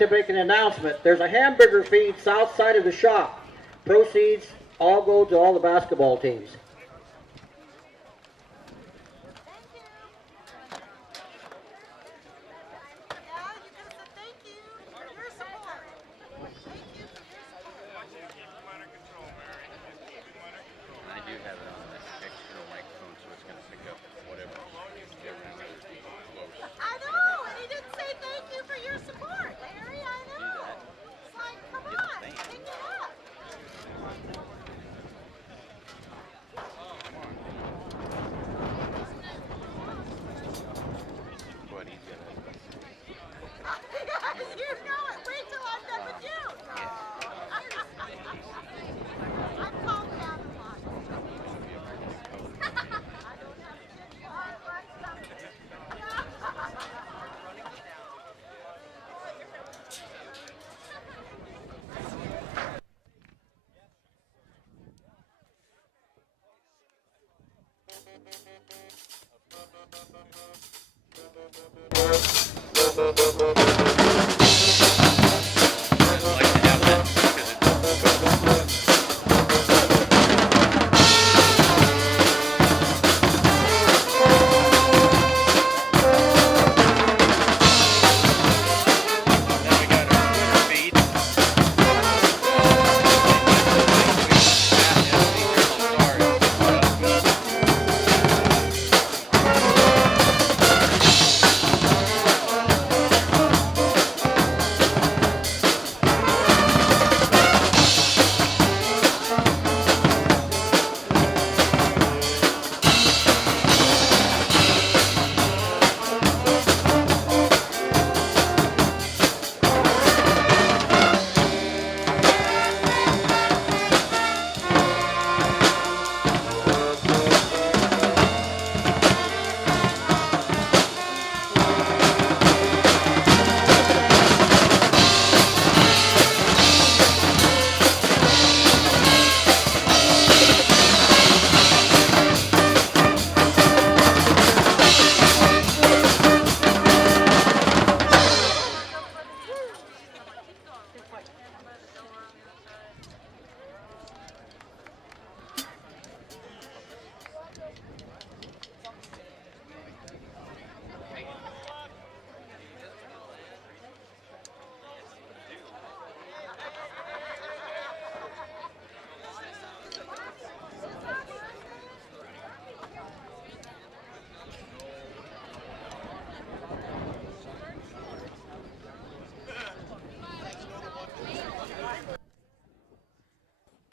like to make an announcement. There's a hamburger feed south side of the shop. Proceeds all go to all the basketball teams.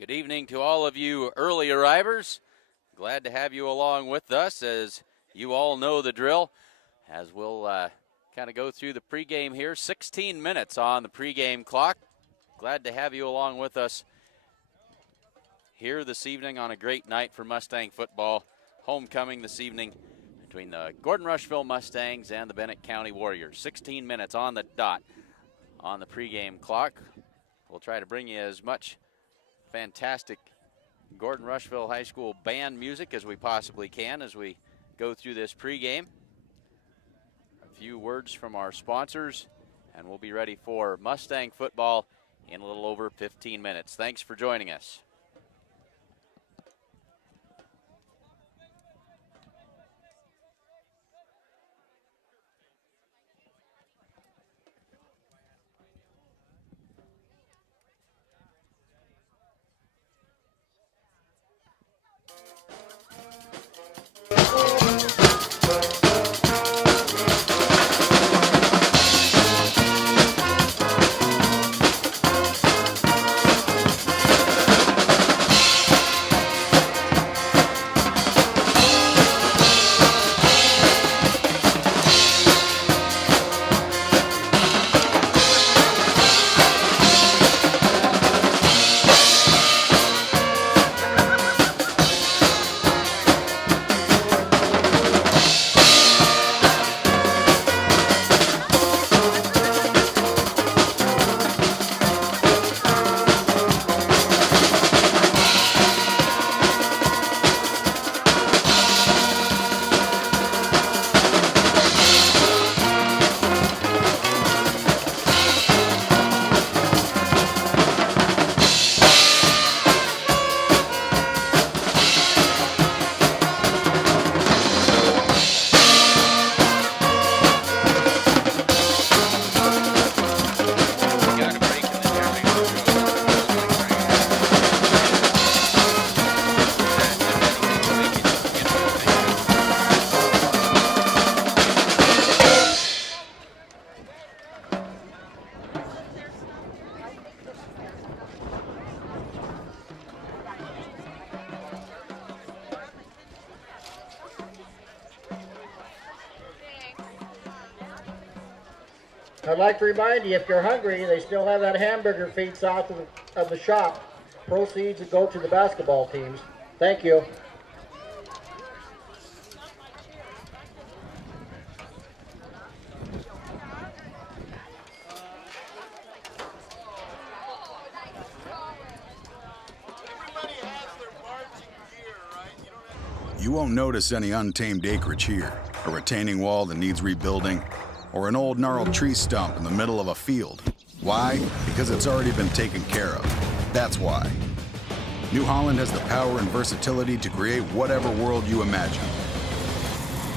Good evening to all of you early arrivers. Glad to have you along with us. As you all know the drill, as we'll kind of go through the pregame here. 16 minutes on the pregame clock. Glad to have you along with us here this evening on a great night for Mustang football. Homecoming this evening between the Gordon Rushville Mustangs and the Bennett County Warriors. 16 minutes on the dot on the pregame clock. We'll try to bring you as much fantastic Gordon Rushville High School band music as we possibly can as we go through this pregame. A few words from our sponsors, and we'll be ready for Mustang football in a little over 15 minutes. Thanks for joining us. I'd like to remind you, if you're hungry, they still have that hamburger feed south of the shop. Proceeds would go to the basketball teams. Thank you. You won't notice any untamed acreage here, a retaining wall that needs rebuilding, or an old gnarled tree stump in the middle of a field. Why? Because it's already been taken care of. That's why. New Holland has the power and versatility to create whatever world you imagine.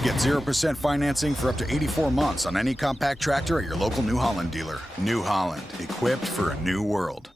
Get 0% financing for up to 84 months on any compact tractor at your local New Holland dealer. New Holland, equipped for a new world.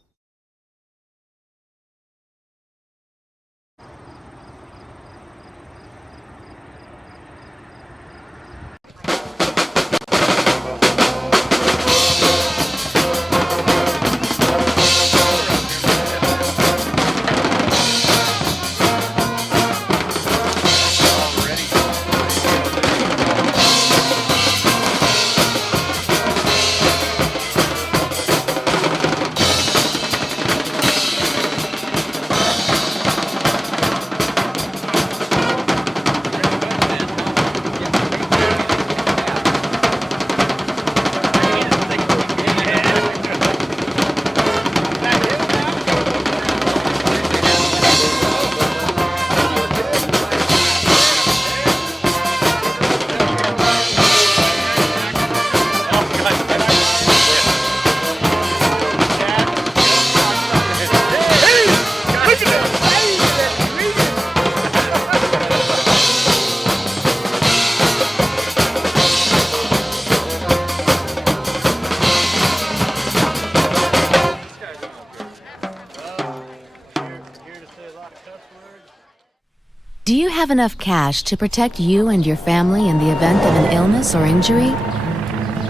Do you have enough cash to protect you and your family in the event of an illness or injury?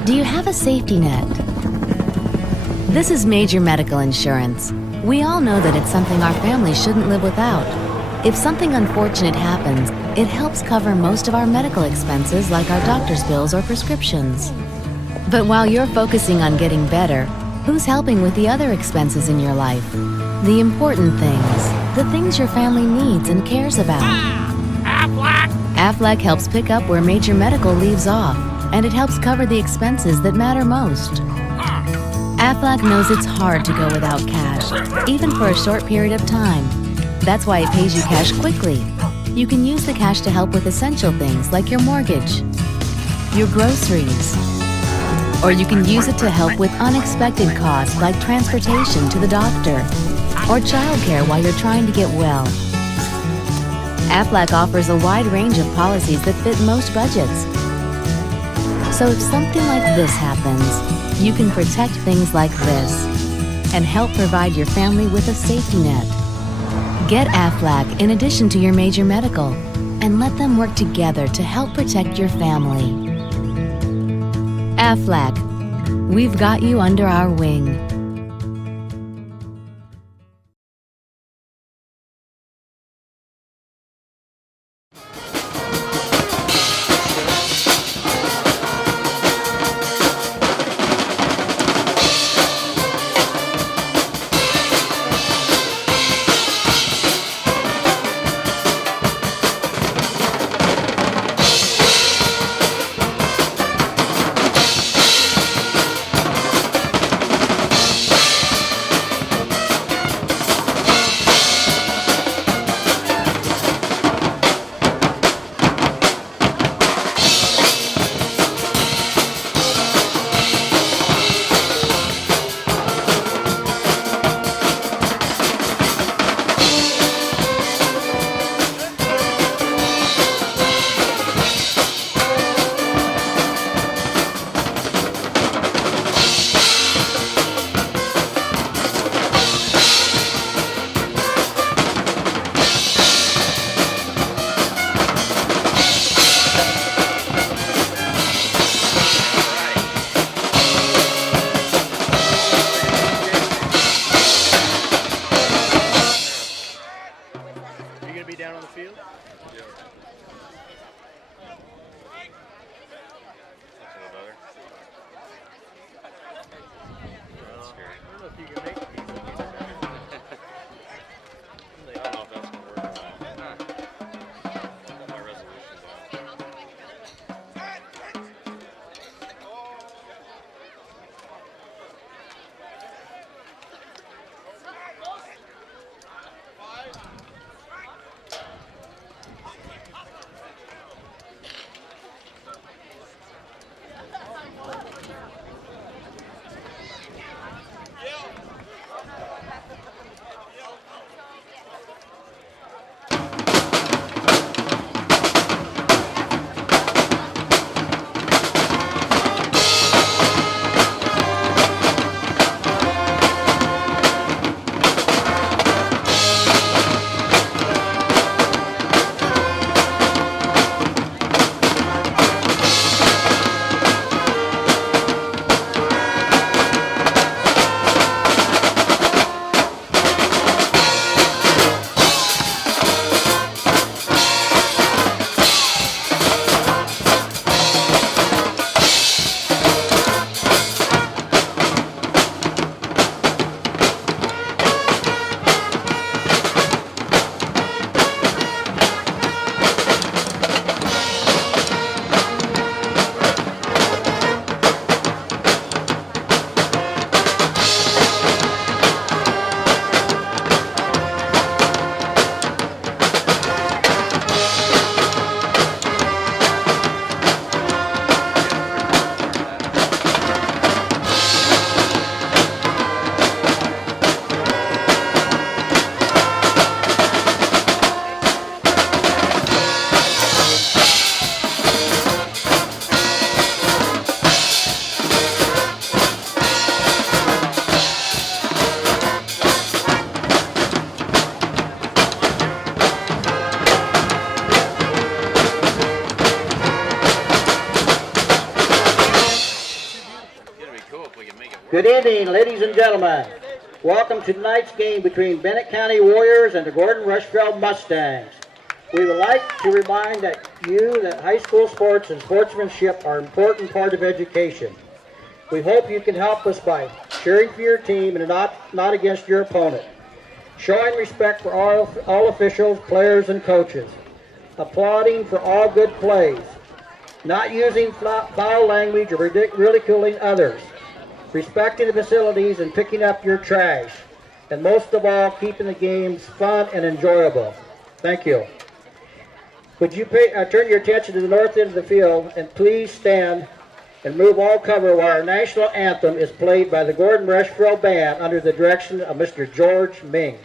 Do you have a safety net? This is major medical insurance. We all know that it's something our family shouldn't live without. If something unfortunate happens, it helps cover most of our medical expenses like our doctor's bills or prescriptions. But while you're focusing on getting better, who's helping with the other expenses in your life? The important things, the things your family needs and cares about. Aflac! Aflac helps pick up where major medical leaves off, and it helps cover the expenses that matter most. Aflac knows it's hard to go without cash, even for a short period of time. That's why it pays you cash quickly. You can use the cash to help with essential things like your mortgage, your groceries, or you can use it to help with unexpected costs like transportation to the doctor or childcare while you're trying to get well. Aflac offers a wide range of policies that fit most budgets. So if something like this happens, you can protect things like this and help provide your family with a safety net. Get Aflac in addition to your major medical and let them work together to help protect your family. Aflac, we've got you under our wing. Good evening, ladies and gentlemen. Welcome to tonight's game between Bennett County Warriors and the Gordon Rushville Mustangs. We would like to remind that high school sports and sportsmanship are an important part of education. We hope you can help us by cheering for your team and not against your opponent, showing respect for all officials, players, and coaches, applauding for all good plays, not using foul language or ridiculing others, respecting the facilities and picking up your trash, and most of all, keeping the games fun and enjoyable. Thank you. Would you turn your attention to the north end of the field and please stand and move all cover while our national anthem is played by the Gordon Rushville Band under the direction of Mr. George Ming.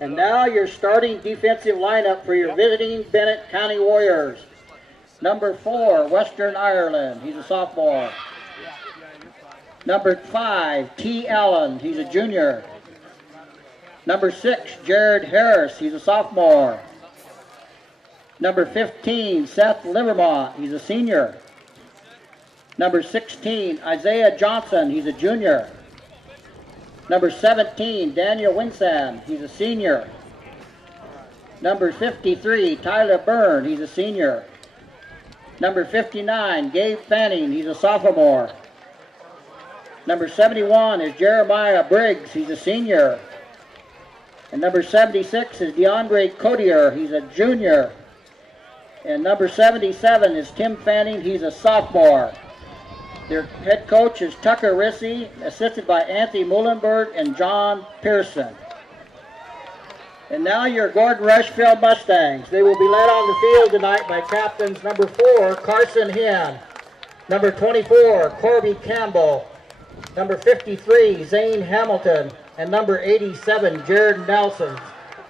And now your starting defensive lineup for your visiting Bennett County Warriors. Number 4, Western Ireland, he's a sophomore. Number 5, T. Allen, he's a junior. Number 6, Jared Harris, he's a sophomore. Number 15, Seth Livermont, he's a senior. Number 16, Isaiah Johnson, he's a junior. Number 17, Daniel Winsand, he's a senior. Number 53, Tyler Byrne, he's a senior. Number 59, Gabe Fanning, he's a sophomore. Number 71 is Jeremiah Briggs, he's a senior. And number 76 is DeAndre Codier, he's a junior. And number 77 is Tim Fanning, he's a sophomore. Their head coach is Tucker Rissy, assisted by Anthony Muhlenberg and John Pearson. And now your Gordon Rushville Mustangs. They will be led on the field tonight by captains number 4, Carson Hinn, number 24, Corby Campbell, number 53, Zane Hamilton, and number 87, Jared Nelson.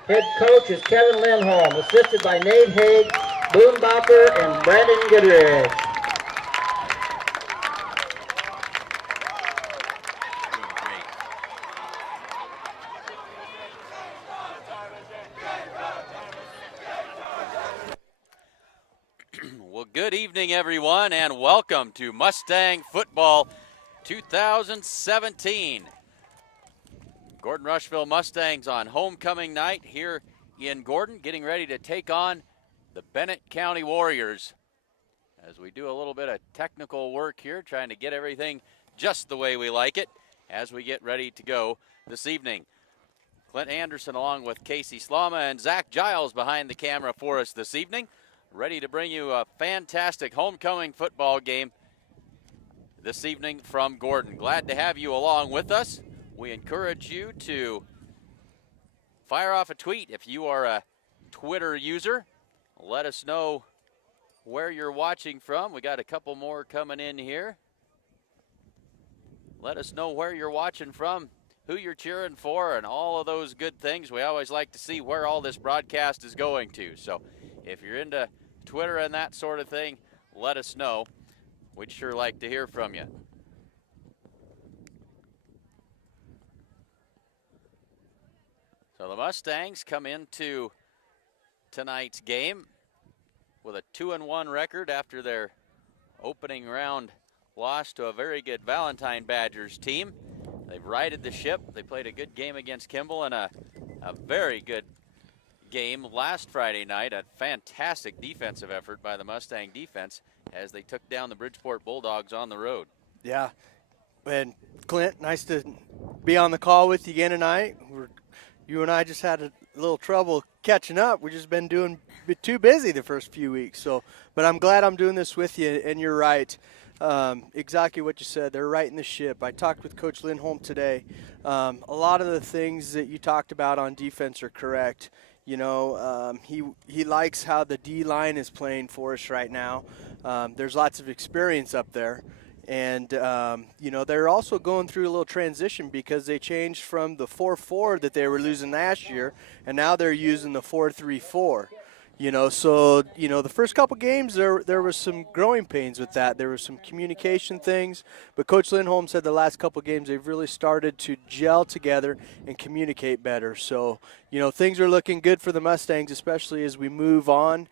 Head coach is Kevin Lindholm, assisted by Nate Haig, Boone Bowker, and Brandon Goodrich. Well, good evening, everyone, and welcome to Mustang Football 2017. Gordon Rushville Mustangs on homecoming night here in Gordon, getting ready to take on the Bennett County Warriors. As we do a little bit of technical work here, trying to get everything just the way we like it as we get ready to go this evening. Clint Anderson along with Casey Slama and Zach Giles behind the camera for us this evening, ready to bring you a fantastic homecoming football game this evening from Gordon. Glad to have you along with us. We encourage you to fire off a tweet if you are a Twitter user. Let us know where you're watching from. We got a couple more coming in here. Let us know where you're watching from, who you're cheering for, and all of those good things. We always like to see where all this broadcast is going to. So if you're into Twitter and that sort of thing, let us know. We'd sure like to hear from you. So the Mustangs come into tonight's game with a 2-1 record after their opening round loss to a very good Valentine Badgers team. They've righted the ship. They played a good game against Kimball and a very good game last Friday night. A fantastic defensive effort by the Mustang defense as they took down the Bridgeport Bulldogs on the road. Yeah, and Clint, nice to be on the call with you again tonight. You and I just had a little trouble catching up. We've just been too busy the first few weeks. But I'm glad I'm doing this with you, and you're right. Exactly what you said. They're righting the ship. I talked with Coach Lindholm today. A lot of the things that you talked about on defense are correct. You know, he likes how the D-line is playing for us right now. There's lots of experience up there. And, you know, they're also going through a little transition because they changed from the 4-4 that they were losing last year, and now they're using the 4-3-4. You know, so, you know, the first couple games there was some growing pains with that. There was some communication things, but Coach Lindholm said the last couple games they've really started to gel together and communicate better. So, you know, things are looking good for the Mustangs, especially as we move on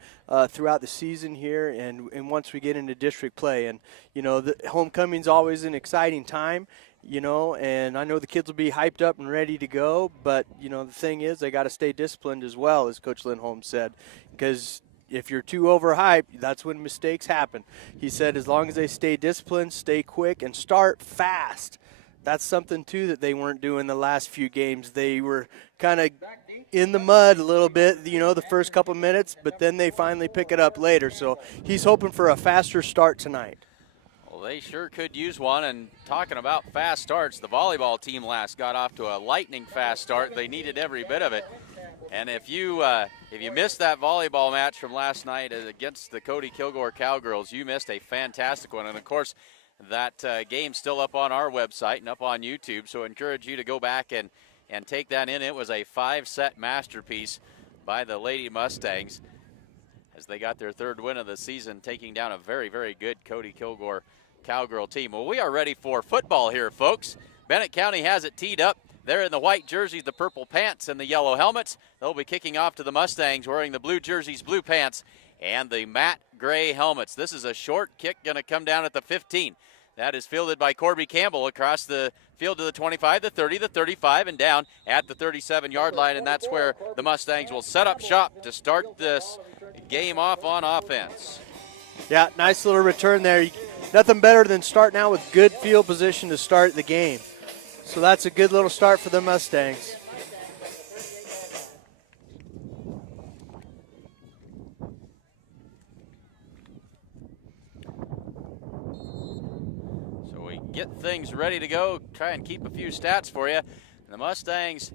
throughout the season here and once we get into district play. And, you know, the homecoming's always an exciting time. You know, and I know the kids will be hyped up and ready to go, but, you know, the thing is they got to stay disciplined as well, as Coach Lindholm said, because if you're too overhyped, that's when mistakes happen. He said as long as they stay disciplined, stay quick, and start fast. That's something, too, that they weren't doing the last few games. They were kind of in the mud a little bit, you know, the first couple minutes, but then they finally pick it up later. So he's hoping for a faster start tonight. They sure could use one, and talking about fast starts, the volleyball team last got off to a lightning fast start. They needed every bit of it. And if you missed that volleyball match from last night against the Cody Kilgore Cowgirls, you missed a fantastic one. And, of course, that game's still up on our website and up on YouTube, so I encourage you to go back and and take that in. It was a 5-set masterpiece by the Lady Mustangs as they got their 3rd win of the season, taking down a very, very good Cody Kilgore Cowgirl team. Well, we are ready for football here, folks. Bennett County has it teed up. They're in the white jerseys, the purple pants, and the yellow helmets. They'll be kicking off to the Mustangs wearing the blue jerseys, blue pants, and the matte gray helmets. This is a short kick going to come down at the 15. That is fielded by Corby Campbell across the field to the 25, the 30, the 35, and down at the 37-yard line, and that's where the Mustangs will set up shop to start this game off on offense. Yeah, nice little return there. Nothing better than starting out with good field position to start the game. So that's a good little start for the Mustangs. So we get things ready to go, try and keep a few stats for you. And the Mustangs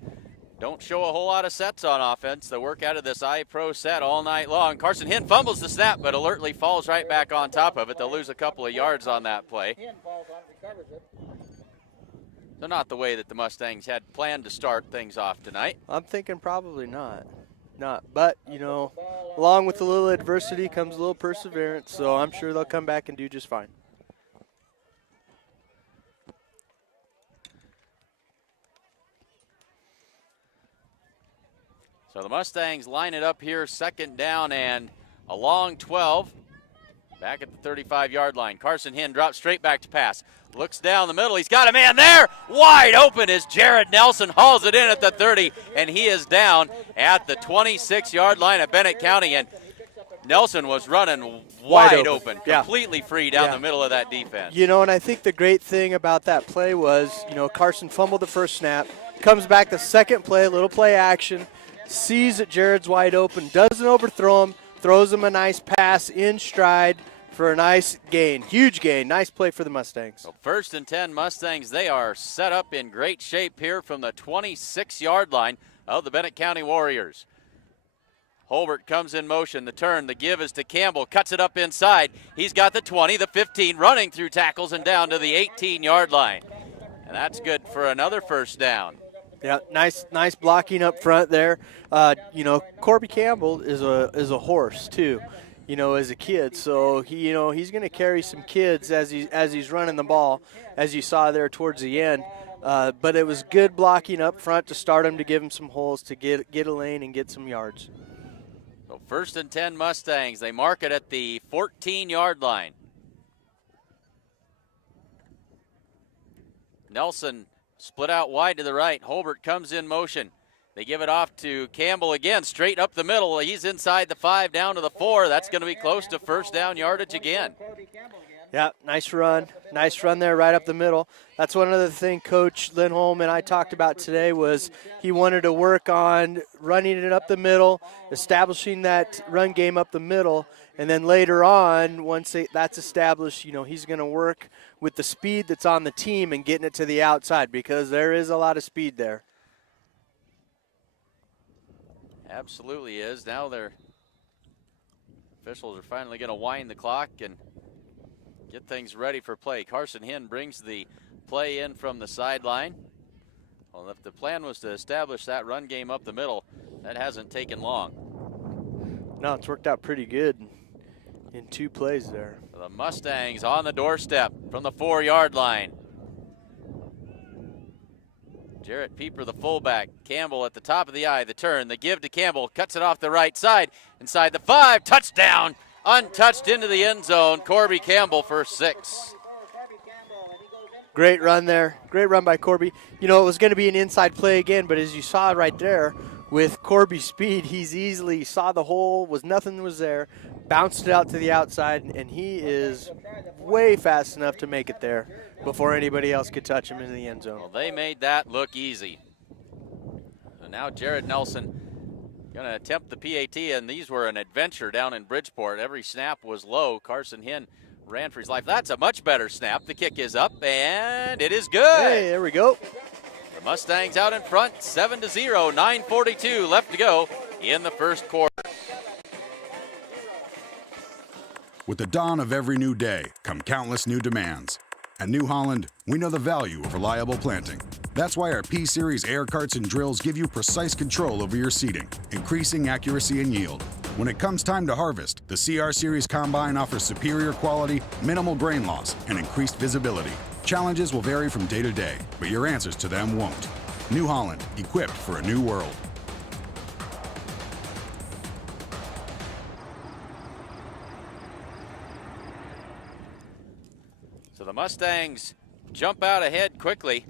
don't show a whole lot of sets on offense. They work out of this I-Pro set all night long. Carson Hinn fumbles the snap, but alertly falls right back on top of it. They'll lose a couple of yards on that play. So not the way that the Mustangs had planned to start things off tonight. I'm thinking probably not. But, along with a little adversity comes a little perseverance, so I'm sure they'll come back and do just fine. So the Mustangs line it up here, 2nd down and a long 12. Back at the 35-yard line. Carson Hinn drops straight back to pass. Looks down the middle. He's got a man there. Wide open as Jared Nelson hauls it in at the 30, and he is down at the 26-yard line of Bennett County. And Nelson was running wide open, completely free down the middle of that defense. And I think the great thing about that play was, Carson fumbled the first snap, comes back the second play, little play action, sees that Jared's wide open, doesn't overthrow him, throws him a nice pass in stride for a nice gain, huge gain. Nice play for the Mustangs. So 1st and 10 Mustangs, they are set up in great shape here from the 26-yard line of the Bennett County Warriors. Holbert comes in motion, the turn, the give is to Campbell, cuts it up inside. He's got the 20, the 15, running through tackles and down to the 18-yard line. And that's good for another 1st down. Yeah, nice blocking up front there. Corby Campbell is a horse too, as a kid. So he's going to carry some kids as he's running the ball, as you saw there towards the end. But it was good blocking up front to start him, to give him some holes to get a lane and get some yards. So 1st and 10 Mustangs. They mark it at the 14-yard line. Nelson split out wide to the right. Holbert comes in motion. They give it off to Campbell again, straight up the middle. He's inside the 5, down to the 4. That's going to be close to 1st down yardage again. Yeah, nice run. Nice run there right up the middle. That's one other thing Coach Lindholm and I talked about today, was he wanted to work on running it up the middle, establishing that run game up the middle, and then later on, once that's established, he's going to work with the speed that's on the team and getting it to the outside, because there is a lot of speed there. Absolutely is. Now their officials are finally going to wind the clock and get things ready for play. Carson Hinn brings the play in from the sideline. Well, if the plan was to establish that run game up the middle, that hasn't taken long. No, it's worked out pretty good in 2 plays there. The Mustangs on the doorstep from the 4-yard line. Jarrett Pieper, the fullback. Campbell at the top of the eye. The turn, the give to Campbell. Cuts it off the right side. Inside the 5. Touchdown. Untouched into the end zone. Corby Campbell for 6. Great run there. Great run by Corby. It was going to be an inside play again, but as you saw right there, with Corby's speed, he's easily saw the hole, nothing was there, bounced it out to the outside, and he is way fast enough to make it there before anybody else could touch him in the end zone. Well, they made that look easy. So now Jared Nelson going to attempt the PAT, and these were an adventure down in Bridgeport. Every snap was low. Carson Hinn ran for his life. That's a much better snap. The kick is up, and it is good. Hey, there we go. The Mustangs out in front, 7-0, 9:42 left to go in the 1st quarter. With the dawn of every new day come countless new demands. At New Holland, we know the value of reliable planting. That's why our P-Series air carts and drills give you precise control over your seeding, increasing accuracy and yield. When it comes time to harvest, the CR Series Combine offers superior quality, minimal grain loss, and increased visibility. Challenges will vary from day to day, but your answers to them won't. New Holland, equipped for a new world. So the Mustangs jump out ahead quickly.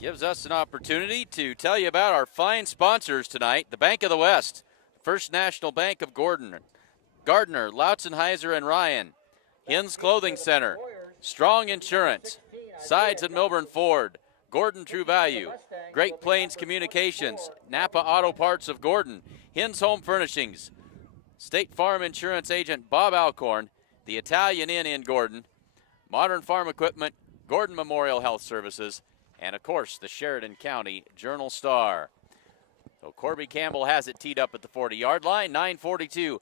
Gives us an opportunity to tell you about our fine sponsors tonight. The Bank of the West, First National Bank of Gardner, Lautzenheiser and Ryan, Hins Clothing Center, Strong Insurance, Sides and Milburn Ford, Gordon True Value, Great Plains Communications, Napa Auto Parts of Gordon, Hins Home Furnishings, State Farm Insurance Agent Bob Alcorn, the Italian Inn in Gordon, Modern Farm Equipment, Gordon Memorial Health Services, and, of course, the Sheridan County Journal-Star. So Corby Campbell has it teed up at the 40-yard line. 9:42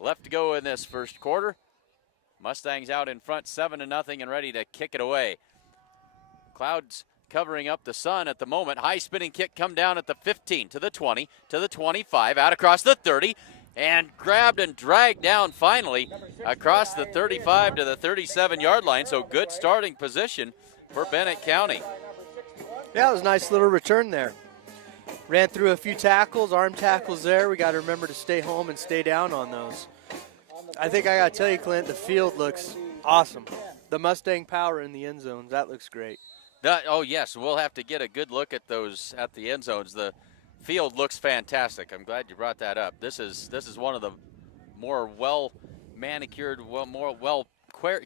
left to go in this first quarter. Mustangs out in front 7-0 and ready to kick it away. Clouds covering up the sun at the moment. High spinning kick come down at the 15 to the 20 to the 25, out across the 30, and grabbed and dragged down finally across the 35 to the 37-yard line. So good starting position for Bennett County. Yeah, it was a nice little return there. Ran through a few tackles, arm tackles there. We got to remember to stay home and stay down on those. I think I got to tell you, Clint, the field looks awesome. The Mustang power in the end zones, that looks great. Oh, yes, we'll have to get a good look at those at the end zones. The field looks fantastic. I'm glad you brought that up. This is one of the more well-manicured, more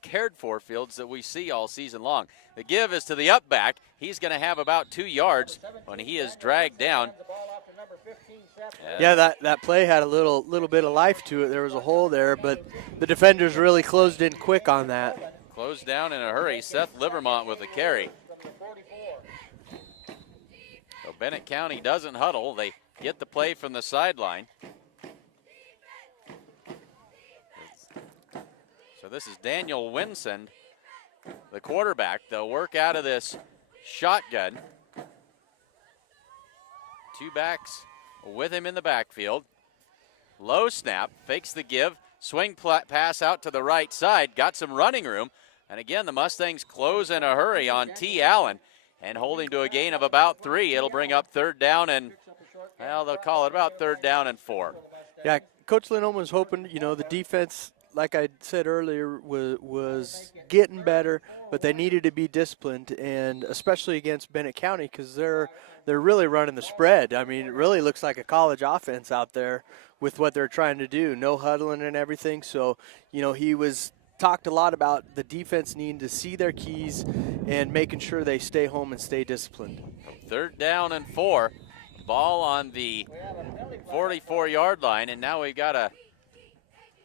cared for fields that we see all season long. The give is to the up back. He's going to have about 2 yards when he is dragged down. Yeah, that play had a little bit of life to it. There was a hole there, but the defenders really closed in quick on that. Closed down in a hurry. Seth Livermont with the carry. So Bennett County doesn't huddle. They get the play from the sideline. So this is Daniel Winsand, the quarterback. They'll work out of this shotgun. 2 backs with him in the backfield. Low snap, fakes the give, swing pass out to the right side, got some running room. And again, the Mustangs close in a hurry on T. Allen and holding to a gain of about 3. It'll bring up third down and, well, they'll call it about third down and 4. Yeah, Coach Lindholm was hoping, the defense, like I said earlier, was getting better, but they needed to be disciplined, and especially against Bennett County because they're really running the spread. I mean, it really looks like a college offense out there with what they're trying to do, no huddling and everything. So, he talked a lot about the defense needing to see their keys and making sure they stay home and stay disciplined. Third down and 4. Ball on the 44-yard line, and now we've got a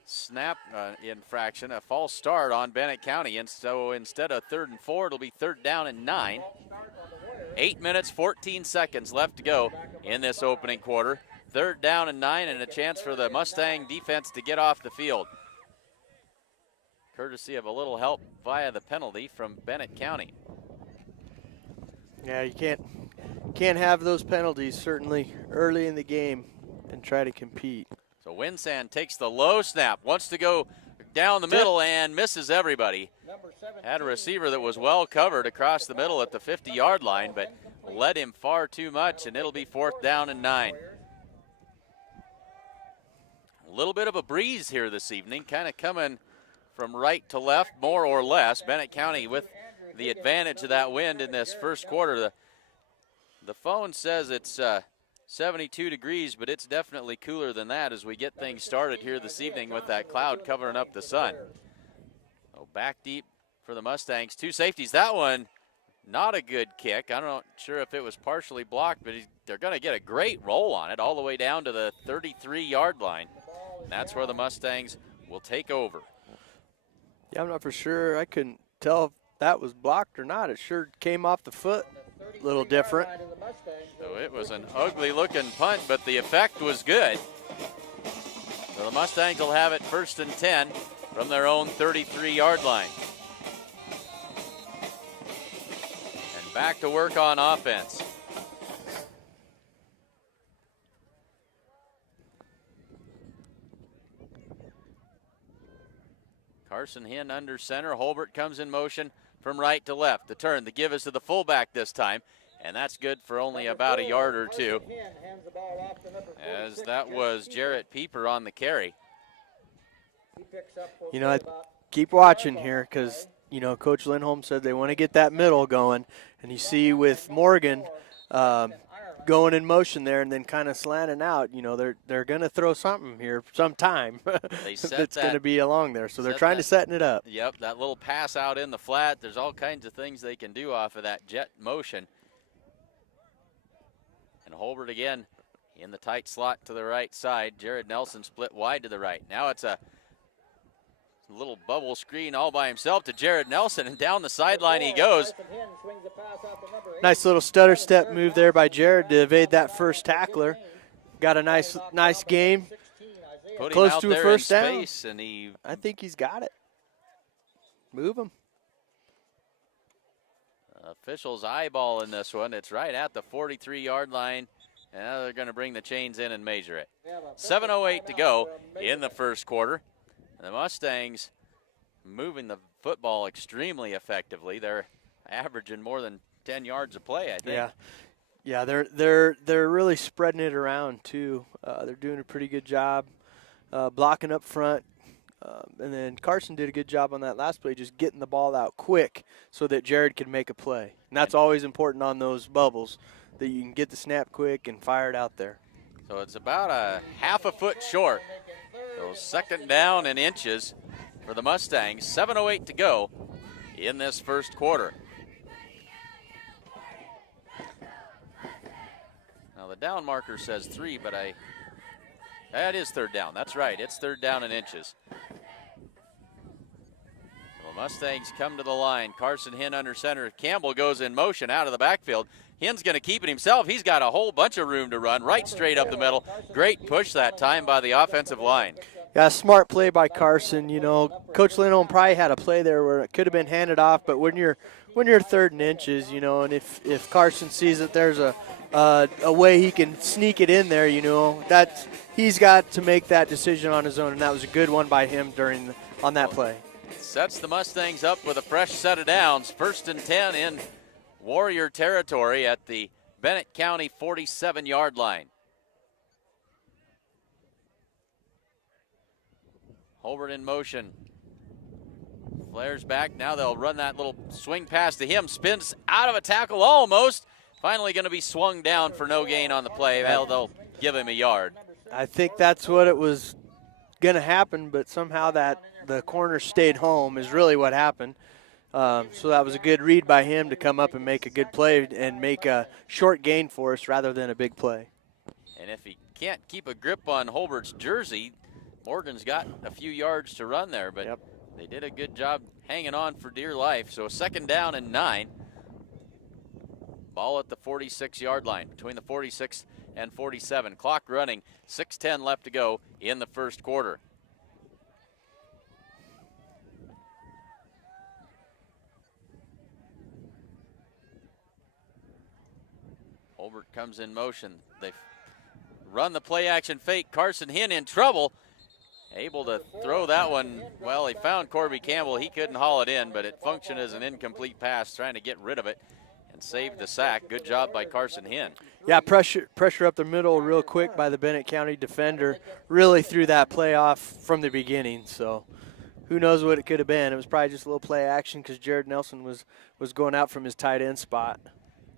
snap infraction, a false start on Bennett County. And so instead of 3rd and 4, it'll be 3rd down and 9. 8 minutes, 14 seconds left to go in this opening quarter. 3rd down and 9, and a chance for the Mustang defense to get off the field. Courtesy of a little help via the penalty from Bennett County. Yeah, you can't have those penalties certainly early in the game and try to compete. So Winsand takes the low snap, wants to go down the middle and misses everybody. Had a receiver that was well covered across the middle at the 50-yard line, but led him far too much, and it'll be 4th down and 9. A little bit of a breeze here this evening, kind of coming from right to left, more or less. Bennett County with the advantage of that wind in this first quarter. The phone says it's 72 degrees, but it's definitely cooler than that as we get things started here this evening with that cloud covering up the sun. Oh, back deep for the Mustangs. 2 safeties. That one, not a good kick. I'm not sure if it was partially blocked, but they're going to get a great roll on it all the way down to the 33-yard line. And that's where the Mustangs will take over. Yeah, I'm not for sure. I couldn't tell if that was blocked or not. It sure came off the foot a little different. So it was an ugly-looking punt, but the effect was good. So the Mustangs will have it 1st and 10 from their own 33-yard line. And back to work on offense. Carson Hinn under center. Holbert comes in motion from right to left. The turn, the give is to the fullback this time, and that's good for only about a yard or two, as that was Jarrett Pieper on the carry. You know, I keep watching here because, you know, Coach Lindholm said they want to get that middle going, and you see with Morgan going in motion there and then kind of slanting out, you know, they're going to throw something here sometime that's going to be along there. So they're trying to set it up. Yep, that little pass out in the flat. There's all kinds of things they can do off of that jet motion. And Holbert again in the tight slot to the right side. Jared Nelson split wide to the right. Now it's a little bubble screen all by himself to Jared Nelson, and down the sideline he goes. Nice little stutter step move there by Jared to evade that first tackler. Got a nice game. Put Close him out to a there first in down. space, and I think he's got it. Move him. Officials eyeballing this one. It's right at the 43-yard line, and now they're going to bring the chains in and measure it. 7:08 to go in the first quarter. The Mustangs moving the football extremely effectively. They're averaging more than 10 yards a play, I think. Yeah, they're really spreading it around too. They're doing a pretty good job blocking up front. And then Carson did a good job on that last play, just getting the ball out quick so that Jared could make a play. And that's always important on those bubbles, that you can get the snap quick and fire it out there. So it's about a half a foot short. So second down and inches for the Mustangs. 7:08 to go in this first quarter. Now the down marker says 3, but that is third down. That's right, it's third down and inches. So the Mustangs come to the line. Carson Hinn under center. Campbell goes in motion out of the backfield. Hinn's going to keep it himself. He's got a whole bunch of room to run right straight up the middle. Great push that time by the offensive line. Yeah, smart play by Carson. You know, Coach Lindholm probably had a play there where it could have been handed off, but when you're third and inches, you know, and if Carson sees that there's a way he can sneak it in there, you know, he's got to make that decision on his own, and that was a good one by him on that play. Sets the Mustangs up with a fresh set of downs. 1st and 10 in Warrior territory at the Bennett County 47-yard line. Holbert in motion. Flares back. Now they'll run that little swing pass to him. Spins out of a tackle almost. Finally going to be swung down for no gain on the play. Well, they'll give him a yard. I think that's what it was going to happen, but somehow the corner stayed home is really what happened. So that was a good read by him to come up and make a good play and make a short gain for us rather than a big play. And if he can't keep a grip on Holbert's jersey, Morgan's got a few yards to run there, but they did a good job hanging on for dear life. So 2nd down and 9. Ball at the 46-yard line, between the 46 and 47. Clock running, 6:10 left to go in the first quarter. Holbert comes in motion. They run the play action fake. Carson Hinn in trouble. Able to throw that one. Well, he found Corby Campbell. He couldn't haul it in, but it functioned as an incomplete pass, trying to get rid of it and save the sack. Good job by Carson Hinn. Yeah, pressure up the middle real quick by the Bennett County defender. Really threw that play off from the beginning. So who knows what it could have been. It was probably just a little play action because Jared Nelson was going out from his tight end spot.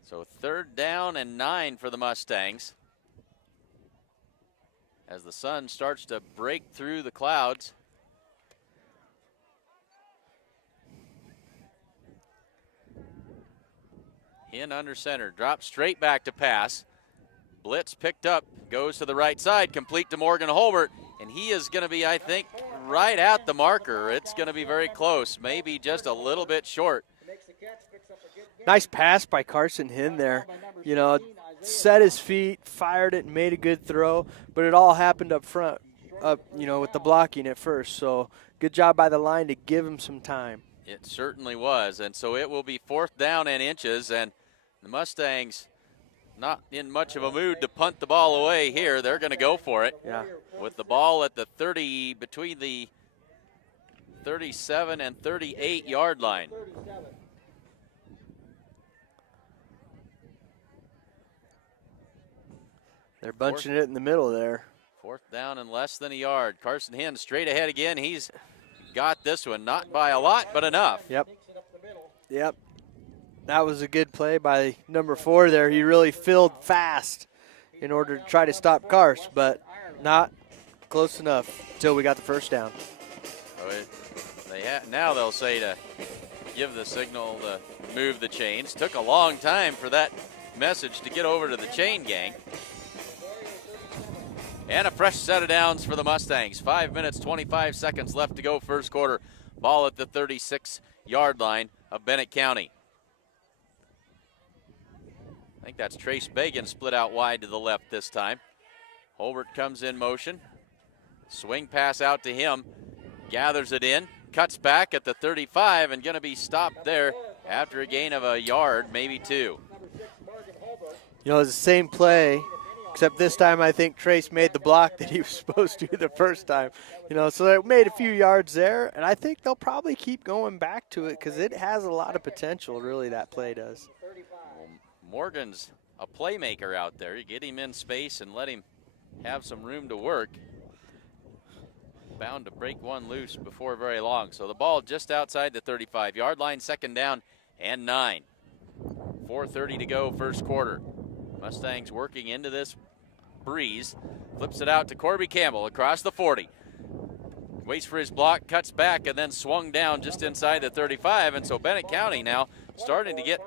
So 3rd down and 9 for the Mustangs. As the sun starts to break through the clouds. Hinn under center, drops straight back to pass. Blitz picked up, goes to the right side, complete to Morgan Holbert, and he is going to be, I think, right at the marker. It's going to be very close, maybe just a little bit short. Nice pass by Carson Hinn there. You know, set his feet, fired it, and made a good throw, but it all happened up front, with the blocking at first. So good job by the line to give him some time. It certainly was, and so it will be 4th down and inches, and the Mustangs not in much of a mood to punt the ball away here. They're going to go for it. Yeah. With the ball at the 30, between the 37 and 38 yard line. They're bunching it in the middle there. 4th down and less than a yard. Carson Hinn straight ahead again. He's got this one, not by a lot, but enough. Yep. Yep. That was a good play by number 4 there. He really filled fast in order to try to stop Cars, but not close enough until we got the first down. Now they'll say to give the signal to move the chains. Took a long time for that message to get over to the chain gang. And a fresh set of downs for the Mustangs. 5 minutes, 25 seconds left to go first quarter. Ball at the 36-yard line of Bennett County. I think that's Trace Bagan split out wide to the left this time. Holbert comes in motion. Swing pass out to him. Gathers it in. Cuts back at the 35 and going to be stopped there after a gain of a yard, maybe 2. You know, it's the same play, except this time I think Trace made the block that he was supposed to the first time. You know, so they made a few yards there, and I think they'll probably keep going back to it because it has a lot of potential, really, that play does. Well, Morgan's a playmaker out there. You get him in space and let him have some room to work. Bound to break one loose before very long. So the ball just outside the 35-yard line, 2nd down and 9. 4:30 to go first quarter. Mustangs working into this breeze. Flips it out to Corby Campbell across the 40. Waits for his block, cuts back, and then swung down just inside the 35. And so Bennett County now starting to get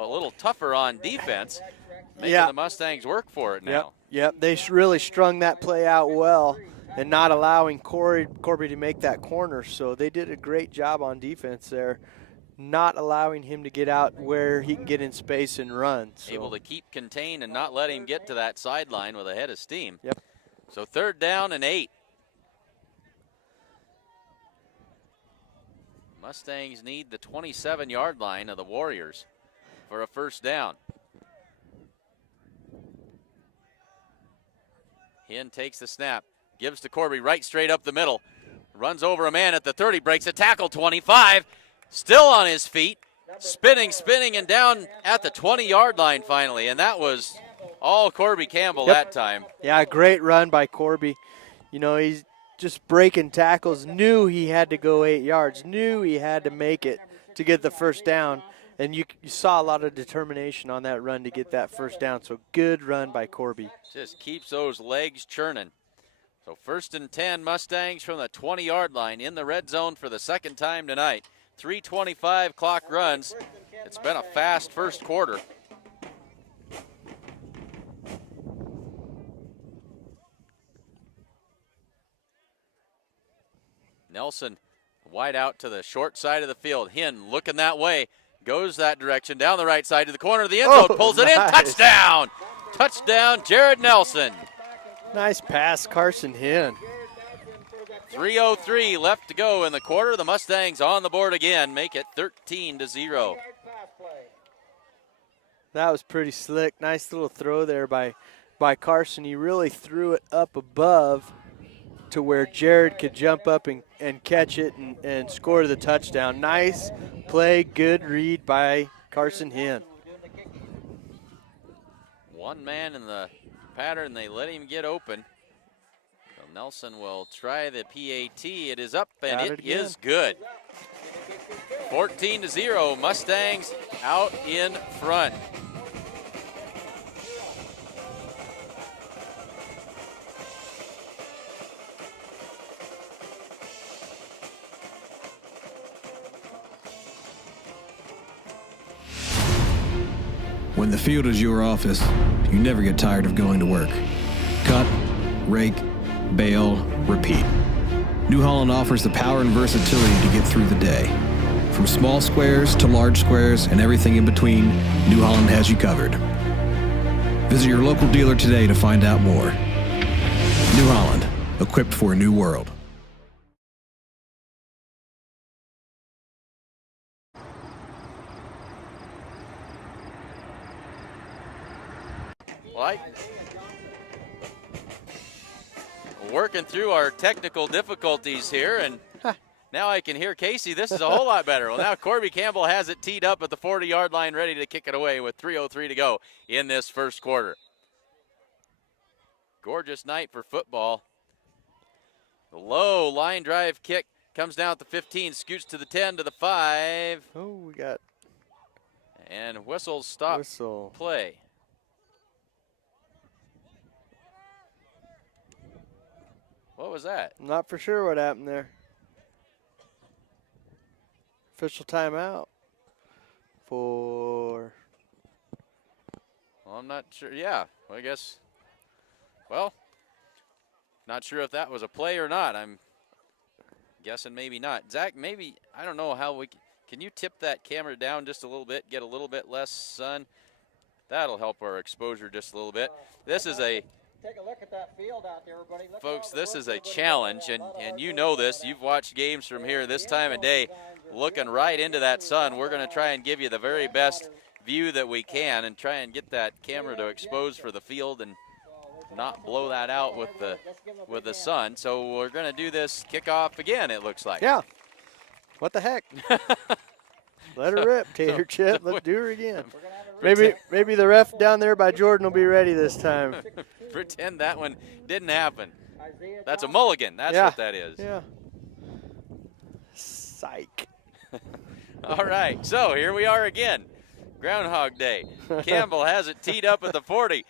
a little tougher on defense, making the Mustangs work for it now. Yep, they really strung that play out well and not allowing Corby to make that corner. So they did a great job on defense there, not allowing him to get out where he can get in space and run. So. Able to keep contained and not let him get to that sideline with a head of steam. Yep. So 3rd down and 8. Mustangs need the 27-yard line of the Warriors for a first down. Hinn takes the snap, gives to Corby right straight up the middle. Runs over a man at the 30, breaks a tackle, 25. Still on his feet, spinning, and down at the 20-yard line finally. And that was all Corby Campbell that time. Yeah, great run by Corby. You know, he's just breaking tackles, knew he had to go 8 yards, knew he had to make it to get the first down. And you saw a lot of determination on that run to get that first down. So good run by Corby. Just keeps those legs churning. So 1st and 10, Mustangs from the 20-yard line in the red zone for the 2nd time tonight. 3:25 clock runs. It's been a fast first quarter. Nelson wide out to the short side of the field. Hinn looking that way. Goes that direction, down the right side to the corner of the end zone, pulls it in, touchdown! Touchdown, Jared Nelson. Nice pass, Carson Hinn. 3:03 left to go in the quarter. The Mustangs on the board again, make it 13-0. That was pretty slick. Nice little throw there by Carson. He really threw it up above to where Jared could jump up and catch it and score the touchdown. Nice play, good read by Carson Hinn. One man in the pattern, they let him get open. So Nelson will try the PAT. It is up and it is good. 14-0, Mustangs out in front. When the field is your office, you never get tired of going to work. Cut, rake, bale, repeat. New Holland offers the power and versatility to get through the day. From small squares to large squares and everything in between, New Holland has you covered. Visit your local dealer today to find out more. New Holland, equipped for a new world. Working through our technical difficulties here, and Now I can hear Casey. This is a whole lot better. Well, now Corby Campbell has it teed up at the 40-yard line, ready to kick it away with 3:03 to go in this first quarter. Gorgeous night for football. The low line drive kick comes down at the 15, scoots to the 10, to the 5. Oh, we got. And whistles stop play. What was that? I'm not for sure what happened there. Official timeout for. Well, I'm not sure. Yeah, I guess. Well, not sure if that was a play or not. I'm guessing maybe not. Zach, maybe, I don't know how we can you tip that camera down just a little bit, get a little bit less sun? That'll help our exposure just a little bit. This is a Take a look at that field out there, everybody. Look folks, this is a challenge, and you know this. You've watched games from here this time of day, looking right into that sun. We're going to try and give you the very best view that we can and try and get that camera to expose for the field and not blow that out with the sun. So we're going to do this kickoff again, it looks like. Yeah. What the heck? Let her rip, Tater Chip. Let's do her again. Maybe the ref down there by Jordan will be ready this time. Pretend that one didn't happen. That's a mulligan. That's what that is. Yeah. Psych. All right, so here we are again. Groundhog Day. Campbell has it teed up at the 40.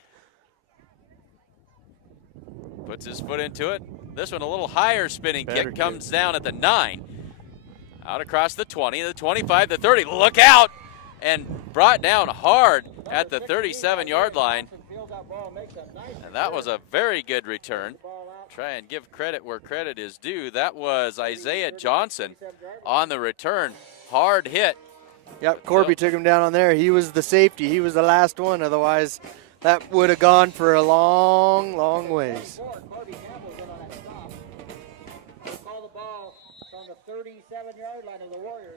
Puts his foot into it. This one a little higher spinning kick comes down at the 9. Out across the 20, the 25, the 30. Look out! And brought down hard at the 37-yard line. And that was a very good return. Try and give credit where credit is due. That was Isaiah Johnson on the return. Hard hit. Yep, Corby took him down on there. He was the safety. He was the last one. Otherwise, that would have gone for a long, long ways.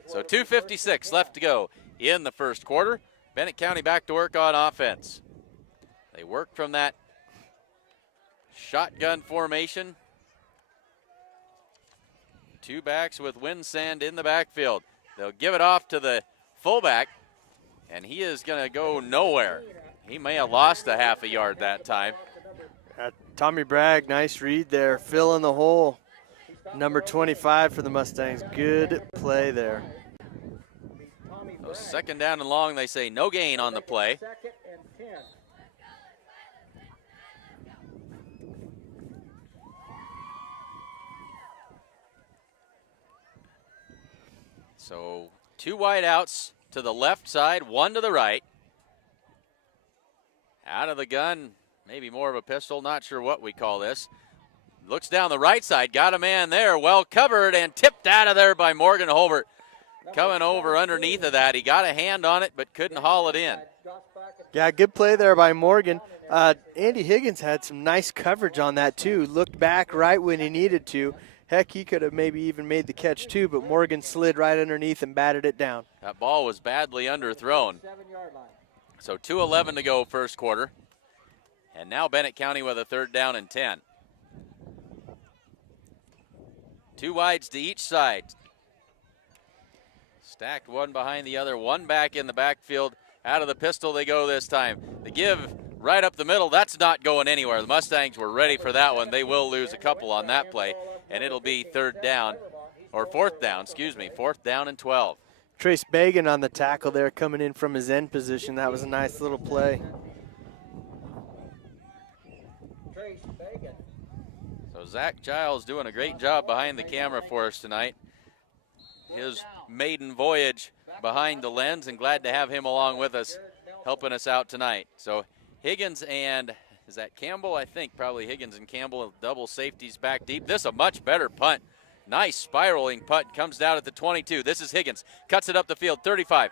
So 2:56 left to go in the first quarter. Bennett County back to work on offense. They work from that shotgun formation. Two backs with Winsand in the backfield. They'll give it off to the fullback, and he is going to go nowhere. He may have lost a half a yard that time. Tommy Bragg, nice read there, filling the hole. Number 25 for the Mustangs. Good play there. So second down and long, they say no gain on the play. So two wide outs to the left side, one to the right. Out of the gun, maybe more of a pistol, not sure what we call this. Looks down the right side, got a man there, well covered and tipped out of there by Morgan Holbert. Coming over underneath of that. He got a hand on it but couldn't haul it in. Yeah, good play there by Morgan. Andy Higgins had some nice coverage on that too. Looked back right when he needed to. Heck, he could have maybe even made the catch too, but Morgan slid right underneath and batted it down. That ball was badly underthrown. So 2:11 to go first quarter. And now Bennett County with a third down and 10. Two wides to each side. Stacked one behind the other, one back in the backfield. Out of the pistol they go this time. The give right up the middle, that's not going anywhere. The Mustangs were ready for that one. They will lose a couple on that play, and it'll be fourth down, fourth down and 12. Trace Bagan on the tackle there, coming in from his end position. That was a nice little play. So Zach Giles doing a great job behind the camera for us tonight. His maiden voyage behind the lens, and glad to have him along with us, helping us out tonight. So Higgins and, is that Campbell? I think probably Higgins and Campbell, double safeties back deep. This a much better punt. Nice spiraling punt, comes down at the 22. This is Higgins, cuts it up the field, 35.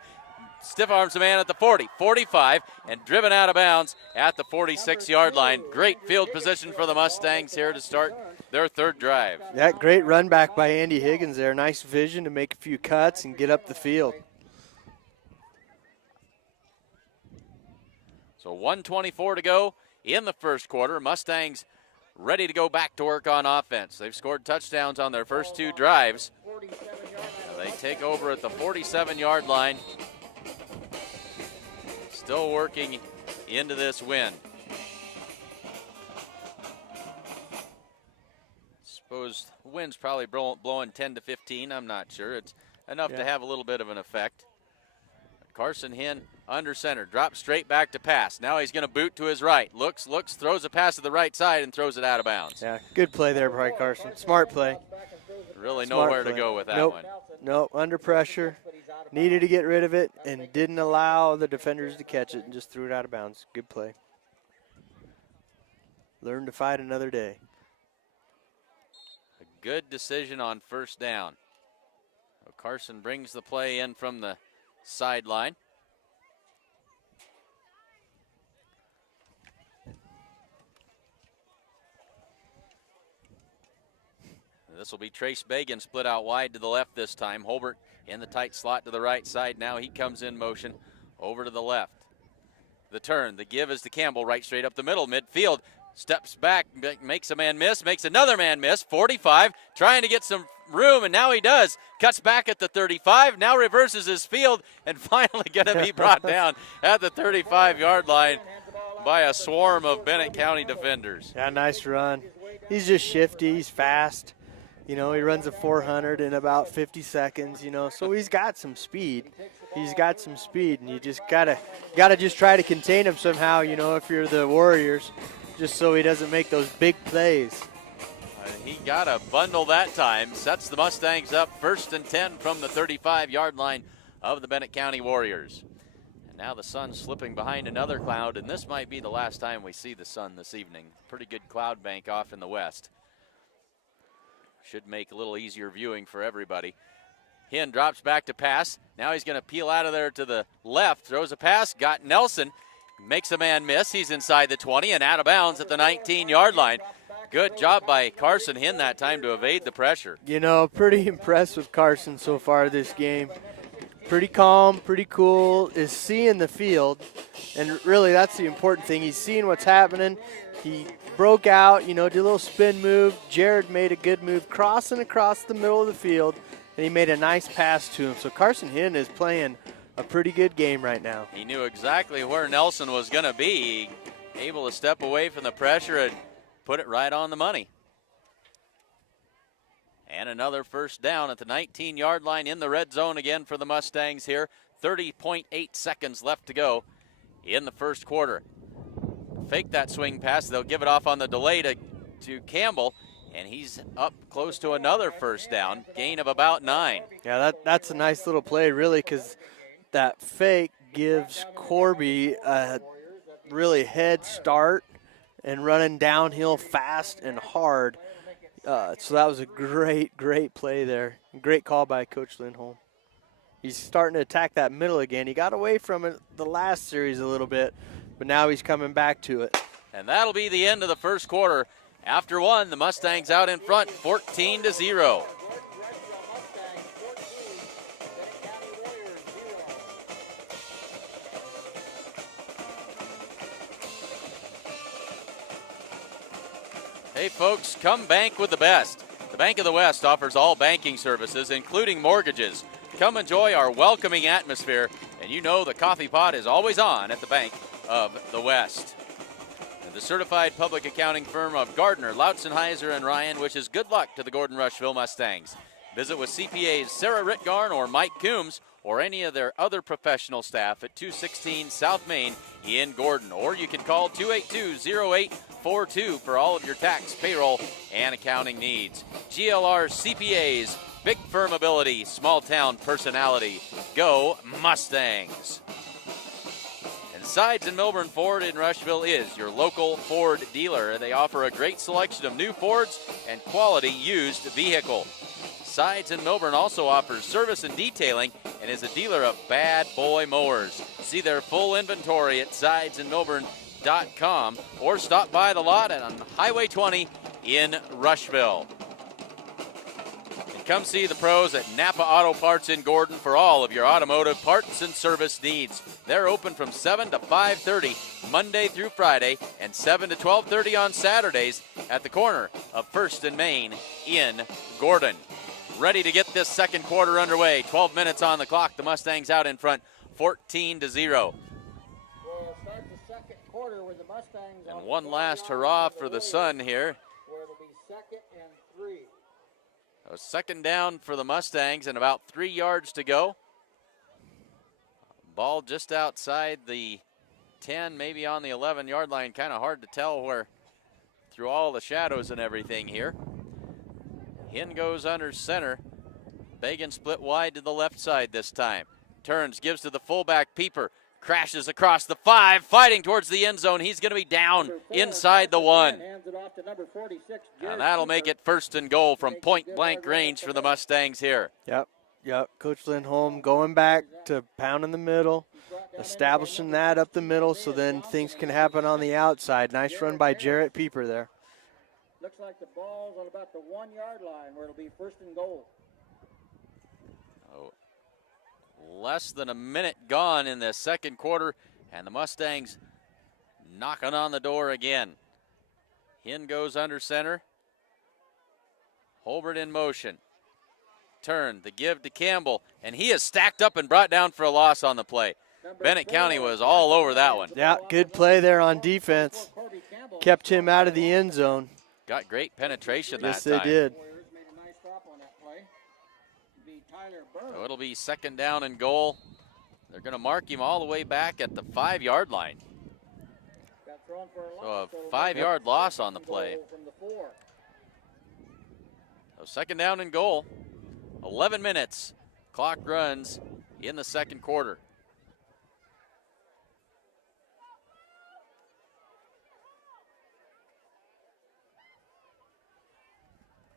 Stiff arms the man at the 40, 45, and driven out of bounds at the 46-yard line. Great field position for the Mustangs here to start their third drive. Yeah, great run back by Andy Higgins there. Nice vision to make a few cuts and get up the field. So 1:24 to go in the first quarter. Mustangs ready to go back to work on offense. They've scored touchdowns on their first two drives. They take over at the 47-yard line. Still working into this wind. Suppose the wind's probably blowing 10 to 15. I'm not sure. It's enough to have a little bit of an effect. Carson Hinn under center, drops straight back to pass. Now he's going to boot to his right. Looks, throws a pass to the right side and throws it out of bounds. Yeah, good play there by Carson. Smart play. Really Smart nowhere play. to go with that Nope. one. Nope, under pressure. Needed to get rid of it and didn't allow the defenders to catch it and just threw it out of bounds. Good play. Learn to fight another day. A good decision on first down. So Carson brings the play in from the sideline. This will be Trace Bagan split out wide to the left this time. Holbert in the tight slot to the right side. Now he comes in motion over to the left. The turn, the give is to Campbell, right straight up the middle, midfield. Steps back, makes a man miss, makes another man miss. 45, trying to get some room, and now he does. Cuts back at the 35, now reverses his field, and finally going to be brought down at the 35-yard line by a swarm of Bennett County defenders. Yeah, nice run. He's just shifty. He's fast. You know, he runs a 400 in about 50 seconds, you know, so he's got some speed. He's got some speed, and you just gotta just try to contain him somehow, you know, if you're the Warriors, just so he doesn't make those big plays. He got a bundle that time, sets the Mustangs up 1st and 10 from the 35-yard line of the Bennett County Warriors. And now the sun's slipping behind another cloud, and this might be the last time we see the sun this evening. Pretty good cloud bank off in the west. Should make a little easier viewing for everybody. Hinn drops back to pass. Now he's going to peel out of there to the left. Throws a pass. Got Nelson. Makes a man miss. He's inside the 20 and out of bounds at the 19-yard line. Good job by Carson Hinn that time to evade the pressure. You know, pretty impressed with Carson so far this game. Pretty calm, pretty cool, is seeing the field. And really, that's the important thing. He's seeing what's happening. He broke out, you know, did a little spin move. Jared made a good move, crossing across the middle of the field, and he made a nice pass to him. So Carson Hinn is playing a pretty good game right now. He knew exactly where Nelson was going to be, able to step away from the pressure and put it right on the money. And another first down at the 19-yard line in the red zone again for the Mustangs here. 30.8 seconds left to go in the first quarter. Fake that swing pass. They'll give it off on the delay to Campbell, and he's up close to another first down, gain of about 9. Yeah, that's a nice little play, really, because that fake gives Corby a really head start and running downhill fast and hard. So that was a great play there. Great call by Coach Lindholm. He's starting to attack that middle again. He got away from it the last series a little bit, but now he's coming back to it. And that'll be the end of the first quarter. After one, the Mustangs out in front, 14-0. Hey folks, come bank with the best. The Bank of the West offers all banking services, including mortgages. Come enjoy our welcoming atmosphere, and you know the coffee pot is always on at the Bank of the West. And the certified public accounting firm of Gardner, Lautzenheiser, and Ryan wishes good luck to the Gordon Rushville Mustangs. Visit with CPAs Sarah Ritgarn or Mike Coombs or any of their other professional staff at 216 South Main in Gordon. Or you can call 282-0842 for all of your tax, payroll, and accounting needs. GLR CPAs, big firm ability, small town personality. Go Mustangs! And Sides and Milburn Ford in Rushville is your local Ford dealer. They offer a great selection of new Fords and quality used vehicle. Sides and Milburn also offers service and detailing and is a dealer of Bad Boy Mowers. See their full inventory at sidesandmilburn.com or stop by the lot on Highway 20 in Rushville. And come see the pros at Napa Auto Parts in Gordon for all of your automotive parts and service needs. They're open from 7 to 5:30 Monday through Friday and 7 to 12:30 on Saturdays at the corner of 1st and Main in Gordon. ready to get this second quarter underway. 12 minutes on the clock. The Mustangs out in front, 14-0. We'll start the second quarter with the Mustangs. And one last hurrah for the Sun here. Where it'll be 2nd and 3. So second down for the Mustangs and about 3 yards to go. Ball just outside the 10, maybe on the 11-yard line. Kind of hard to tell where through all the shadows and everything here. Hinn goes under center. Bagan split wide to the left side this time. Turns, gives to the fullback, Pieper. Crashes across the 5, fighting towards the end zone. He's going to be down inside the 1. And that'll make it 1st and goal from point-blank range for the Mustangs here. Yep. Coach Lindholm going back to pound in the middle, establishing that up the middle so then things can happen on the outside. Nice run by Jarrett Pieper there. Looks like the ball's on about the 1-yard line where it'll be 1st and goal. Oh, less than a minute gone in the second quarter, and the Mustangs knocking on the door again. Hinn goes under center. Holbert in motion. Turn, the give to Campbell, and he is stacked up and brought down for a loss on the play. Bennett County was all over that one. Yeah, good play there on defense. Kept him out of the end zone. Got great penetration that time. Yes, they did. So it'll be 2nd down and goal. They're going to mark him all the way back at the 5-yard line. So a 5-yard loss on the play. So 2nd down and goal. 11 minutes. Clock runs in the second quarter.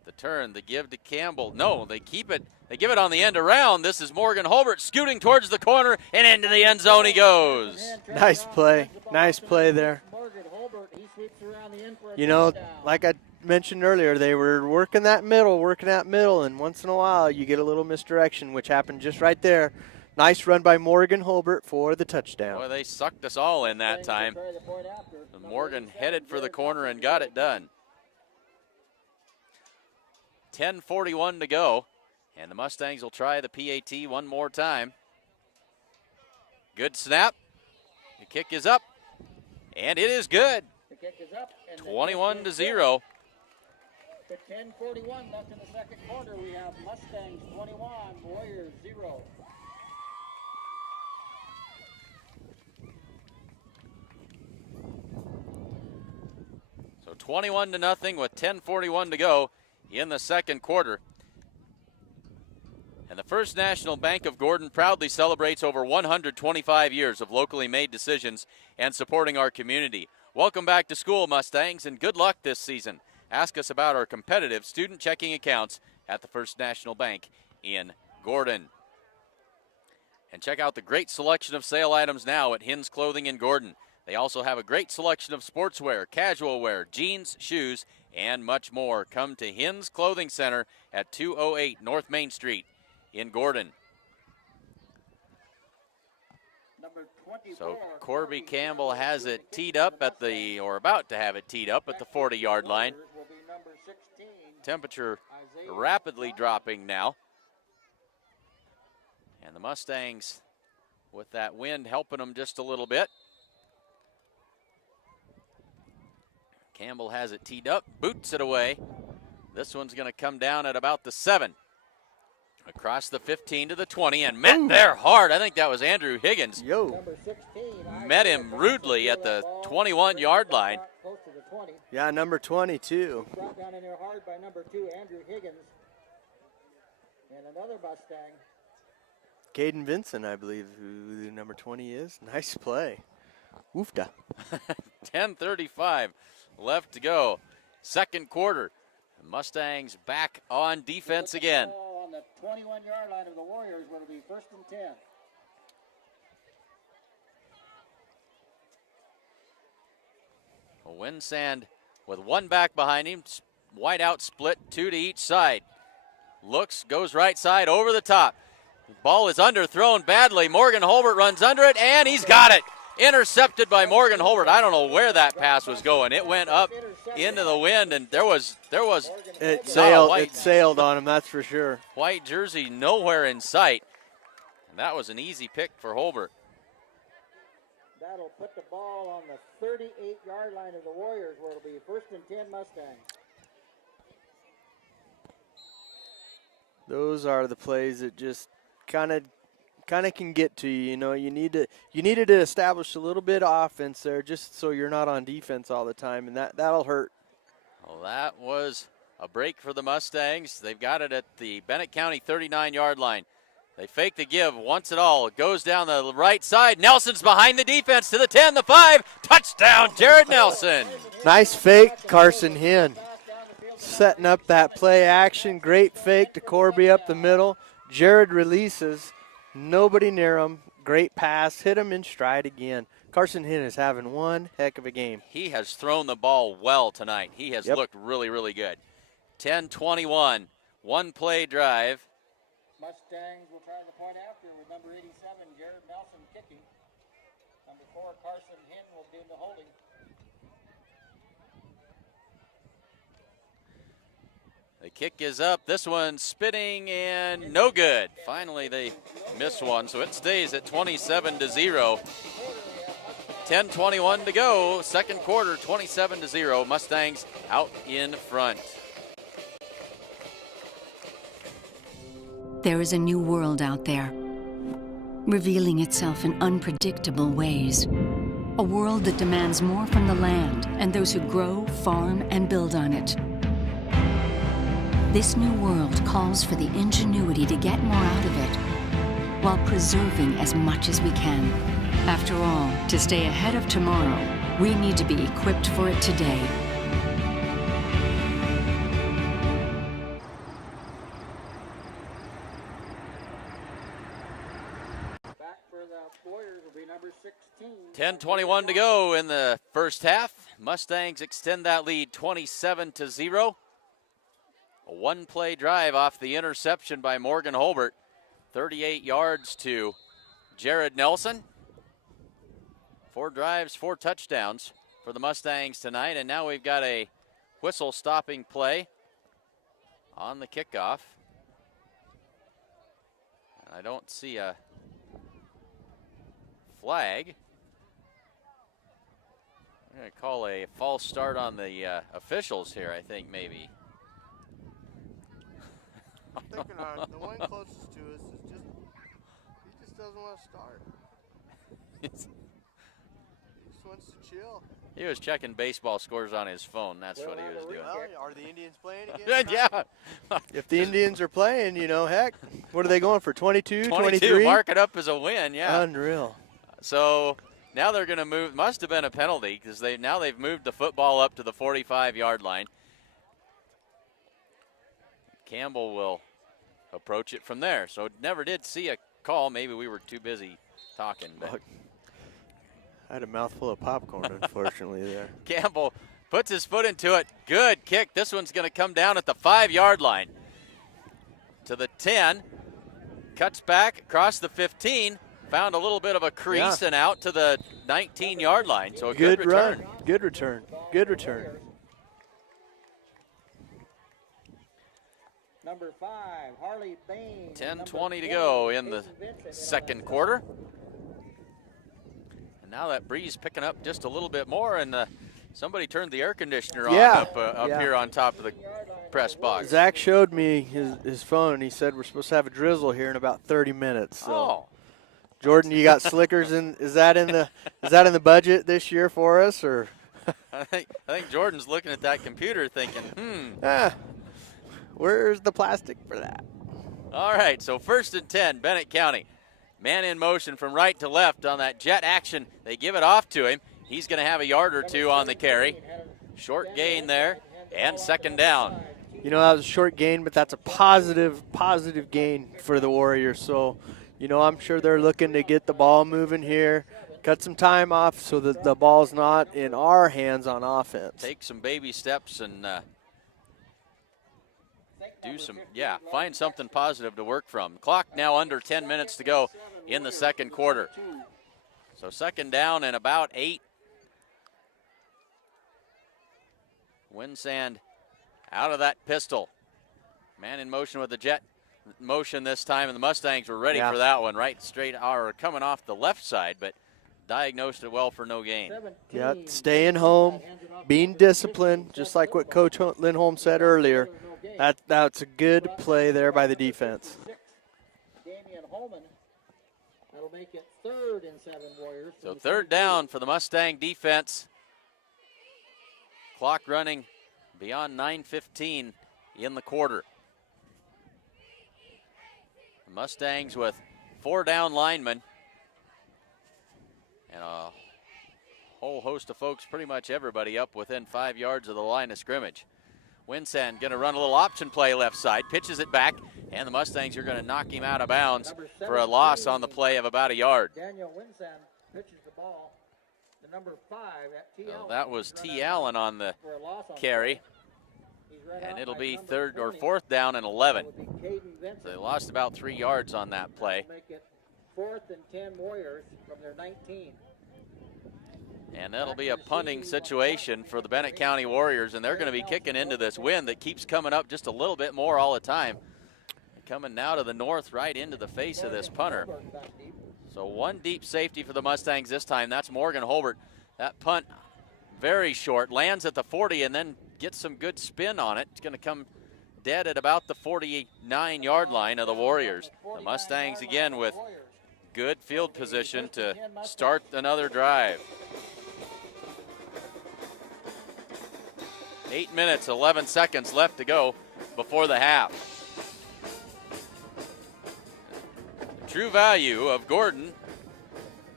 The turn, the give to Campbell. No, they keep it. They give it on the end around. This is Morgan Holbert scooting towards the corner, and into the end zone he goes. Nice play. Nice play there. You know, like I mentioned earlier, they were working that middle, and once in a while you get a little misdirection, which happened just right there. Nice run by Morgan Holbert for the touchdown. Boy, they sucked us all in that time. Morgan headed for the corner and got it done. 10:41 to go, and the Mustangs will try the PAT one more time. Good snap. The kick is up, and it is good. 21-0. With 10:41 left in the second quarter, we have Mustangs 21, Warriors 0. So 21-0 with 10:41 to go in the second quarter. And the First National Bank of Gordon proudly celebrates over 125 years of locally made decisions and supporting our community. Welcome back to school, Mustangs, and good luck this season. Ask us about our competitive student checking accounts at the First National Bank in Gordon. And check out the great selection of sale items now at Hinn's Clothing in Gordon. They also have a great selection of sportswear, casual wear, jeans, shoes, and much more. Come to Hinn's Clothing Center at 208 North Main Street in Gordon. So Corby Campbell has it teed up at the, or about to have it teed up at the 40-yard line. Temperature rapidly dropping now. And the Mustangs, with that wind helping them just a little bit. Campbell has it teed up, boots it away. This one's going to come down at about the 7. Across the 15 to the 20 and met there hard. I think that was Andrew Higgins. Met him rudely at the 21-yard line. Yeah, number 22. Brought down in there hard by number 2, Andrew Higgins. And another Mustang. Caden Vincent, I believe, who number 20 is. Nice play. Woofda. 10:35 left to go. Second quarter. The Mustangs back on defense again. On the 21-yard line of the Warriors, will be 1st and 10. Winsand with one back behind him. Wide out split, 2 to each side. Looks, goes right side, over the top. Ball is underthrown badly. Morgan Holbert runs under it, and he's got it. Intercepted by Morgan Holbert. I don't know where that pass was going. It went up into the wind, and there was It White. sailed on him, that's for sure. White jersey nowhere in sight. And that was an easy pick for Holbert. That'll put the ball on the 38-yard line of the Warriors, where it'll be 1st and 10 Mustangs. Those are the plays that just kind of can get to you. You know, you needed to establish a little bit of offense there, just so you're not on defense all the time, and that'll hurt. Well, that was a break for the Mustangs. They've got it at the Bennett County 39-yard line. They fake the give once and all. It goes down the right side. Nelson's behind the defense to the 10, the 5. Touchdown, Jared Nelson. Nice fake, Carson Hinn. Setting up that play action. Great fake to Corby up the middle. Jared releases. Nobody near him. Great pass. Hit him in stride again. Carson Hinn is having one heck of a game. He has thrown the ball well tonight. He has looked really, really good. 10-21, one-play drive. Mustangs will try the point after with number 87, Jared Nelson, kicking. Number 4, Carson Hinn will do the holding. The kick is up. This one's spitting and no good. Finally, they miss one, so it stays at 27-0. 10:21 to go. Second quarter, 27-0. Mustangs out in front. There is a new world out there, revealing itself in unpredictable ways. A world that demands more from the land and those who grow, farm, and build on it. This new world calls for the ingenuity to get more out of it, while preserving as much as we can. After all, to stay ahead of tomorrow, we need to be equipped for it today. Back for the Warriors will be number 16. 10:21 to go in the first half. Mustangs extend that lead 27-0. A one-play drive off the interception by Morgan Holbert. 38 yards to Jared Nelson. 4 drives, 4 touchdowns for the Mustangs tonight. And now we've got a whistle stopping play on the kickoff. I don't see a flag. I'm going to call a false start on the officials here, I think, maybe. I'm thinking the one closest to us is he just doesn't want to start. He just wants to chill. He was checking baseball scores on his phone. That's what he was doing. Well, are the Indians playing again? Yeah. If the Indians are playing, heck, what are they going for, 22, 22, 23? mark it up as a win, yeah. Unreal. So now they're going to move. Must have been a penalty because they've moved the football up to the 45-yard line. Campbell will approach it from there. So never did see a call. Maybe we were too busy talking. But I had a mouthful of popcorn, unfortunately, there. Campbell puts his foot into it. Good kick. This one's going to come down at the 5-yard line to the 10. Cuts back across the 15. Found a little bit of a crease and out to the 19-yard line. So a good return. Run. Good return. Good return. Number 5, Harley Bain. 10:20 to go in the second quarter. And now that breeze picking up just a little bit more, and somebody turned the air conditioner on up here on top of the press box. Zach showed me his phone, and he said we're supposed to have a drizzle here in about 30 minutes. So. Jordan, you got slickers in? Is that in the budget this year for us, or? I think Jordan's looking at that computer thinking, where's the plastic for that? All right, so 1st and 10, Bennett County. Man in motion from right to left on that jet action. They give it off to him. He's going to have a yard or two on the carry. Short gain there, and second down. That was a short gain, but that's a positive gain for the Warriors. So, I'm sure they're looking to get the ball moving here, cut some time off so that the ball's not in our hands on offense. Take some baby steps and find something positive to work from. Clock now under 10 minutes to go in the second quarter. So second down and about 8. Winsand out of that pistol. Man in motion with the jet motion this time, and the Mustangs were ready for that one. Right straight, or coming off the left side, but diagnosed it well for no gain. Yeah, staying home, being disciplined, just like what Coach Lindholm said earlier. That's a good play there by the defense. That'll make it 3rd and 7 Warriors. So 3rd down for the Mustang defense. Clock running beyond 9:15 in the quarter. The Mustangs with 4 down linemen and a whole host of folks, pretty much everybody up within 5 yards of the line of scrimmage. Winsand going to run a little option play left side, pitches it back, and the Mustangs are going to knock him out of bounds for a loss on the play of about a yard. Daniel Winsand pitches the ball. The number 5 at T. Well, that was T. Allen on the carry, and it'll be 3rd or 4th down and 11. So they lost about 3 yards on that play. Make it 4th and 10 Warriors from their 19. And that'll be a punting situation for the Bennett County Warriors, and they're going to be kicking into this wind that keeps coming up just a little bit more all the time. Coming now to the north, right into the face of this punter. So 1 deep safety for the Mustangs this time. That's Morgan Holbert. That punt very short, lands at the 40 and then gets some good spin on it. It's going to come dead at about the 49-yard line of the Warriors. The Mustangs again with good field position to start another drive. 8 minutes, 11 seconds left to go before the half. The True Value of Gordon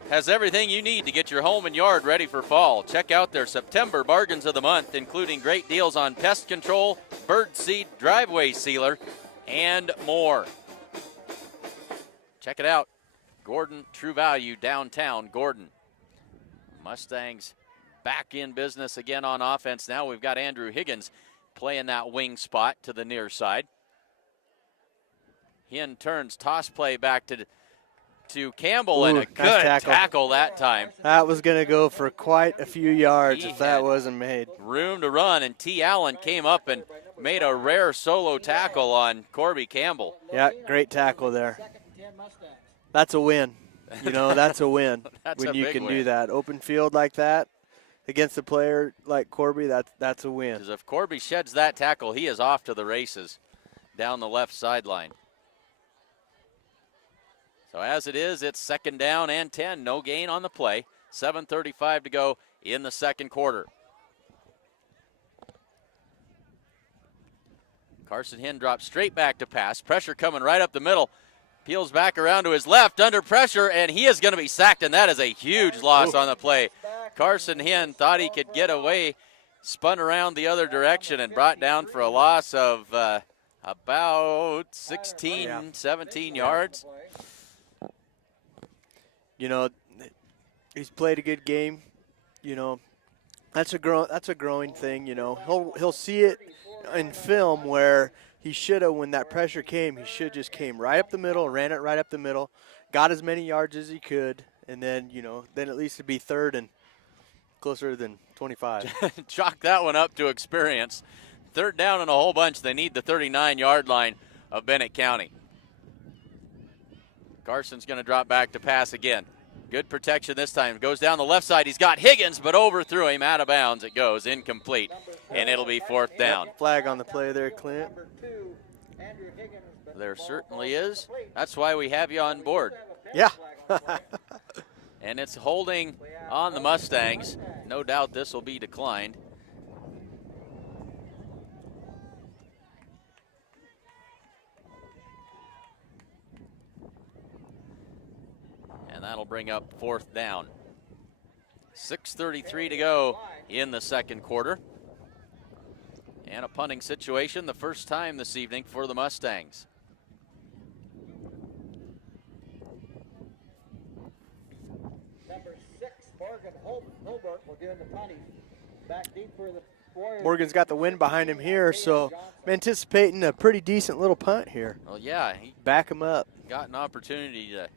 has everything you need to get your home and yard ready for fall. Check out their September bargains of the month, including great deals on pest control, bird seed, driveway sealer, and more. Check it out. Gordon True Value, downtown Gordon. Mustangs back in business again on offense. Now we've got Andrew Higgins playing that wing spot to the near side. Hinn turns, toss play back to Campbell, and a good tackle that time. That was going to go for quite a few yards if that wasn't made. Room to run, and T. Allen came up and made a rare solo tackle on Corby Campbell. Yeah, great tackle there. That's a win. You know, that's a win when you can do that. Open field like that against a player like Corby, that's a win. Because if Corby sheds that tackle, he is off to the races down the left sideline. So as it is, it's 2nd down and 10. No gain on the play. 7:35 to go in the second quarter. Carson Hinn drops straight back to pass. Pressure coming right up the middle. Peels back around to his left under pressure, and he is going to be sacked, and that is a huge loss on the play. Carson Hinn thought he could get away, spun around the other direction, and brought down for a loss of about 16, 17 yards. You know, he's played a good game. You know, that's a growing thing. You know, he'll see it in film where he should have, when that pressure came, he should just came right up the middle, ran it right up the middle, got as many yards as he could, and then, you know, then at least it'd be 3rd and closer than 25. Chalk that one up to experience. 3rd down and a whole bunch. They need the 39-yard line of Bennett County. Carson's going to drop back to pass again. Good protection this time. Goes down the left side. He's got Higgins, but overthrew him. Out of bounds it goes. Incomplete. And it'll be 4th down. Flag on the play there, Clint. There certainly is. That's why we have you on board. Yeah. And it's holding on the Mustangs. No doubt this will be declined. And that'll bring up 4th down. 6:33 to go in the second quarter. And a punting situation, the first time this evening for the Mustangs. Number 6, Morgan Holbert will do the punting. Back deep for the Warriors. Morgan's got the wind behind him here, so I'm anticipating a pretty decent little punt here. Well, yeah, he back him up. Got an opportunity to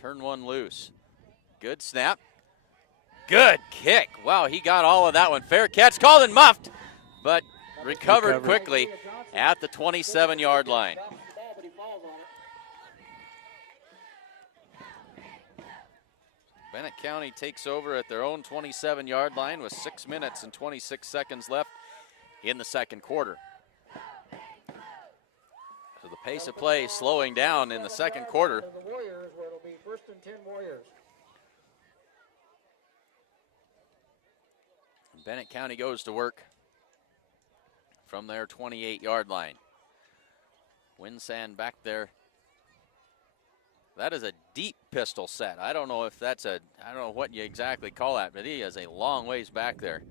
turn one loose. Good snap. Good kick. Wow, he got all of that one. Fair catch, called and muffed. But recovered quickly at the 27-yard line. Bennett County takes over at their own 27-yard line with 6 minutes and 26 seconds left in the second quarter. So the pace of play slowing down in the second quarter. Bennett County goes to work from their 28-yard line. Winsand back there. That is a deep pistol set. I don't know if that's I don't know what you exactly call that, but he is a long ways back there.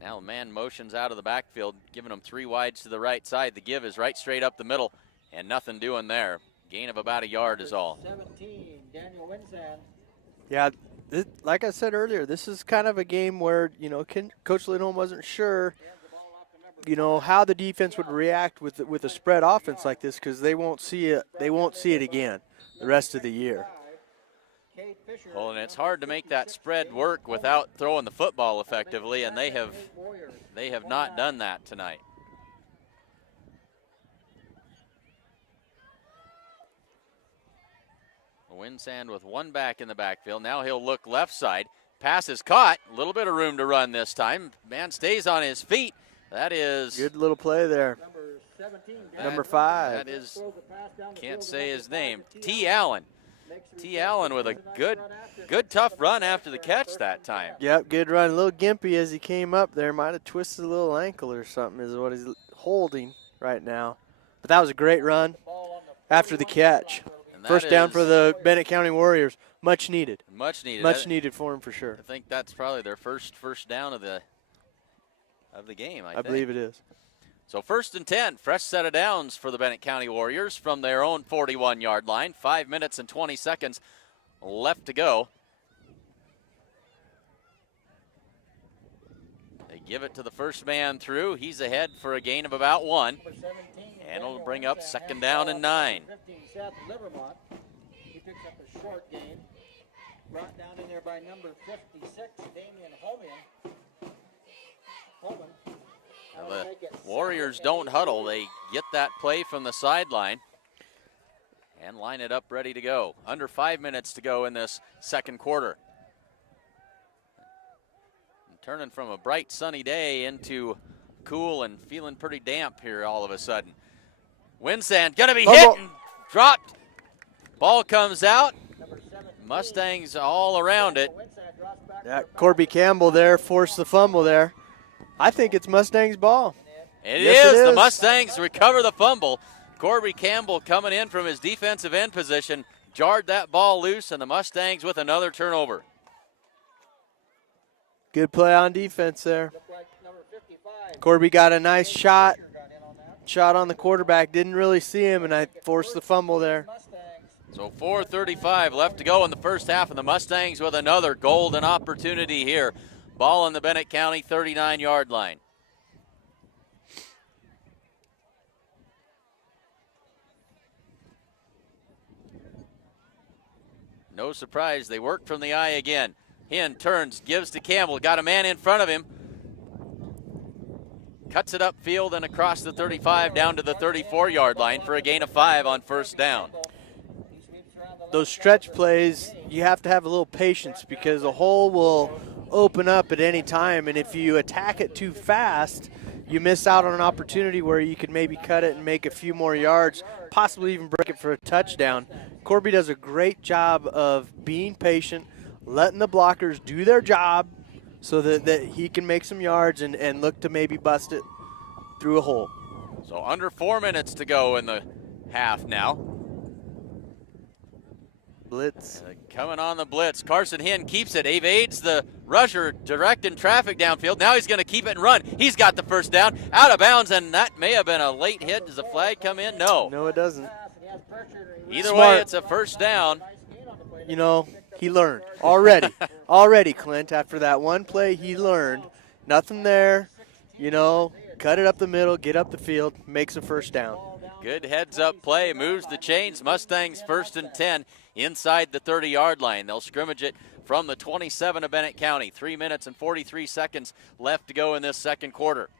Now the man motions out of the backfield, giving him 3 wides to the right side. The give is right straight up the middle, and nothing doing there. Gain of about a yard is all. 17, Daniel Winsand. Yeah, like I said earlier, this is kind of a game where, you know, Coach Lindholm wasn't sure, you know, how the defense would react with a spread offense like this, because they won't see it. They won't see it again the rest of the year. Well, and it's hard to make that spread work without throwing the football effectively, and they have not done that tonight. Winsand with 1 back in the backfield. Now he'll look left side. Pass is caught. A little bit of room to run this time. Man stays on his feet. That is good little play there. Number 5. That is, can't say his name. T. Allen. T. Allen with a good tough run after the catch that time. Yep, good run. A little gimpy as he came up there. Might have twisted a little ankle or something is what he's holding right now. But that was a great run after the catch. First down for the Bennett County Warriors. Much needed. Much needed. Much needed for him for sure. I think that's probably their first down of the game, I think. Believe it is. So 1st and 10, fresh set of downs for the Bennett County Warriors from their own 41-yard line. 5 minutes and 20 seconds left to go. They give it to the first man through. He's ahead for a gain of about 1. And it'll bring up 2nd down and 9. He picks up a short gain. Brought down in there by number 56, Damian Holman. The Warriors don't huddle. They get that play from the sideline and line it up ready to go. Under 5 minutes to go in this second quarter. And turning from a bright sunny day into cool and feeling pretty damp here all of a sudden. Winsand gonna be hit and dropped. Ball comes out. Mustangs all around it. Yeah, Corby Campbell there forced the fumble there. I think it's Mustangs' ball. It is. The Mustangs recover the fumble. Corby Campbell coming in from his defensive end position, jarred that ball loose, and the Mustangs with another turnover. Good play on defense there. Corby got a nice shot on the quarterback. Didn't really see him, and I forced the fumble there. So 4:35 left to go in the first half, and the Mustangs with another golden opportunity here. Ball on the Bennett County 39-yard line. No surprise, they work from the eye again. Hinn turns, gives to Campbell, got a man in front of him. Cuts it upfield and across the 35 down to the 34-yard line for a gain of 5 on 1st down. Those stretch plays, you have to have a little patience because a hole will open up at any time, and if you attack it too fast, you miss out on an opportunity where you could maybe cut it and make a few more yards, possibly even break it for a touchdown. Corby does a great job of being patient, letting the blockers do their job so that he can make some yards and look to maybe bust it through a hole. So under 4 minutes to go in the half now. Blitz. Coming on the blitz. Carson Hinn keeps it, evades the rusher, directing traffic downfield. Now he's going to keep it and run. He's got the first down, out of bounds, and that may have been a late hit. Does the flag come in? No. No, it doesn't. Either way, it's a first down. You know, he learned already. Already, Clint, after that one play, he learned. Nothing there, you know, cut it up the middle, get up the field, makes a first down. Good heads-up play, moves the chains. Mustangs 1st and 10 inside the 30-yard line. They'll scrimmage it from the 27 of Bennett County. 3 minutes and 43 seconds left to go in this second quarter.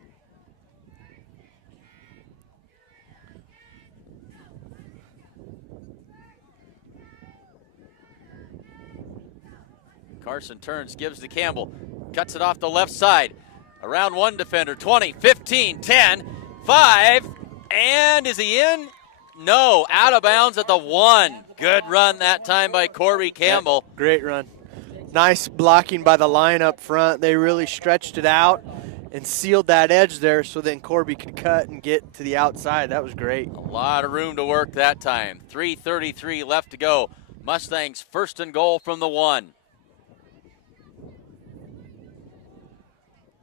Carson turns, gives to Campbell, cuts it off the left side. Around one defender, 20, 15, 10, 5, and is he in? No, out of bounds at the 1. Good run that time by Corby Campbell. Yeah, great run. Nice blocking by the line up front. They really stretched it out and sealed that edge there so then Corby could cut and get to the outside. That was great. A lot of room to work that time. 3:33 left to go. Mustangs first and goal from the 1.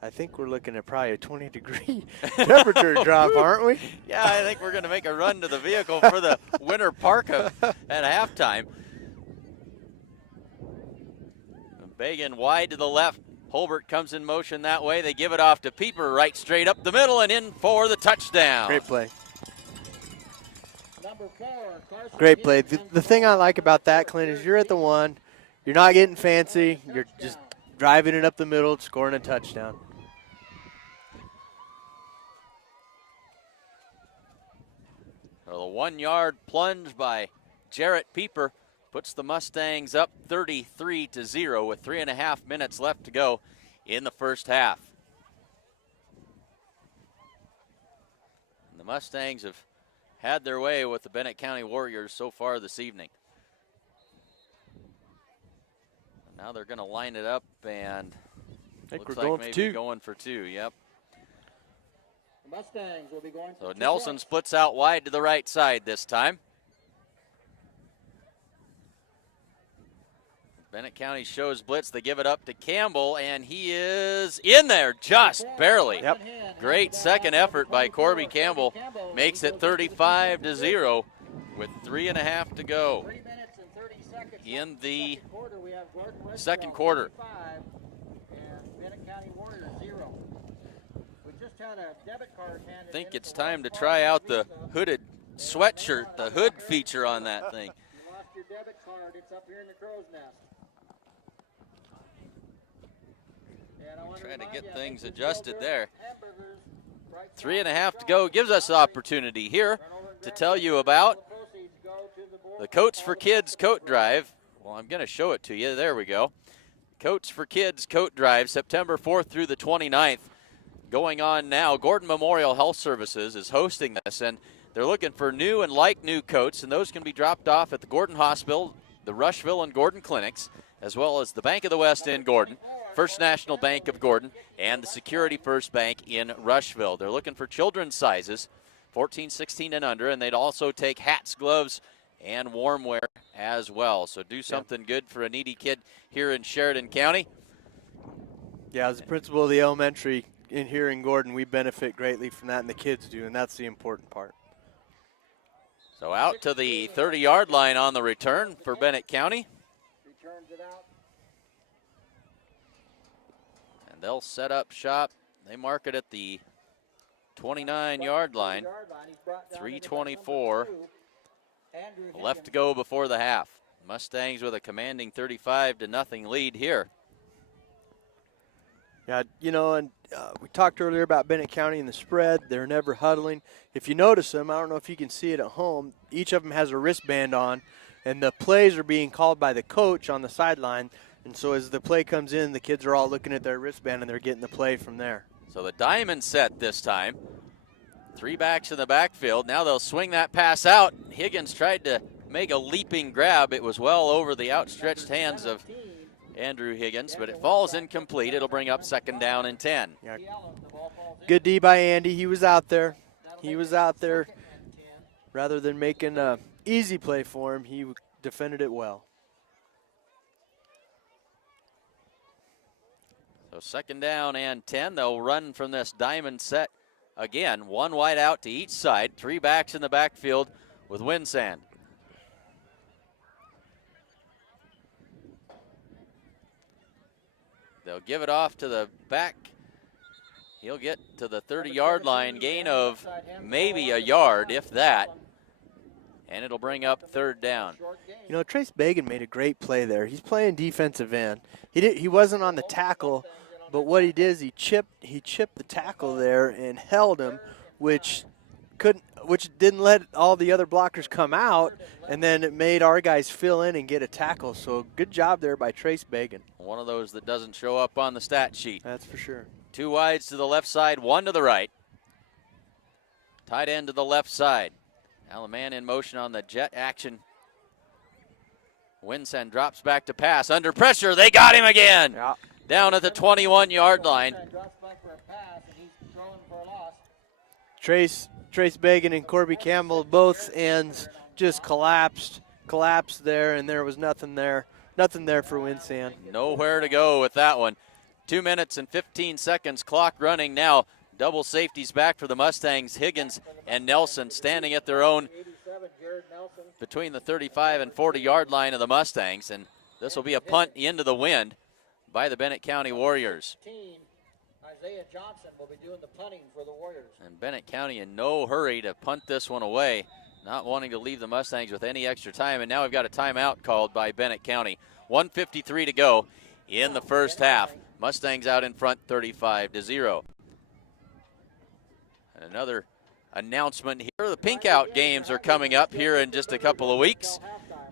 I think we're looking at probably a 20-degree temperature drop, aren't we? Yeah, I think we're going to make a run to the vehicle for the winter parka at halftime. Bagan wide to the left. Holbert comes in motion that way. They give it off to Pieper right straight up the middle and in for the touchdown. Great play. Great play. The thing I like about that, Clint, is you're at the 1. You're not getting fancy. You're just driving it up the middle, scoring a touchdown. So the 1-yard plunge by Jarrett Pieper puts the Mustangs up 33-0 with 3.5 minutes left to go in the first half. And the Mustangs have had their way with the Bennett County Warriors so far this evening. Now they're going to line it up, and I think looks we're like going maybe for 2. going for 2, yep. The Mustangs will be going So for 2 Nelson points. splits out wide to the right side this time. Bennett County shows blitz. They give it up to Campbell, and he is in there just barely. Yep. Great second effort by Corby Campbell. Makes it 35-0 with 3.5 to go 3 minutes and 30 seconds in the quarter. We have Gordon Rushville second quarter. 35 and Bennett County Warriors 0. We just had a debit card handed I think in it's for time to West try out Farm the hooded sweatshirt, the hood feature on that thing. You lost your debit card. It's up here in the crow's nest. And I want Trying to remind get you, I things think adjusted there. hamburgers right 3.5 to go gives us the opportunity here to tell you about the Coats for Kids Coat Drive. Well, I'm going to show it to you. There we go. Coats for Kids Coat Drive, September 4th through the 29th. Going on now. Gordon Memorial Health Services is hosting this, and they're looking for new and like-new coats, and those can be dropped off at the Gordon Hospital, the Rushville and Gordon Clinics, as well as the Bank of the West in Gordon, First National Bank of Gordon, and the Security First Bank in Rushville. They're looking for children's sizes, 14, 16, and under, and they'd also take hats, gloves, and warm wear as well. So do something good for a needy kid here in Sheridan County. Yeah, as the principal of the elementary in here in Gordon, we benefit greatly from that, and the kids do, and that's the important part. So out to the 30-yard line on the return for Bennett County. Returns it out. And they'll set up shop. They mark it at the 29-yard line. 3:24 left to go before the half. Mustangs with a commanding 35-0 lead here. Yeah, you know, and we talked earlier about Bennett County and the spread. They're never huddling. If you notice them, I don't know if you can see it at home, each of them has a wristband on, and the plays are being called by the coach on the sideline. And so as the play comes in, the kids are all looking at their wristband, and they're getting the play from there. So the diamond set this time. 3 backs in the backfield. Now they'll swing that pass out. Higgins tried to make a leaping grab. It was well over the outstretched hands of Andrew Higgins, but it falls incomplete. It'll bring up 2nd down and 10. Yeah. Good D by Andy. He was out there. He was out there. Rather than making an easy play for him, he defended it well. So 2nd down and 10. They'll run from this diamond set again. 1 wide out to each side. 3 backs in the backfield with Winsand. They'll give it off to the back. He'll get to the 30-yard line, gain of maybe a yard, if that. and it'll bring up 3rd down. You know, Trace Bagan made a great play there. He's playing defensive end. He wasn't on the tackle, but what he did is he chipped the tackle there and held him, which didn't let all the other blockers come out, and then it made our guys fill in and get a tackle. So good job there by Trace Bagan. One of those that doesn't show up on the stat sheet. That's for sure. 2 wides to the left side, 1 to the right. Tight end to the left side. Now a man in motion on the jet action. Winston drops back to pass. Under pressure, they got him again. Yeah. Down at the 21-yard line. Trace Bagan and Corby Campbell, both ends just collapsed there, and there was nothing there for Winston. Nowhere to go with that one. 2 minutes and 15 seconds, clock running now. Double safeties back for the Mustangs. Higgins and Nelson standing at their own between the 35 and 40-yard line of the Mustangs, and this will be a punt into the wind by the Bennett County Warriors. Isaiah Johnson will be doing the punting for the Warriors. And Bennett County in no hurry to punt this one away, not wanting to leave the Mustangs with any extra time, and now we've got a timeout called by Bennett County. 1:53 to go in the first half. Mustangs out in front 35-0. And another announcement here. The Pink Out games are coming up here in just a couple of weeks.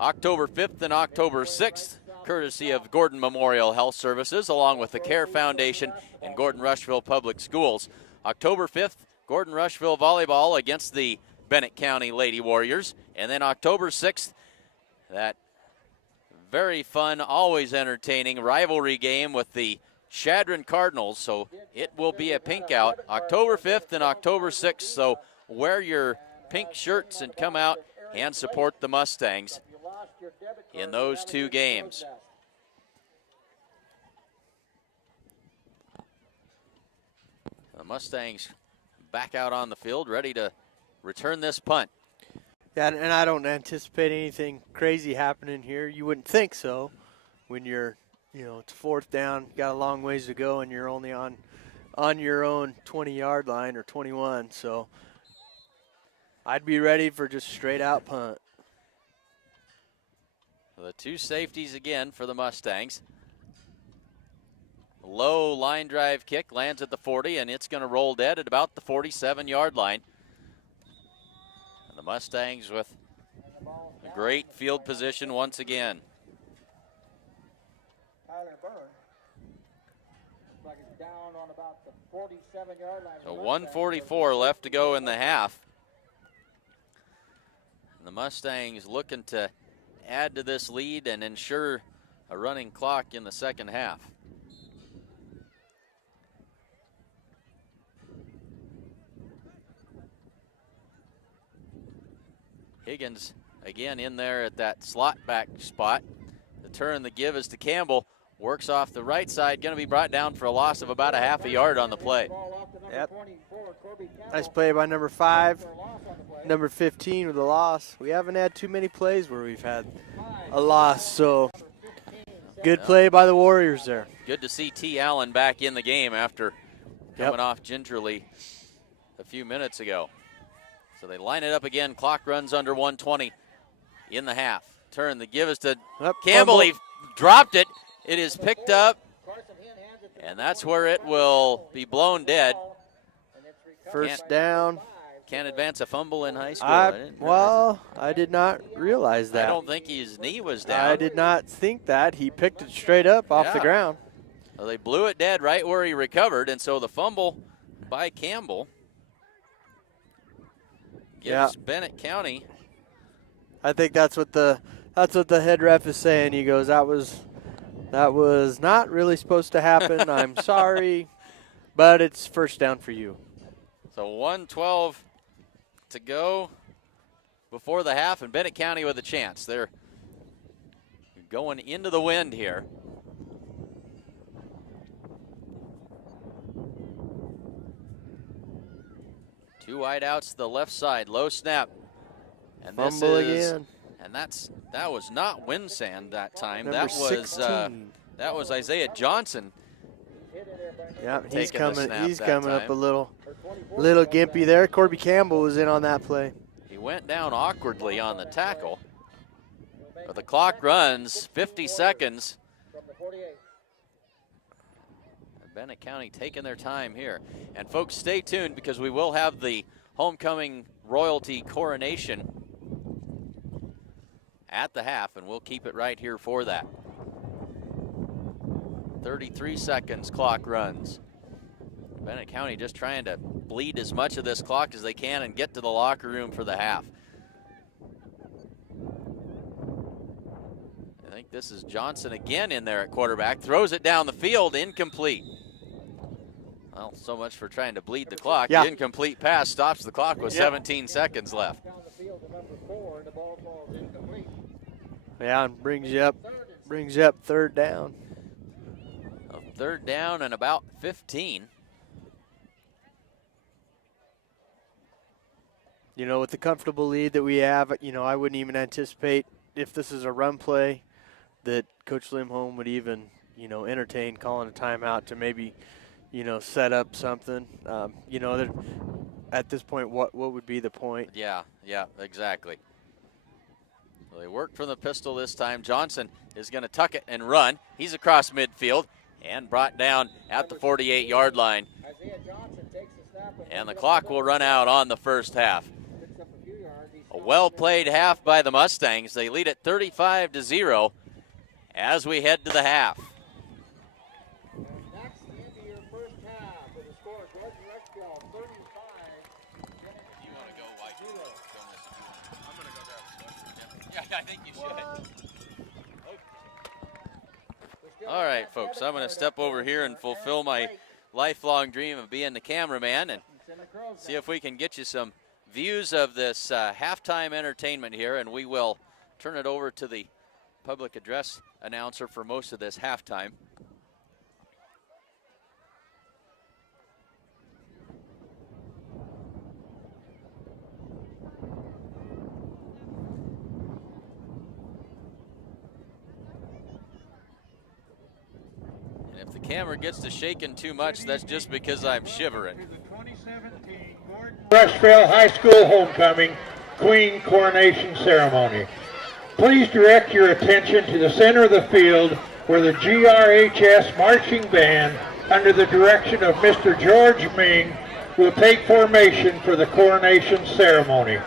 October 5th and October 6th, courtesy of Gordon Memorial Health Services, along with the CARE Foundation and Gordon Rushville Public Schools. October 5th, Gordon Rushville Volleyball against the Bennett County Lady Warriors. And then October 6th, that very fun, always entertaining rivalry game with the Chadron Cardinals, so it will be a Pink Out October 5th and October 6th, so wear your pink shirts and come out and support the Mustangs in those 2 games. The Mustangs back out on the field, ready to return this punt. Yeah, and I don't anticipate anything crazy happening here. You wouldn't think so when you're, it's 4th down, got a long ways to go, and you're only on your own 20-yard line or 21. So I'd be ready for just straight out punt. The 2 safeties again for the Mustangs. Low line drive kick lands at the 40, and it's going to roll dead at about the 47-yard line. And the Mustangs with a great field position once again. Down on about the 47-yard line. So 1:44 left to go in the half. And the Mustangs looking to add to this lead and ensure a running clock in the second half. Higgins again in there at that slot back spot. The turn, the give is to Campbell. Works off the right side, going to be brought down for a loss of about a half a yard on the play. Yep. Nice play by number 5. Number 15 with a loss. We haven't had too many plays where we've had a loss, so good play by the Warriors there. Good to see T. Allen back in the game after coming off gingerly a few minutes ago. So they line it up again. Clock runs under 1:20 in the half. Turn, the give is to Campbell. He dropped it. It is picked up, and that's where it will be blown dead. First down. Can't advance a fumble in high school. I did not realize that. I don't think his knee was down. I did not think that. He picked it straight up off the ground. Well, they blew it dead right where he recovered, and so the fumble by Campbell gives Bennett County. I think that's what the head ref is saying. He goes, that was not really supposed to happen. I'm sorry, but it's first down for you. So 1:12 to go before the half, and Bennett County with a chance. They're going into the wind here. Two wide outs to the left side, low snap. And this Fumble is again. And that was not Winsand that time. Number 16. That was Isaiah Johnson. Yeah, he's taking the coming. snap He's that coming time. up a little gimpy there. Corby Campbell was in on that play. He went down awkwardly on the tackle. But the clock runs 50 seconds. Bennett County taking their time here. And folks, stay tuned because we will have the homecoming royalty coronation at the half, and we'll keep it right here for that. 33 seconds, clock runs. Bennett County just trying to bleed as much of this clock as they can and get to the locker room for the half. I think this is Johnson again in there at quarterback. Throws it down the field, incomplete. Well, so much for trying to bleed the clock. Yeah. The incomplete pass stops the clock with 17 seconds left. Yeah, and brings you up third down. Third down and about 15. You know, with the comfortable lead that we have, you know, I wouldn't even anticipate if this is a run play that Coach Limholm would even, you know, entertain calling a timeout to maybe, you know, set up something. You know, at this point, what would be the point? Yeah, exactly. So they worked from the pistol this time. Johnson is going to tuck it and run. He's across midfield and brought down at the 48-yard line. And the clock will run out on the first half. A well-played half by the Mustangs. They lead it 35-0 as we head to the half. I think you should. All right, folks, I'm going to step over here and fulfill my lifelong dream of being the cameraman and see if we can get you some views of this halftime entertainment here, and we will turn it over to the public address announcer for most of this halftime. If the camera gets to shaking too much, that's just because I'm shivering. Rushville High School Homecoming Queen Coronation Ceremony. Please direct your attention to the center of the field where the GRHS Marching Band, under the direction of Mr. George Ming, will take formation for the coronation ceremony.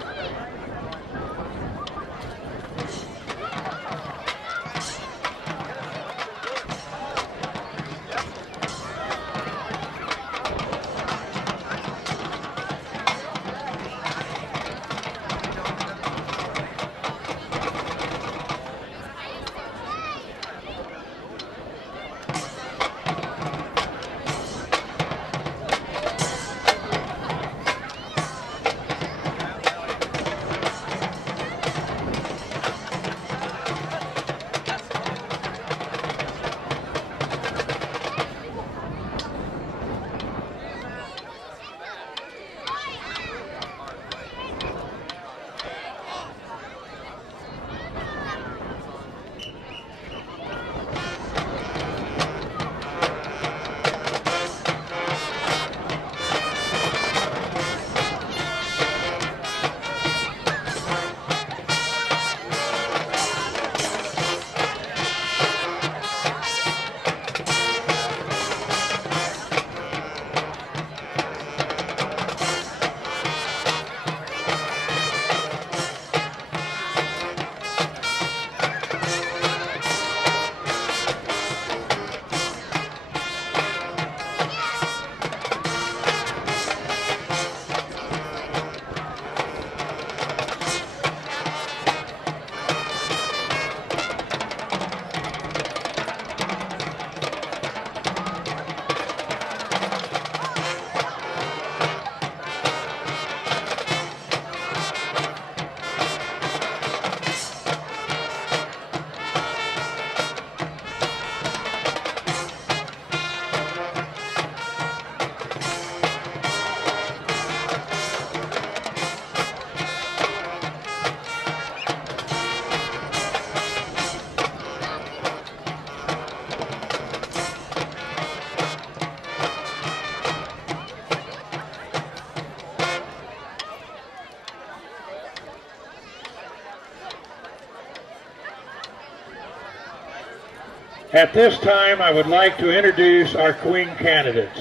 At this time, I would like to introduce our Queen candidates.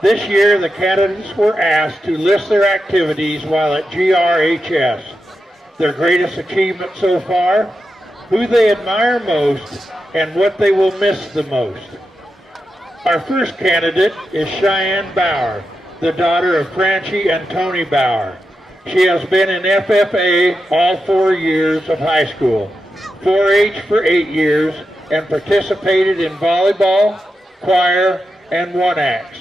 This year, the candidates were asked to list their activities while at GRHS, their greatest achievement so far, who they admire most, and what they will miss the most. Our first candidate is Cheyenne Bauer, the daughter of Francie and Tony Bauer. She has been in FFA all 4 years of high school, 4-H for 8 years, and participated in volleyball, choir, and one-acts.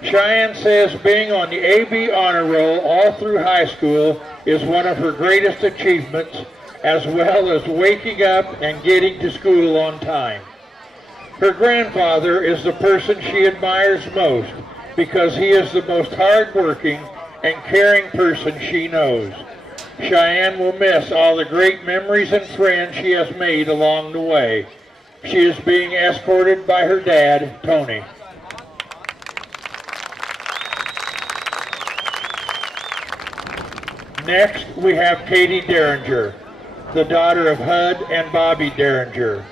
Cheyenne says being on the AB honor roll all through high school is one of her greatest achievements, as well as waking up and getting to school on time. Her grandfather is the person she admires most because he is the most hard-working and caring person she knows. Cheyenne will miss all the great memories and friends she has made along the way. She is being escorted by her dad, Tony. Next, we have Katie Derringer, the daughter of Hud and Bobby Derringer.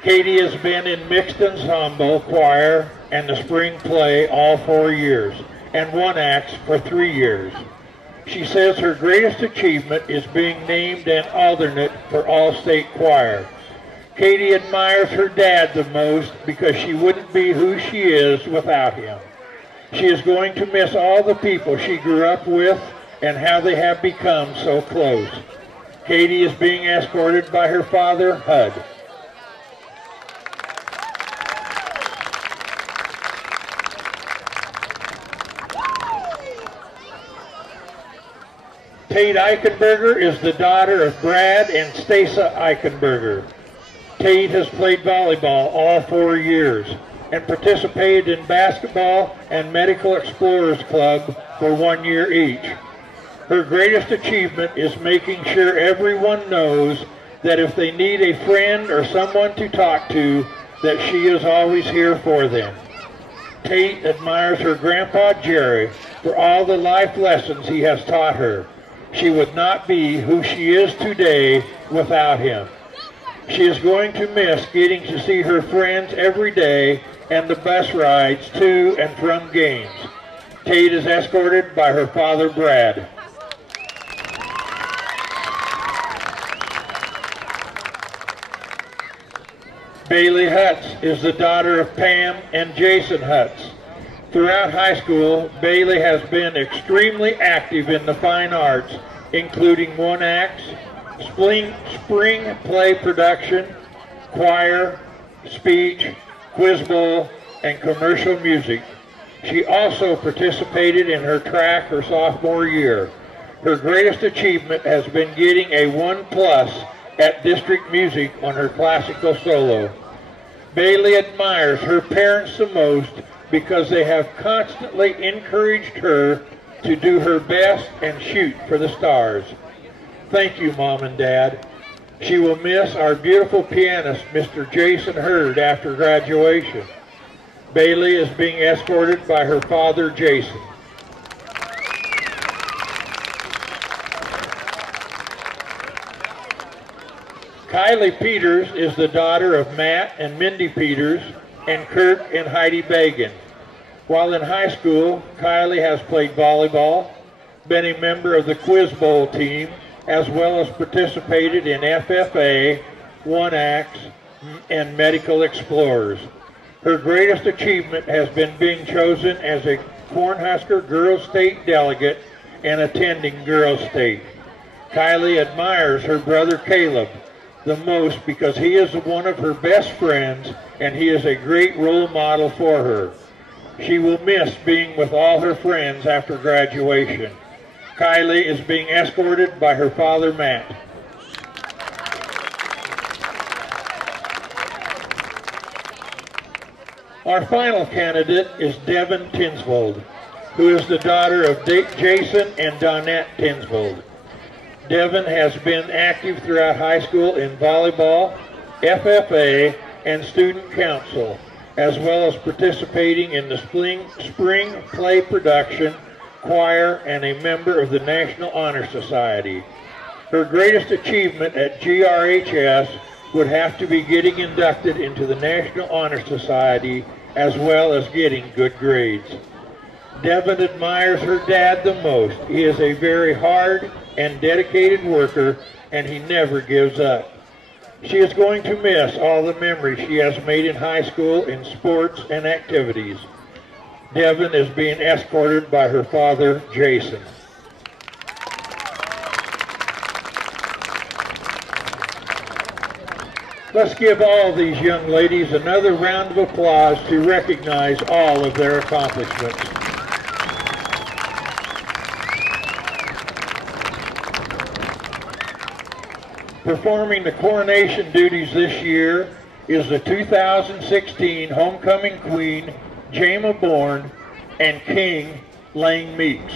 Katie has been in mixed ensemble, choir, and the spring play all 4 years, and one-acts for 3 years. She says her greatest achievement is being named an alternate for All-State Choir. Katie admires her dad the most because she wouldn't be who she is without him. She is going to miss all the people she grew up with and how they have become so close. Katie is being escorted by her father, Hud. Tate Eichenberger is the daughter of Brad and Stasa Eichenberger. Tate has played volleyball all 4 years and participated in basketball and Medical Explorers Club for 1 year each. Her greatest achievement is making sure everyone knows that if they need a friend or someone to talk to, that she is always here for them. Tate admires her grandpa Jerry for all the life lessons he has taught her. She would not be who she is today without him. She is going to miss getting to see her friends every day and the bus rides to and from games. Tate is escorted by her father, Brad. Bailey Hutz is the daughter of Pam and Jason Hutz. Throughout high school, Bailey has been extremely active in the fine arts, including one-acts, spring play production, choir, speech, quiz bowl, and commercial music. She also participated in her track her sophomore year. Her greatest achievement has been getting a 1+ at district music on her classical solo. Bailey admires her parents the most because they have constantly encouraged her to do her best and shoot for the stars. Thank you, Mom and Dad. She will miss our beautiful pianist, Mr. Jason Hurd, after graduation. Bailey is being escorted by her father, Jason. Kylie Peters is the daughter of Matt and Mindy Peters and Kirk and Heidi Bagan. While in high school, Kylie has played volleyball, been a member of the Quiz Bowl team, as well as participated in FFA, one-acts, and Medical Explorers. Her greatest achievement has been being chosen as a Cornhusker Girls State delegate and attending Girls State. Kylie admires her brother Caleb the most because he is one of her best friends and he is a great role model for her. She will miss being with all her friends after graduation. Kylie is being escorted by her father, Matt. Our final candidate is Devin Tinsvold, who is the daughter of Jason and Donette Tinsvold. Devin has been active throughout high school in volleyball, FFA, and student council, as well as participating in the spring play production, choir, and a member of the National Honor Society. Her greatest achievement at GRHS would have to be getting inducted into the National Honor Society as well as getting good grades. Devin admires her dad the most. He is a very hard and dedicated worker, and he never gives up. She is going to miss all the memories she has made in high school in sports and activities. Devin is being escorted by her father, Jason. Let's give all these young ladies another round of applause to recognize all of their accomplishments. Performing the coronation duties this year is the 2016 Homecoming Queen, Jama Bourne, and King, Lane Meeks.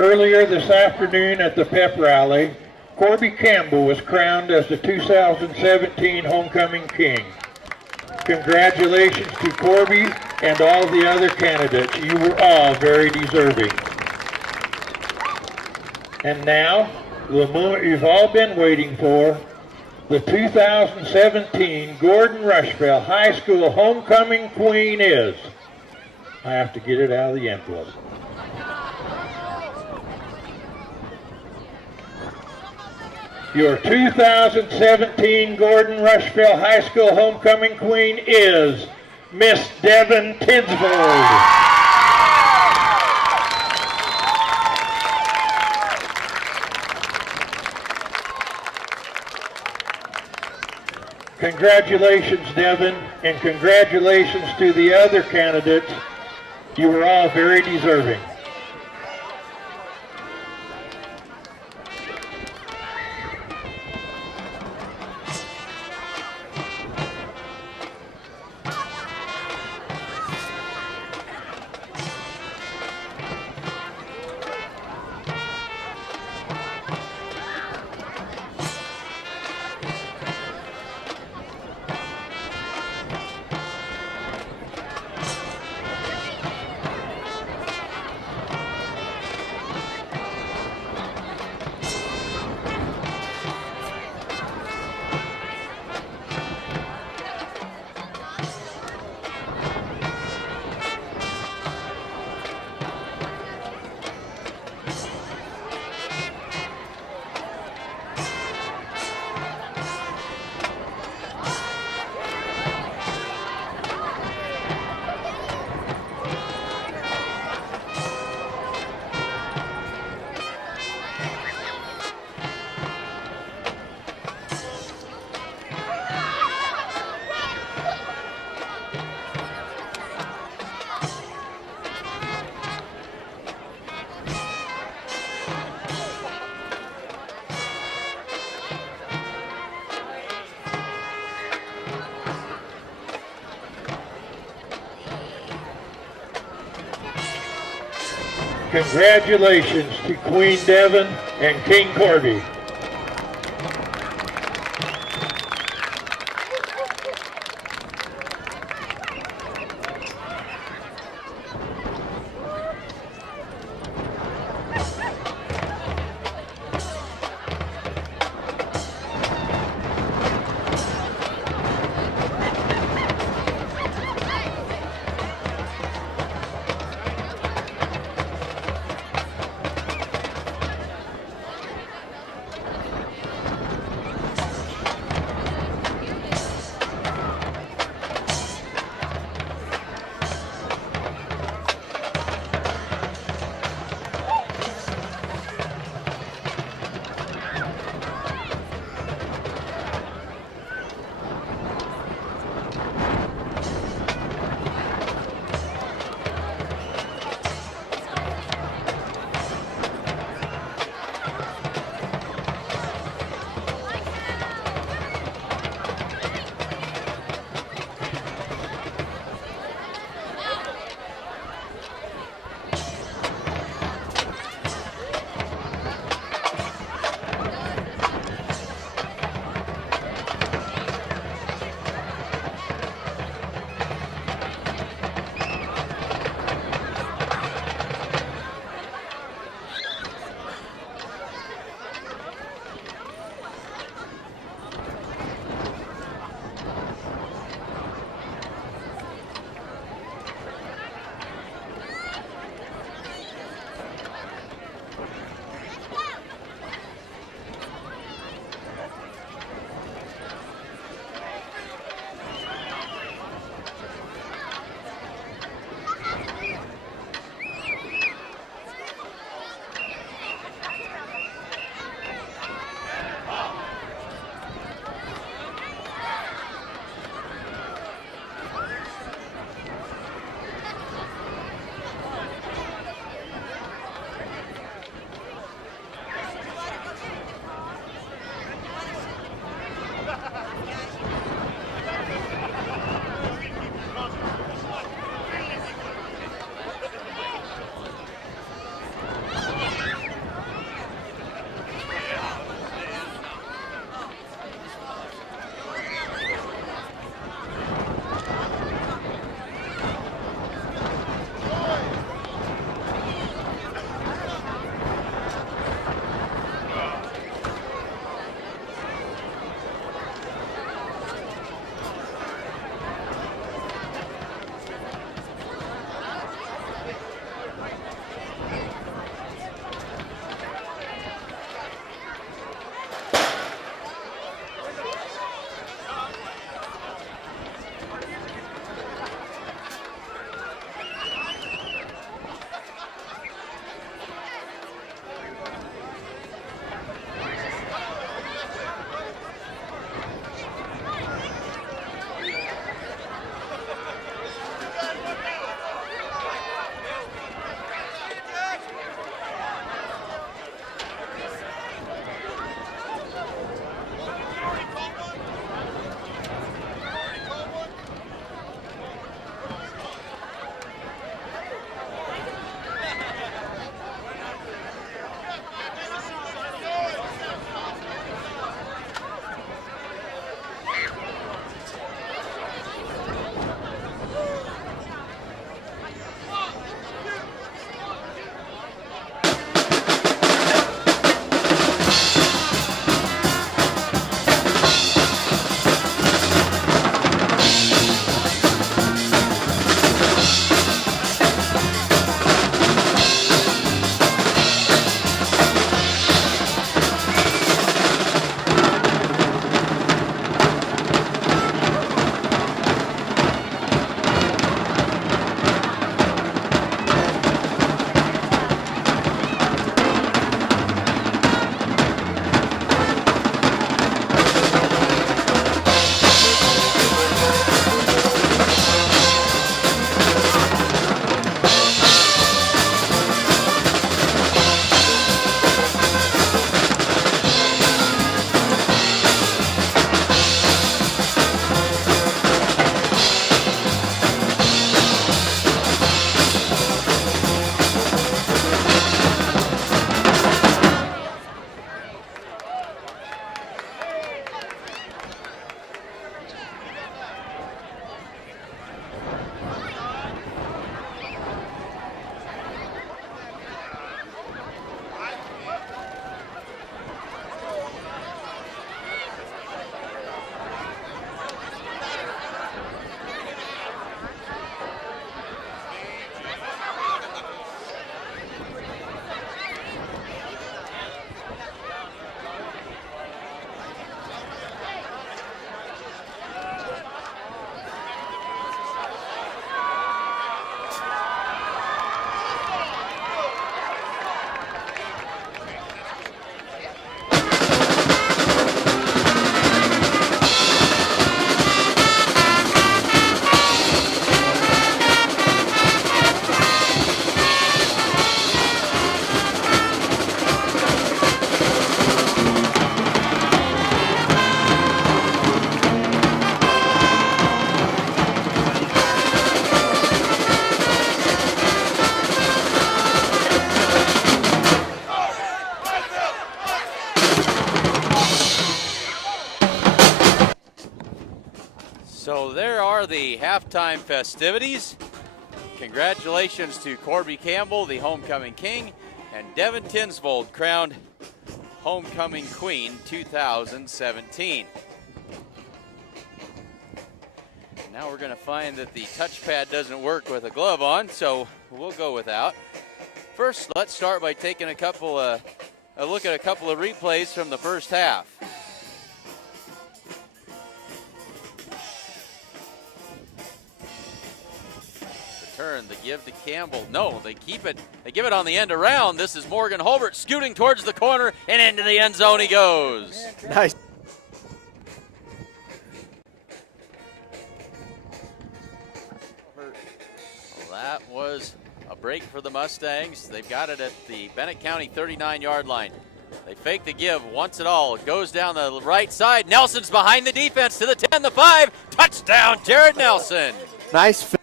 Earlier this afternoon at the pep rally, Corby Campbell was crowned as the 2017 Homecoming King. Congratulations to Corby and all the other candidates. You were all very deserving. And now, the moment you've all been waiting for, the 2017 Gordon Rushville High School Homecoming Queen is, I have to get it out of the envelope. Your 2017 Gordon Rushville High School Homecoming Queen is Miss Devin Tinsvold. Congratulations, Devin, and congratulations to the other candidates. You were all very deserving. Congratulations to Queen Devin and King Corby. the halftime festivities. Congratulations to Corby Campbell, the homecoming king, and Devin Tinsvold, crowned homecoming queen 2017. Now we're going to find that the touchpad doesn't work with a glove on, so we'll go without. First, let's start by taking a look at a couple of replays from the first half. Turn, the give to Campbell. No, they keep it. They give it on the end around. This is Morgan Holbert scooting towards the corner, and into the end zone he goes. Nice. Well, that was a break for the Mustangs. They've got it at the Bennett County 39-yard line. They fake the give once at all. It goes down the right side. Nelson's behind the defense to the 10, the 5. Touchdown, Jared Nelson. Nice.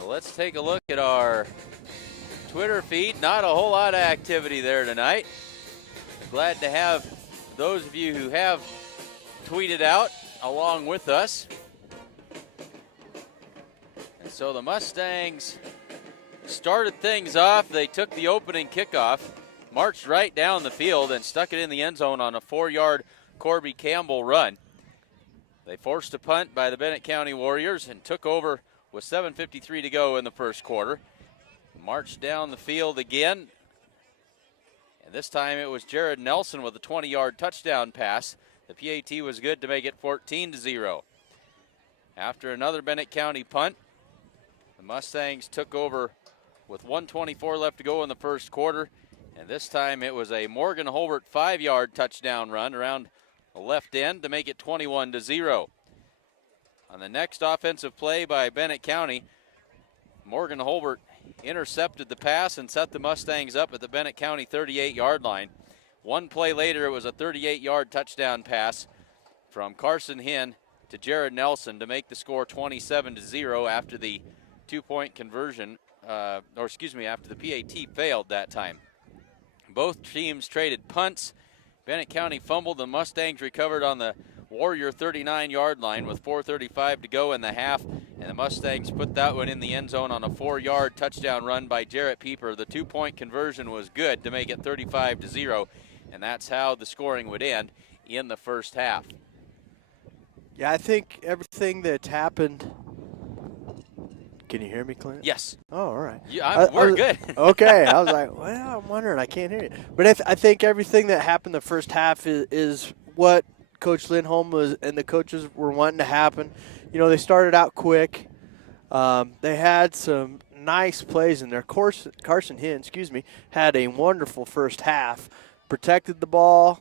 Let's take a look at our Twitter feed. Not a whole lot of activity there tonight. Glad to have those of you who have tweeted out along with us. And so the Mustangs started things off. They took the opening kickoff, marched right down the field, and stuck it in the end zone on a 4-yard Corby Campbell run. They forced a punt by the Bennett County Warriors and took over with 7:53 to go in the first quarter. Marched down the field again. And this time it was Jared Nelson with a 20-yard touchdown pass. The PAT was good to make it 14-0. After another Bennett County punt, the Mustangs took over with 1:24 left to go in the first quarter. And this time it was a Morgan Holbert 5-yard touchdown run around the left end to make it 21-0. On the next offensive play by Bennett County, Morgan Holbert intercepted the pass and set the Mustangs up at the Bennett County 38-yard line. One play later, it was a 38-yard touchdown pass from Carson Hinn to Jared Nelson to make the score 27-0 after the two-point conversion, after the PAT failed that time. Both teams traded punts. Bennett County fumbled. The Mustangs recovered on the Warrior 39-yard line with 4:35 to go in the half, and the Mustangs put that one in the end zone on a 4-yard touchdown run by Jarrett Pieper. The two-point conversion was good to make it 35-0, and that's how the scoring would end in the first half. Yeah, I think everything that's happened. Can you hear me, Clint? Yes. Oh, all right. Yeah, we're good. Okay. I was like, well, I'm wondering. I can't hear you. But I think everything that happened the first half is what Coach Lindholm and the coaches were wanting to happen. You know, they started out quick. They had some nice plays in there. Carson Hinn, had a wonderful first half. Protected the ball,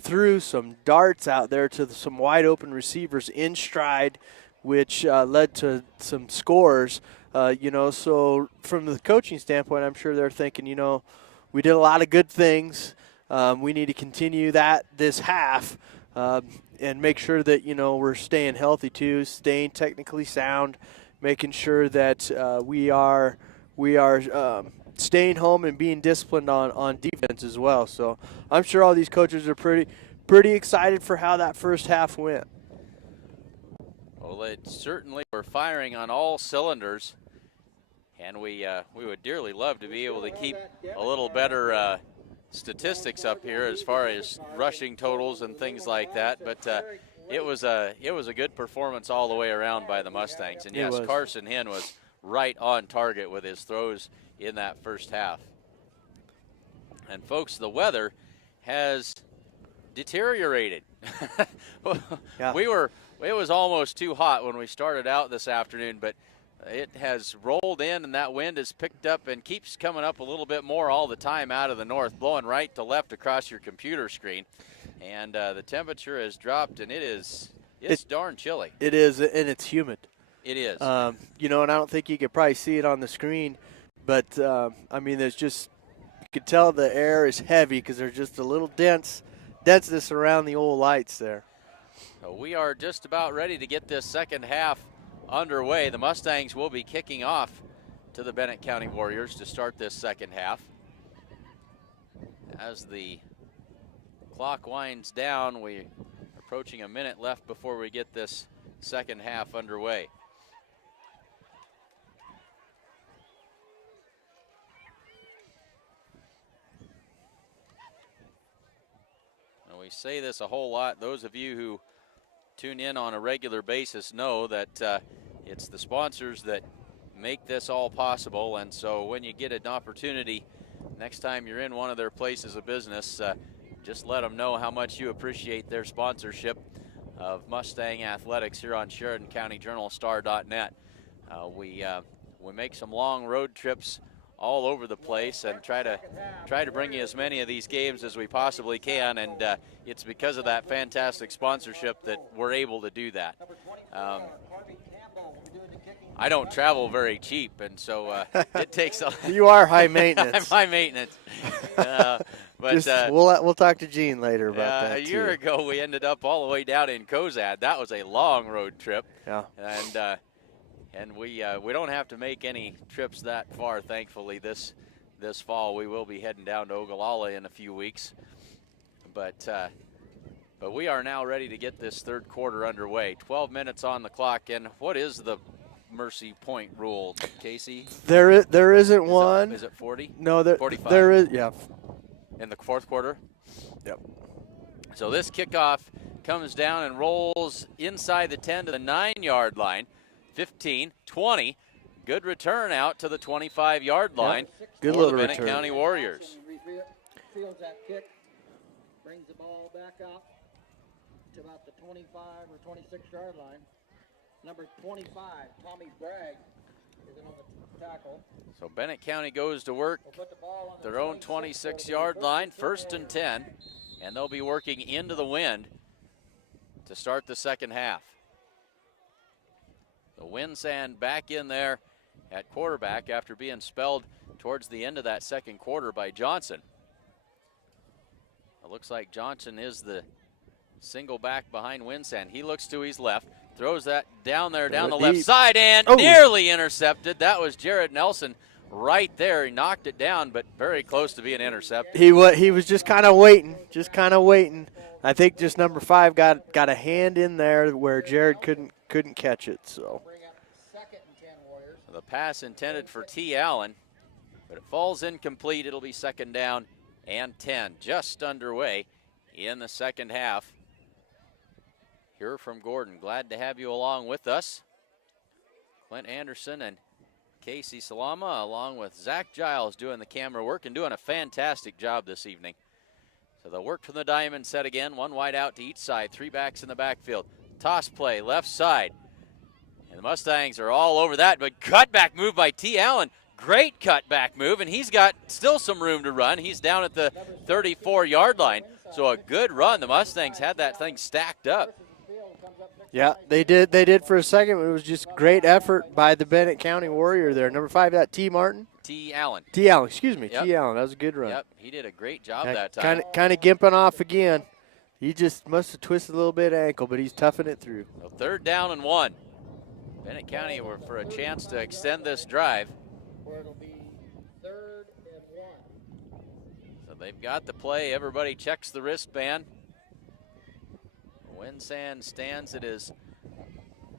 threw some darts out there to some wide open receivers in stride, which led to some scores. So from the coaching standpoint, I'm sure they're thinking, we did a lot of good things. We need to continue that this half. And make sure that, we're staying healthy too, staying technically sound, making sure that we are staying home and being disciplined on defense as well. So I'm sure all these coaches are pretty excited for how that first half went. Well, it certainly were firing on all cylinders, and we would dearly love to be able to keep a little better statistics up here as far as rushing totals and things like that, but it was a good performance all the way around by the Mustangs. And yes, Carson Hinn was right on target with his throws in that first half. And folks, the weather has deteriorated. Yeah. It was almost too hot when we started out this afternoon, but it has rolled in, and that wind has picked up and keeps coming up a little bit more all the time out of the north, blowing right to left across your computer screen. And the temperature has dropped, and it's darn chilly. It is, and it's humid. It is. And I don't think you could probably see it on the screen, but, there's just – you could tell the air is heavy because there's just a little denseness around the old lights there. So we are just about ready to get this second half underway. The Mustangs will be kicking off to the Bennett County Warriors to start this second half. as the clock winds down, we're approaching a minute left before we get this second half underway. And we say this a whole lot. Those of you who tune in on a regular basis know that it's the sponsors that make this all possible, and so when you get an opportunity next time you're in one of their places of business, just let them know how much you appreciate their sponsorship of Mustang Athletics here on SheridanCountyJournalStar.net. We make some long road trips all over the place and try to bring you as many of these games as we possibly can, and it's because of that fantastic sponsorship that we're able to do that. I don't travel very cheap, and so it takes a You are high maintenance. I'm high maintenance. But we'll talk to Gene later about that. A year ago, we ended up all the way down in Cozad. That was a long road trip. Yeah. And we don't have to make any trips that far, thankfully. This fall, we will be heading down to Ogallala in a few weeks. But we are now ready to get this third quarter underway. 12 minutes on the clock, and what is the mercy point rule, Casey? There isn't one. Is it 40? No, 45. There is, yeah. In the fourth quarter? Yep. So this kickoff comes down and rolls inside the 10 to the 9-yard line. 15, 20. Good return out to the 25-yard line. Yep. Good for little the Bennett return. County Warriors. Fields that kick, brings the ball back up to about the 25 or 26-yard line. Number 25, Tommy Bragg, is in on the tackle. So Bennett County goes to work their own 26-yard line, 1st and 10, and they'll be working into the wind to start the second half. The Winsand back in there at quarterback after being spelled towards the end of that second quarter by Johnson. It looks like Johnson is the single back behind Winsand. He looks to his left, throws that down there down the left side, and nearly intercepted. That was Jared Nelson right there. He knocked it down, but very close to being intercepted. He was just kind of waiting, I think just number 5 got a hand in there where Jared couldn't catch it. So the pass intended for T. Allen, but it falls incomplete. It'll be 2nd down and 10, just underway in the second half. Here from Gordon. Glad to have you along with us. Clint Anderson and Casey Salama, along with Zach Giles, doing the camera work and doing a fantastic job this evening. So they'll work from the diamond set again. 1 wide out to each side. 3 backs in the backfield. Toss play, left side. And the Mustangs are all over that, but cutback move by T. Allen. Great cutback move, and he's got still some room to run. He's down at the 34-yard line. So a good run. The Mustangs had that thing stacked up. Yeah, they did for a second. It was just great effort by the Bennett County Warrior there. Number 5, that T. Martin? T. Allen. T. Allen, excuse me. Yep. T. Allen, that was a good run. Yep, he did a great job that time. Kind of gimping off again. He just must have twisted a little bit of ankle, but he's toughing it through. So 3rd down and 1. Bennett County were for a chance to extend this drive. Where it'll be 3rd and 1. So they've got the play. Everybody checks the wristband. Winsand stands at his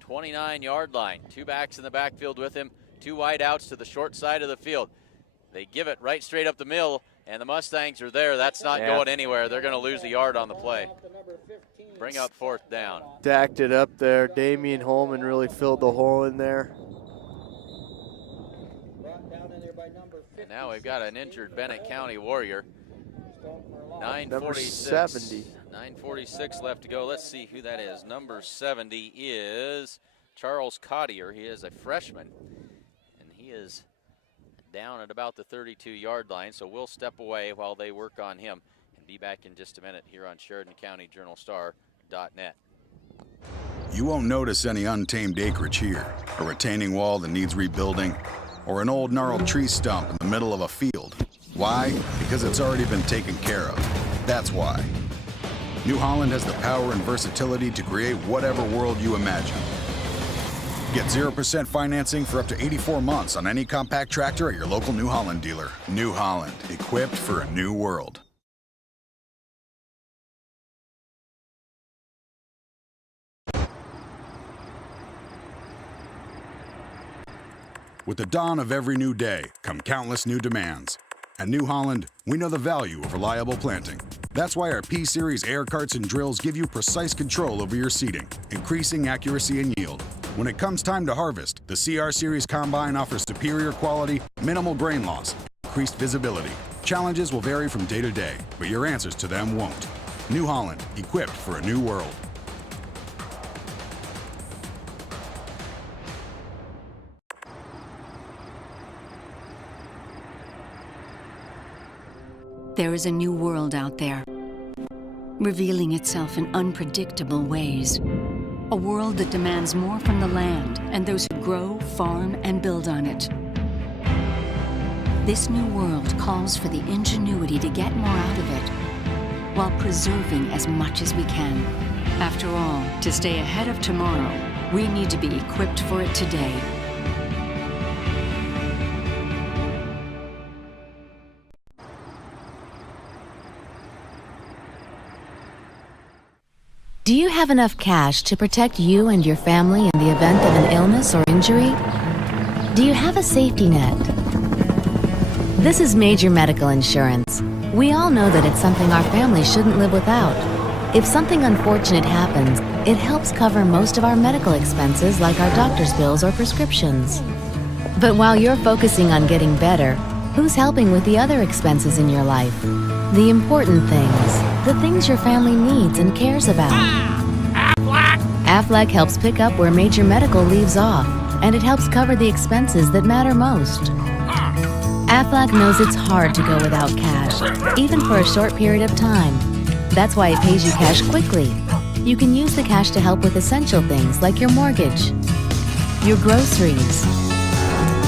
29-yard line. 2 backs in the backfield with him. 2 wide outs to the short side of the field. They give it right straight up the middle, and the Mustangs are there. That's not going anywhere. They're going to lose a yard on the play. Bring up 4th down. Stacked it up there. Damian Holman really filled the hole in there. And now we've got an injured Bennett County Warrior. Number 70. 9:46 left to go. Let's see who that is. Number 70 is Charles Cottier. He is a freshman, and he is down at about the 32-yard line, so we'll step away while they work on him and be back in just a minute here on SheridanCountyJournalStar.net. You won't notice any untamed acreage here, a retaining wall that needs rebuilding, or an old gnarled tree stump in the middle of a field. Why? Because it's already been taken care of. That's why. New Holland has the power and versatility to create whatever world you imagine. Get 0% financing for up to 84 months on any compact tractor at your local New Holland dealer. New Holland, equipped for a new world. With the dawn of every new day come countless new demands. At New Holland, we know the value of reliable planting. That's why our P-Series air carts and drills give you precise control over your seeding, increasing accuracy and yield. When it comes time to harvest, the CR Series Combine offers superior quality, minimal grain loss, increased visibility. Challenges will vary from day to day, but your answers to them won't. New Holland, equipped for a new world. There is a new world out there, revealing itself in unpredictable ways. A world that demands more from the land and those who grow, farm, and build on it. This new world calls for the ingenuity to get more out of it, while preserving as much as we can. After all, to stay ahead of tomorrow, we need to be equipped for it today. Do you have enough cash to protect you and your family in the event of an illness or injury? Do you have a safety net? This is major medical insurance. We all know that it's something our family shouldn't live without. If something unfortunate happens, it helps cover most of our medical expenses like our doctor's bills or prescriptions. But while you're focusing on getting better, who's helping with the other expenses in your life? The important things. The things your family needs and cares about. Aflac helps pick up where major medical leaves off, and it helps cover the expenses that matter most. Aflac knows it's hard to go without cash, even for a short period of time. That's why it pays you cash quickly. You can use the cash to help with essential things like your mortgage, your groceries,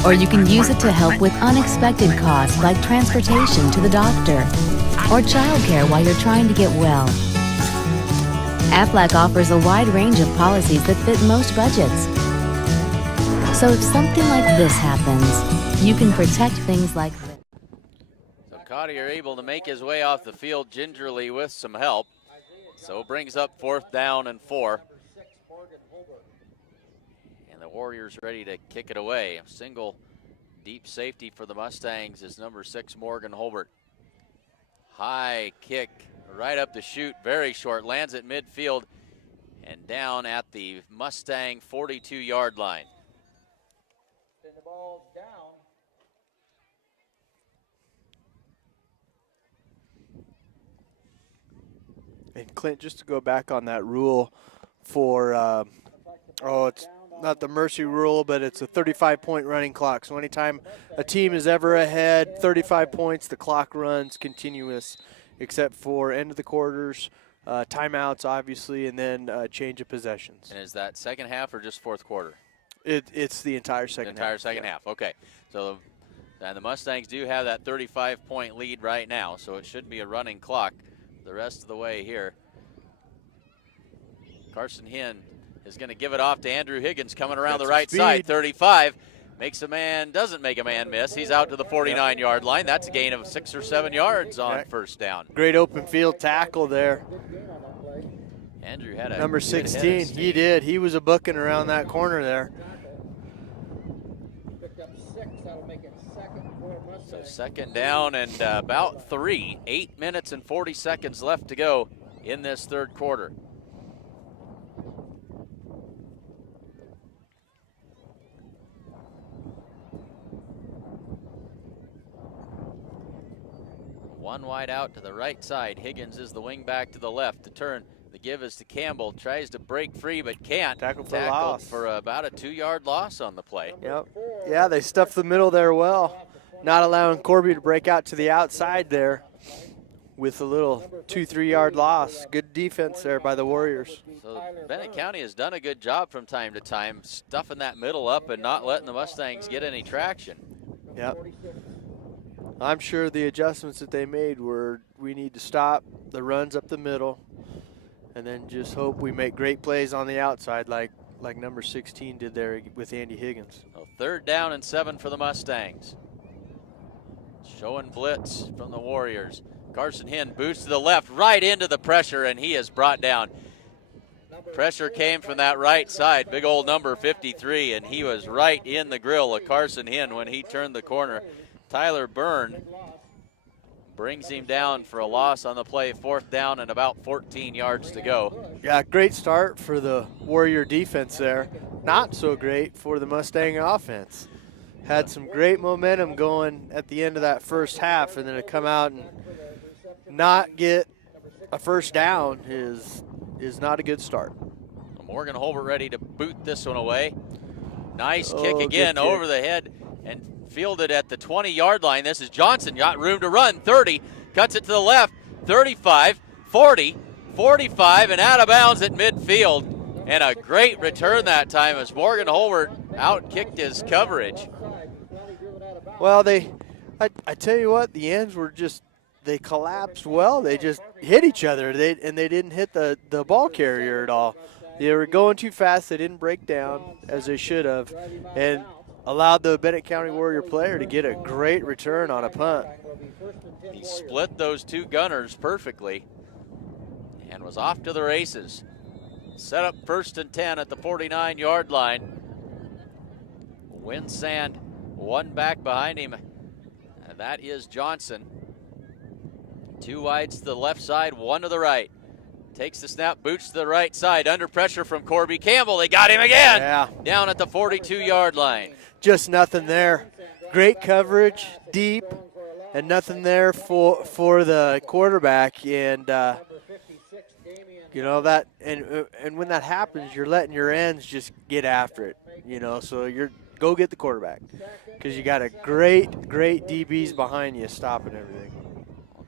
or you can use it to help with unexpected costs like transportation to the doctor, or childcare while you're trying to get well. Aflac offers a wide range of policies that fit most budgets. So if something like this happens, you can protect things like this. So Cottier able to make his way off the field gingerly with some help. So brings up 4th down and 4. And the Warriors ready to kick it away. A single deep safety for the Mustangs is number 6, Morgan Holbert. High kick right up the chute, very short, lands at midfield and down at the Mustang 42-yard line. The ball's down. And Clint, just to go back on that rule for, it's not the mercy rule, but it's a 35-point running clock. So anytime a team is ever ahead, 35 points, the clock runs continuous, except for end of the quarters, timeouts, obviously, and then change of possessions. And is that second half or just 4th quarter? It's the entire second half. The entire second half, okay. So and the Mustangs do have that 35-point lead right now, so it should be a running clock the rest of the way here. Carson Hinn is going to give it off to Andrew Higgins coming around the right side. 35 makes a man, doesn't make a man miss. He's out to the 49-yard line. That's a gain of 6 or 7 yards on first down. Great open field tackle there. Andrew had a number 16. He did. He was a booking around that corner there. So second down and about 3. 8 minutes and 40 seconds left to go in this third quarter. One wide out to the right side. Higgins is the wing back to the left. The turn, the give is to Campbell. Tries to break free but can't. Tackled for about a 2-yard loss on the play. Yep. Yeah, they stuffed the middle there well. Not allowing Corby to break out to the outside there with a little 2-3 yard loss. Good defense there by the Warriors. So Bennett County has done a good job from time to time stuffing that middle up and not letting the Mustangs get any traction. Yep. I'm sure the adjustments that they made were we need to stop the runs up the middle and then just hope we make great plays on the outside like number 16 did there with Andy Higgins. So 3rd down and 7 for the Mustangs. Showing blitz from the Warriors. Carson Hinn boots to the left, right into the pressure, and he is brought down. Pressure came from that right side, big old number 53, and he was right in the grill of Carson Hinn when he turned the corner. Tyler Byrne brings him down for a loss on the play, 4th down and about 14 yards to go. Yeah, great start for the Warrior defense there. Not so great for the Mustang offense. Had some great momentum going at the end of that first half, and then to come out and not get a first down is not a good start. Morgan Holbert ready to boot this one away. Nice Oh, kick good again kick. over the head and fielded at the 20-yard line. This is Johnson, got room to run, 30, cuts it to the left, 35, 40, 45, and out of bounds at midfield. And a great return that time as Morgan Holbert out-kicked his coverage. Well, I tell you what, the ends were just, they collapsed well. They just hit each other, and they didn't hit the ball carrier at all. They were going too fast. They didn't break down as they should have, and allowed the Bennett County Warrior player to get a great return on a punt. He split those two gunners perfectly and was off to the races. Set up 1st and 10 at the 49-yard line. Winsand, one back behind him, and that is Johnson. 2 wides to the left side, 1 to the right. Takes the snap, boots to the right side, under pressure from Corby Campbell. They got him again. Yeah. Down at the 42-yard line. Just nothing there. Great coverage, deep, and nothing there for the quarterback. And you know that, and when that happens, you're letting your ends just get after it. You know, so you're go get the quarterback because you got a great DBs behind you stopping everything.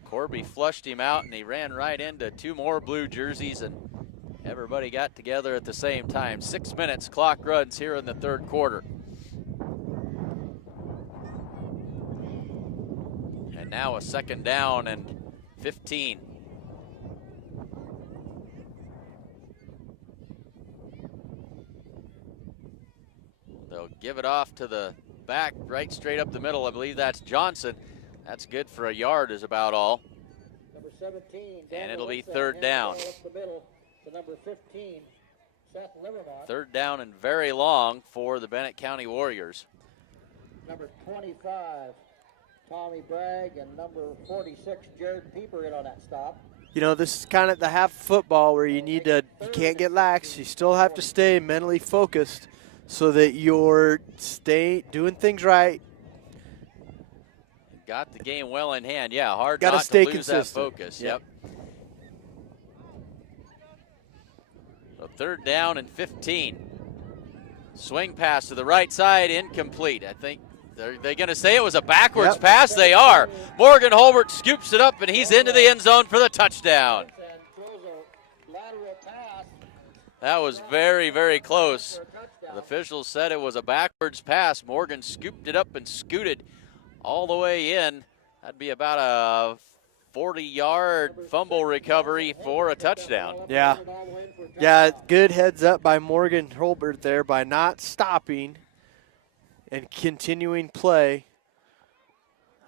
Corby flushed him out, and he ran right into 2 more blue jerseys, and everybody got together at the same time. 6 minutes, clock runs here in the 3rd quarter. And now a 2nd down and 15. They'll give it off to the back, right straight up the middle. I believe that's Johnson. That's good for a yard is about all. Number 17. And it'll be 3rd down. Number 15, Seth Livermont. 3rd down and very long for the Bennett County Warriors. Number 25, Tommy Bragg, and number 46, Jared Pieper in on that stop. You know, this is kind of the half football where you can't get lax. You still have to stay mentally focused so that you're doing things right. Got the game well in hand. Yeah, hard Gotta not stay to lose consistent. that focus. Yep. So 3rd down and 15. Swing pass to the right side, incomplete. I think they're going to say it was a backwards pass. They are. Morgan Holbert scoops it up, and he's into the end zone for the touchdown. That was very, very close. The officials said it was a backwards pass. Morgan scooped it up and scooted all the way in. That'd be about a 40-yard fumble recovery for a touchdown. Yeah. Yeah, good heads up by Morgan Holbert there by not stopping and continuing play.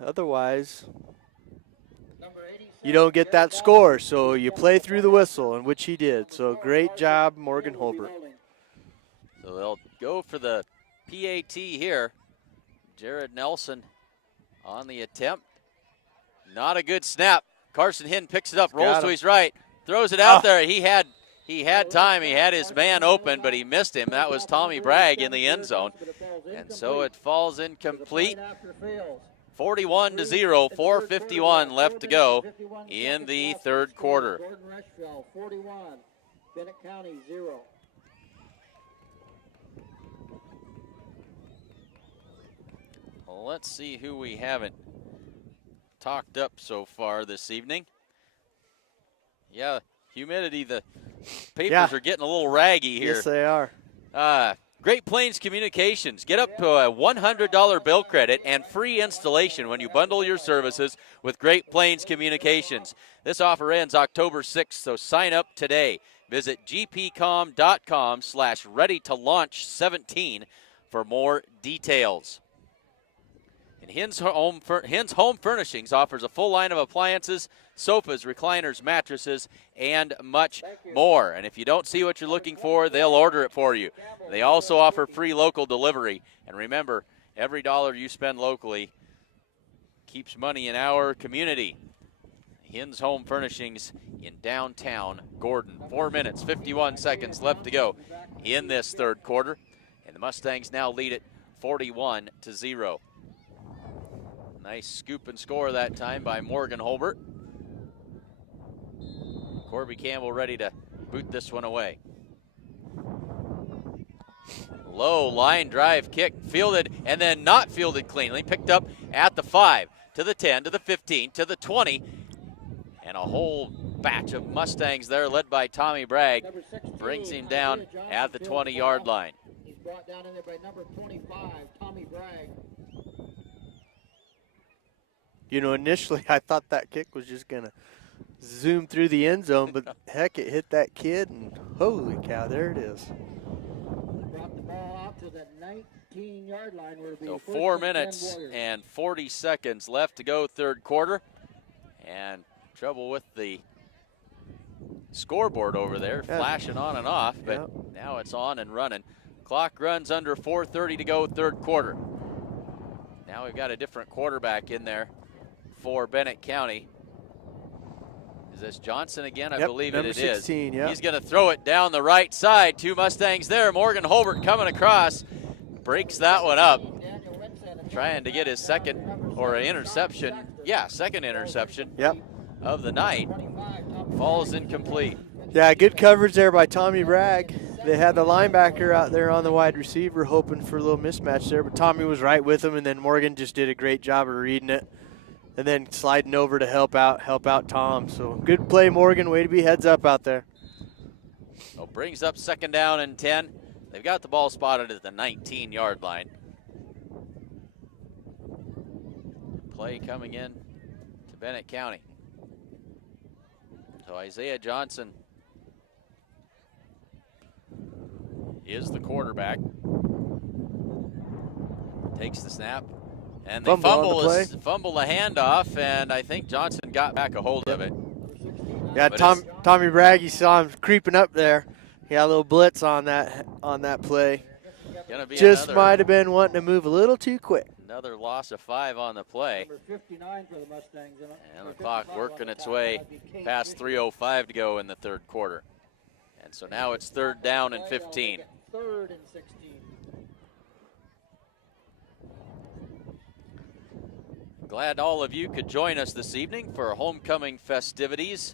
Otherwise, you don't get that score, so you play through the whistle, and which he did. So great job, Morgan Holbert. So they'll go for the PAT here. Jared Nelson on the attempt. Not a good snap. Carson Hinn picks it up, rolls to his right, throws it out there. He had time. He had his man open, but he missed him. That was Tommy Bragg in the end zone. And so it falls incomplete. 41-0, 4:51 left to go in the 3rd quarter. Gordon Rushville, 41, Bennett County, 0. Well, let's see who we haven't talked up so far this evening. Yeah, humidity, the papers are getting a little raggy here. Yes, they are. Great Plains Communications. Get up to a $100 bill credit and free installation when you bundle your services with Great Plains Communications. This offer ends October 6th, so sign up today. Visit gpcom.com/ready-to-launch-17 for more details. And Hins Home Furnishings offers a full line of appliances, sofas, recliners, mattresses, and much more. And if you don't see what you're looking for, they'll order it for you. They also offer free local delivery. And remember, every dollar you spend locally keeps money in our community. Hins Home Furnishings in downtown Gordon. 4 minutes, 51 seconds left to go in this third quarter. And the Mustangs now lead it 41-0. Nice scoop and score that time by Morgan Holbert. Corby Campbell ready to boot this one away. Low line drive kick, fielded and then not fielded cleanly. Picked up at the 5, to the 10, to the 15, to the 20. And a whole batch of Mustangs there led by Tommy Bragg brings him down at the 20-yard line. He's brought down in there by number 25, Tommy Bragg. You know, initially I thought that kick was just going to zoom through the end zone, but heck, it hit that kid, and holy cow, there it is. Brought the ball out to the 19-yard line. Where it'll be So first 4 and 10 minutes Warriors. and 40 seconds left to go third quarter. And trouble with the scoreboard over there, flashing on and off, but now it's on and running. Clock runs under 4:30 to go third quarter. Now we've got a different quarterback in there for Bennett County. Is this Johnson again? I believe number it is. 16, yeah. He's going to throw it down the right side. Two Mustangs there. Morgan Holbert coming across. Breaks that one up. Trying to get his second or an interception. Yeah, second interception of the night. Falls incomplete. Yeah, good coverage there by Tommy Bragg. They had the linebacker out there on the wide receiver hoping for a little mismatch there, but Tommy was right with him, and then Morgan just did a great job of reading it and then sliding over to help out Tom. So good play, Morgan. Way to be heads up out there. So brings up second down and 10. They've got the ball spotted at the 19-yard line. Play coming in to Bennett County. So Isaiah Johnson is the quarterback. Takes the snap. And they fumble the handoff, and I think Johnson got back a hold of it. Yeah, Tommy Bragg, you saw him creeping up there. He had a little blitz on that play. Just might have been wanting to move a little too quick. Another loss of 5 on the play. Number 59 for the Mustangs. And the clock working its way past 3:05 to go in the third quarter. And so now it's third down and 15. Third and 16. Glad all of you could join us this evening for homecoming festivities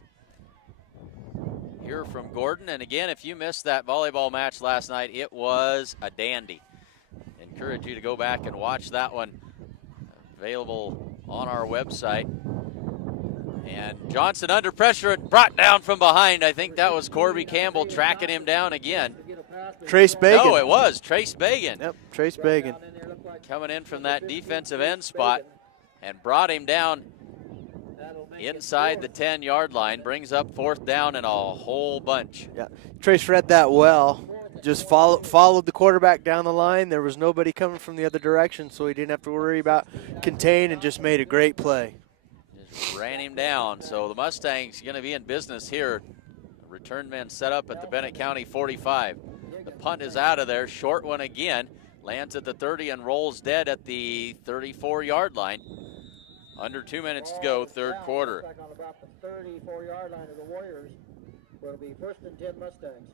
here from Gordon. And again, if you missed that volleyball match last night, it was a dandy. Encourage you to go back and watch that one. Available on our website. And Johnson under pressure and brought down from behind. I think that was Corby Campbell tracking him down again. Trace Bagan. No, it was Trace Bagan. Yep, Trace Bagan. Coming in from that defensive end spot and brought him down inside the 10-yard line. Brings up fourth down and a whole bunch. Yeah, Trace read that well. Just followed the quarterback down the line. There was nobody coming from the other direction, so he didn't have to worry about contain and just made a great play. Just ran him down. So the Mustangs going to be in business here. Return man set up at the Bennett County 45. The punt is out of there. Short one again. Lands at the 30 and rolls dead at the 34-yard line. Under 2 minutes to go, third quarter. On about the 34-yard line of the Warriors, where it'll be first and 10 Mustangs.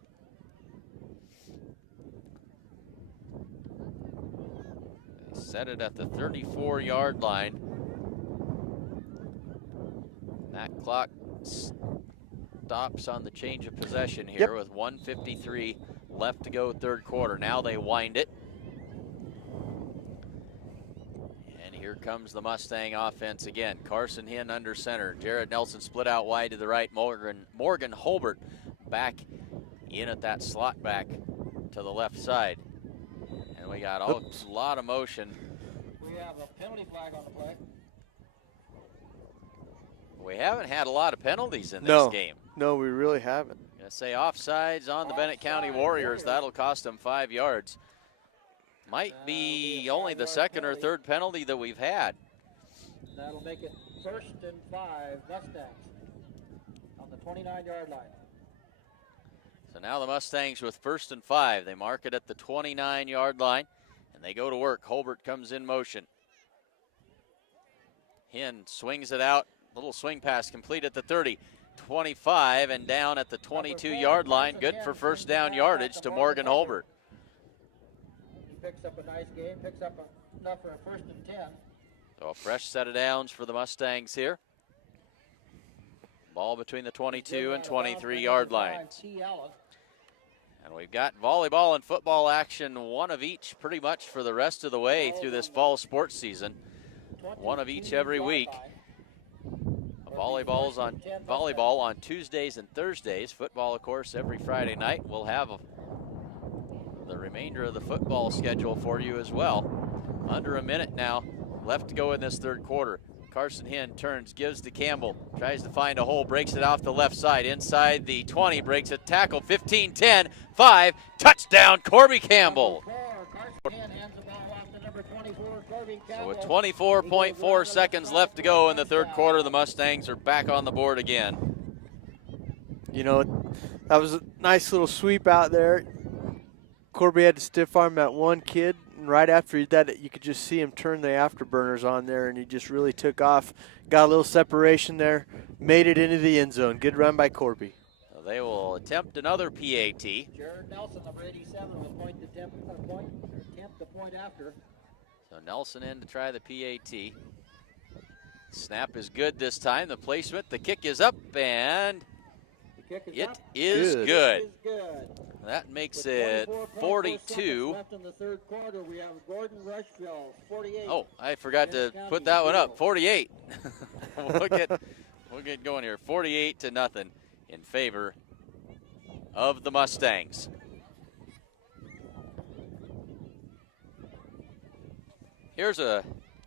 Set it at the 34-yard line. That clock stops on the change of possession here with 1:53 left to go third quarter. Now they wind it. And here comes the Mustang offense again. Carson Hinn under center. Jared Nelson split out wide to the right. Morgan Holbert back in at that slot back to the left side. And we got a lot of motion. We have a penalty flag on the play. We haven't had a lot of penalties in this game. No, we really haven't. Gonna say offsides on the Bennett County Warriors. That'll cost them 5 yards. Might be only the second or third penalty that we've had. That'll make it first and 5 Mustangs. 29-yard line. So now the Mustangs with 1st and 5. They mark it at the 29-yard line, and they go to work. Holbert comes in motion. Hinn swings it out. Little swing pass complete at the 30. 25 and down at the 22-yard line. Good for first down yardage to Morgan Holbert. He picks up a nice game, picks up enough for a 1st and 10. So a fresh set of downs for the Mustangs here. Ball between the 22 and 23-yard lines. And we've got volleyball and football action, one of each pretty much for the rest of the way through this fall sports season. One of each every week. Volleyball on Tuesdays and Thursdays. Football, of course, every Friday night. We'll have the remainder of the football schedule for you as well. Under a minute now left to go in this third quarter. Carson Hinn turns, gives to Campbell, tries to find a hole, breaks it off the left side, inside the 20, breaks a tackle, 15, 10, 5, touchdown, Corby Campbell. So with 24.4 seconds left to go in the third quarter, the Mustangs are back on the board again. You know, that was a nice little sweep out there. Corby had to stiff arm that one kid, and right after that, you could just see him turn the afterburners on there, and he just really took off. Got a little separation there, made it into the end zone. Good run by Corby. So they will attempt another PAT. Jared Nelson, number 87, will attempt the point after. So Nelson in to try the PAT. Snap is good this time. The placement, the kick is up, and it is good. That makes it 42. Left in the third quarter, we have Gordon Rushville, 48. Oh, I forgot to put that one up. 48. we'll get going here. 48-0 in favor of the Mustangs. Here's a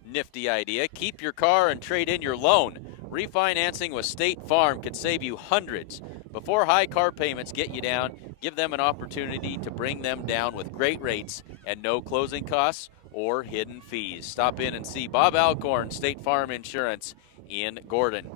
nifty idea. Keep your car and trade in your loan. Refinancing with State Farm could save you hundreds. Before high car payments get you down, give them an opportunity to bring them down with great rates and no closing costs or hidden fees. Stop in and see Bob Alcorn, State Farm Insurance in Gordon.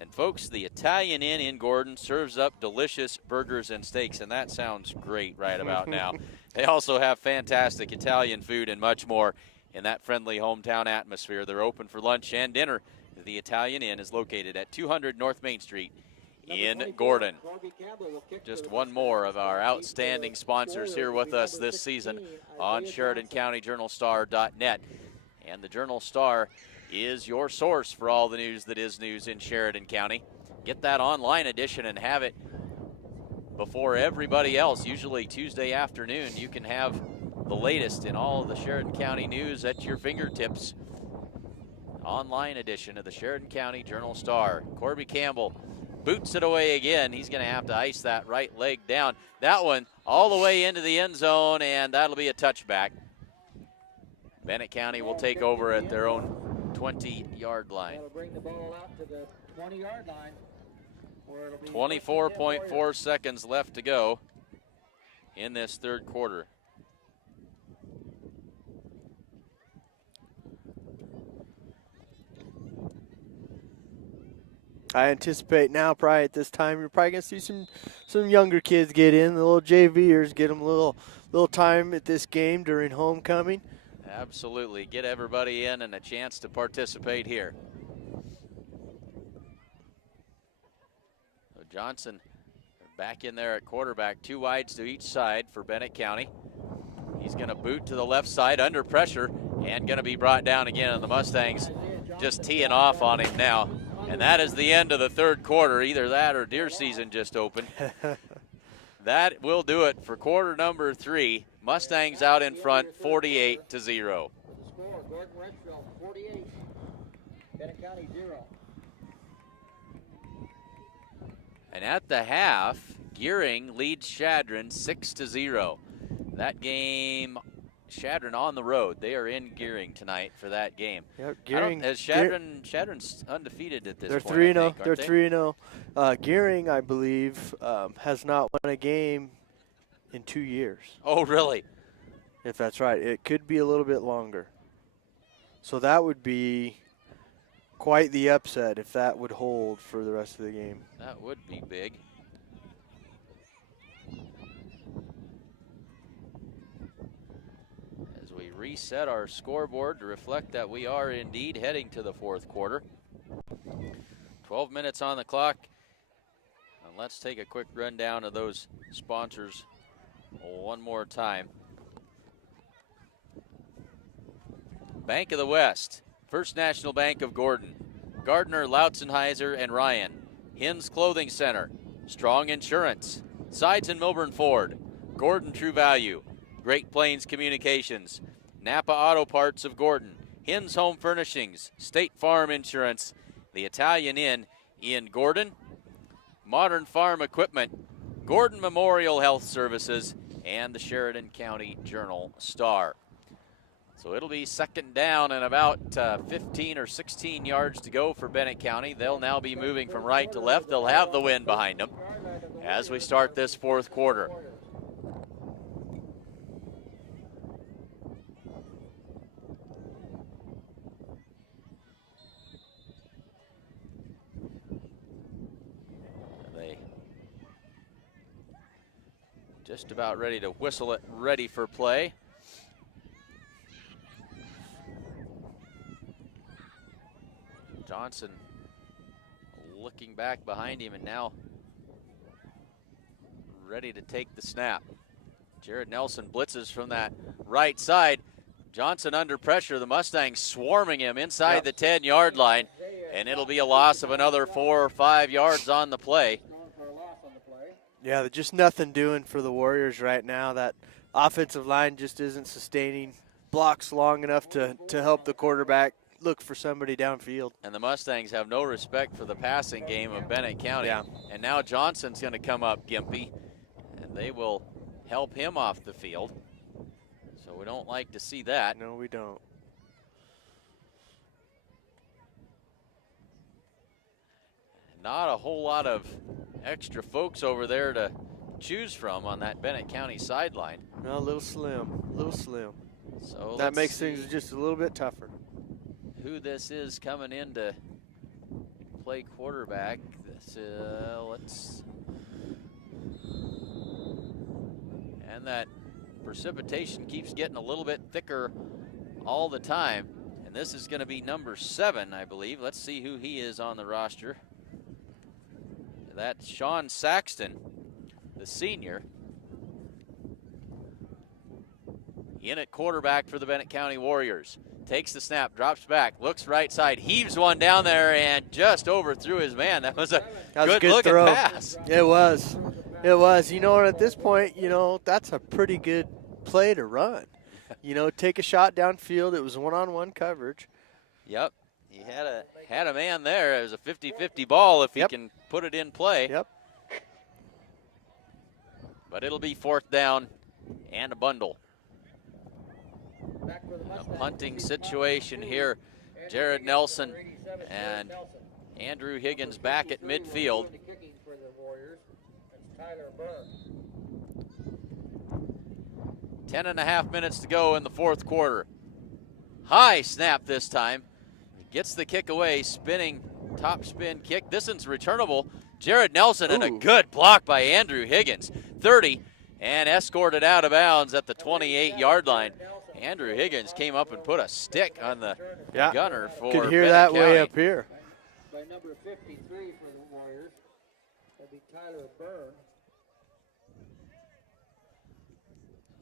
And folks, the Italian Inn in Gordon serves up delicious burgers and steaks, and that sounds great right about now. They also have fantastic Italian food and much more in that friendly hometown atmosphere. They're open for lunch and dinner. The Italian Inn is located at 200 North Main Street in Gordon. Just one more of our outstanding sponsors here with us this season on SheridanCountyJournalStar.net. And the Journal Star is your source for all the news that is news in Sheridan County. Get that online edition and have it before everybody else. Usually Tuesday afternoon, you can have the latest in all of the Sheridan County news at your fingertips. Online edition of the Sheridan County Journal-Star. Corby Campbell boots it away again. He's going to have to ice that right leg down. That one all the way into the end zone, and that'll be a touchback. Bennett County will take over at their own 20-yard line. That'll bring the ball out to the 20-yard line. 24.4 seconds left to go in this third quarter. I anticipate now, probably at this time, you're probably going to see some younger kids get in, the little JVers, get them a little time at this game during homecoming. Absolutely. Get everybody in and a chance to participate here. So Johnson back in there at quarterback, 2 wides to each side for Bennett County. He's going to boot to the left side under pressure and going to be brought down again, and the Mustangs just teeing off on him now. And that is the end of the third quarter. Either that or deer season just opened. That will do it for quarter number 3. Mustangs out in front, 48-0. The score, Gordon Rushville, 48. Bennett County, 0. And at the half, Gearing leads Chadron 6-0. That game, Chadron on the road. They are in Gearing tonight for that game. Yep, Gearing. Chadron's undefeated at this they're point. 3-0. They're 3-0. Gearing, I believe, has not won a game in 2 years. Oh, really? If that's right. It could be a little bit longer. So that would be quite the upset if that would hold for the rest of the game. That would be big. As we reset our scoreboard to reflect that we are indeed heading to the fourth quarter. 12 minutes on the clock. And let's take a quick rundown of those sponsors one more time. Bank of the West, First National Bank of Gordon, Gardner, Lautzenheiser, and Ryan, Hins Clothing Center, Strong Insurance, Sides and Milburn Ford, Gordon True Value, Great Plains Communications, Napa Auto Parts of Gordon, Hins Home Furnishings, State Farm Insurance, the Italian Inn in Gordon, Modern Farm Equipment, Gordon Memorial Health Services, and the Sheridan County Journal-Star. So it'll be second down and about 15 or 16 yards to go for Bennett County. They'll now be moving from right to left. They'll have the wind behind them as we start this fourth quarter. They just about ready to whistle it, ready for play. Johnson looking back behind him and now ready to take the snap. Jared Nelson blitzes from that right side. Johnson under pressure. The Mustangs swarming him inside the 10-yard line, and it'll be a loss of another 4 or 5 yards on the play. Yeah, there's just nothing doing for the Warriors right now. That offensive line just isn't sustaining blocks long enough to help the quarterback look for somebody downfield. And the Mustangs have no respect for the passing game of Bennett County. Yeah. And now Johnson's going to come up gimpy, and they will help him off the field. So we don't like to see that. No, we don't. Not a whole lot of extra folks over there to choose from on that Bennett County sideline. No, a little slim, So that makes things just a little bit tougher. Who this is coming in to play quarterback. And that precipitation keeps getting a little bit thicker all the time. And this is going to be number 7, I believe. Let's see who he is on the roster. That's Sean Saxton, the senior. In at quarterback for the Bennett County Warriors. Takes the snap, drops back, looks right side, heaves one down there, and just overthrew his man. That was a good-looking pass. It was. It was. You know, at this point, you know, that's a pretty good play to run. You know, take a shot downfield. It was one-on-one coverage. Yep. He had a man there. It was a 50-50 ball if he can put it in play. Yep. But it'll be fourth down and a bundle. A punting situation here. Jared Nelson and Andrew Higgins back at midfield. 10.5 minutes to go in the fourth quarter. High snap this time. Gets the kick away, spinning top spin kick. This one's returnable. Jared Nelson and a good block by Andrew Higgins. 30 and escorted out of bounds at the 28-yard line. Andrew Higgins came up and put a stick on the gunner for Could hear Bennett that County. way up here. By number 53 for the Warriors, that'd be Tyler Byrne.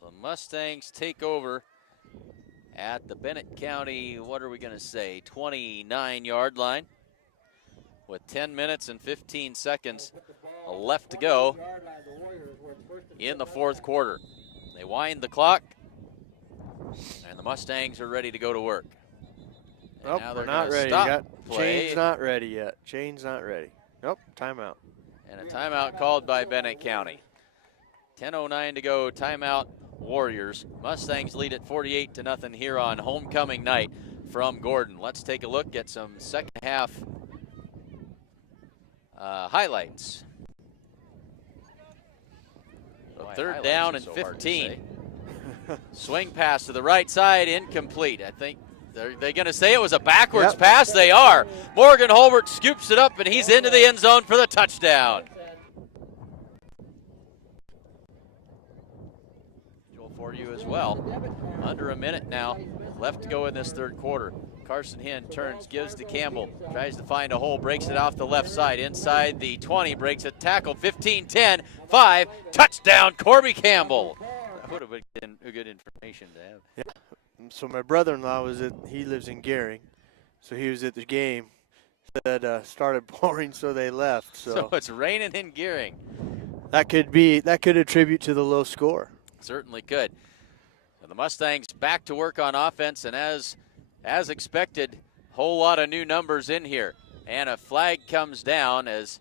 The Mustangs take over at the Bennett County, what are we going to say, 29-yard line with 10 minutes and 15 seconds left to go in the fourth quarter. They wind the clock, and the Mustangs are ready to go to work. Nope, now we're they're not ready. Chain's not ready yet. Chain's not ready. Nope, timeout. And a timeout called by Bennett County. 10:09 to go, timeout Warriors. Mustangs lead at 48-0 here on homecoming night from Gordon. Let's take a look at some second half highlights. Third down and 15. Swing pass to the right side, incomplete. I think Are they going to say it was a backwards pass? They are. Morgan Holbert scoops it up, and he's into the end zone for the touchdown. For you as well. Under a minute now left to go in this third quarter. Carson Hinn turns, gives to Campbell, tries to find a hole, breaks it off the left side, inside the 20, breaks a tackle, 15-10, 5, touchdown, Corby Campbell. That would have been a good information to have. Yeah. So my brother-in-law he lives in Gehring, so he was at the game. Said started pouring, so they left. So it's raining in Gehring. That could attribute to the low score. Certainly could. And the Mustangs back to work on offense, and as expected, whole lot of new numbers in here. And a flag comes down as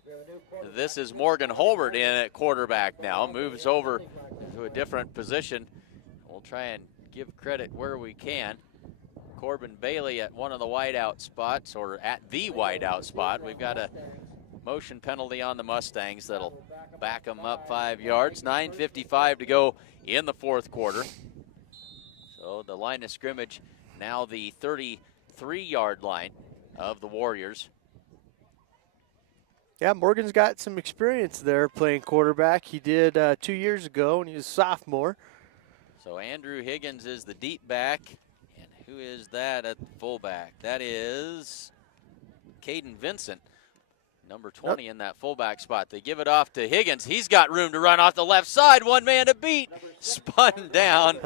this is Morgan Holbert in at quarterback now. Moves over to a different position. We'll try and give credit where we can. Corbin Bailey at one of the wideout spots, or at the wideout spot. We've got a motion penalty on the Mustangs that'll back them up 5 yards. 9:55 to go in the fourth quarter. So the line of scrimmage now the 33-yard line of the Warriors. Yeah, Morgan's got some experience there playing quarterback. He did 2 years ago when he was a sophomore. So Andrew Higgins is the deep back. And who is that at fullback? That is Caden Vincent. Number 20 in that fullback spot. They give it off to Higgins. He's got room to run off the left side. One man to beat. Spun down.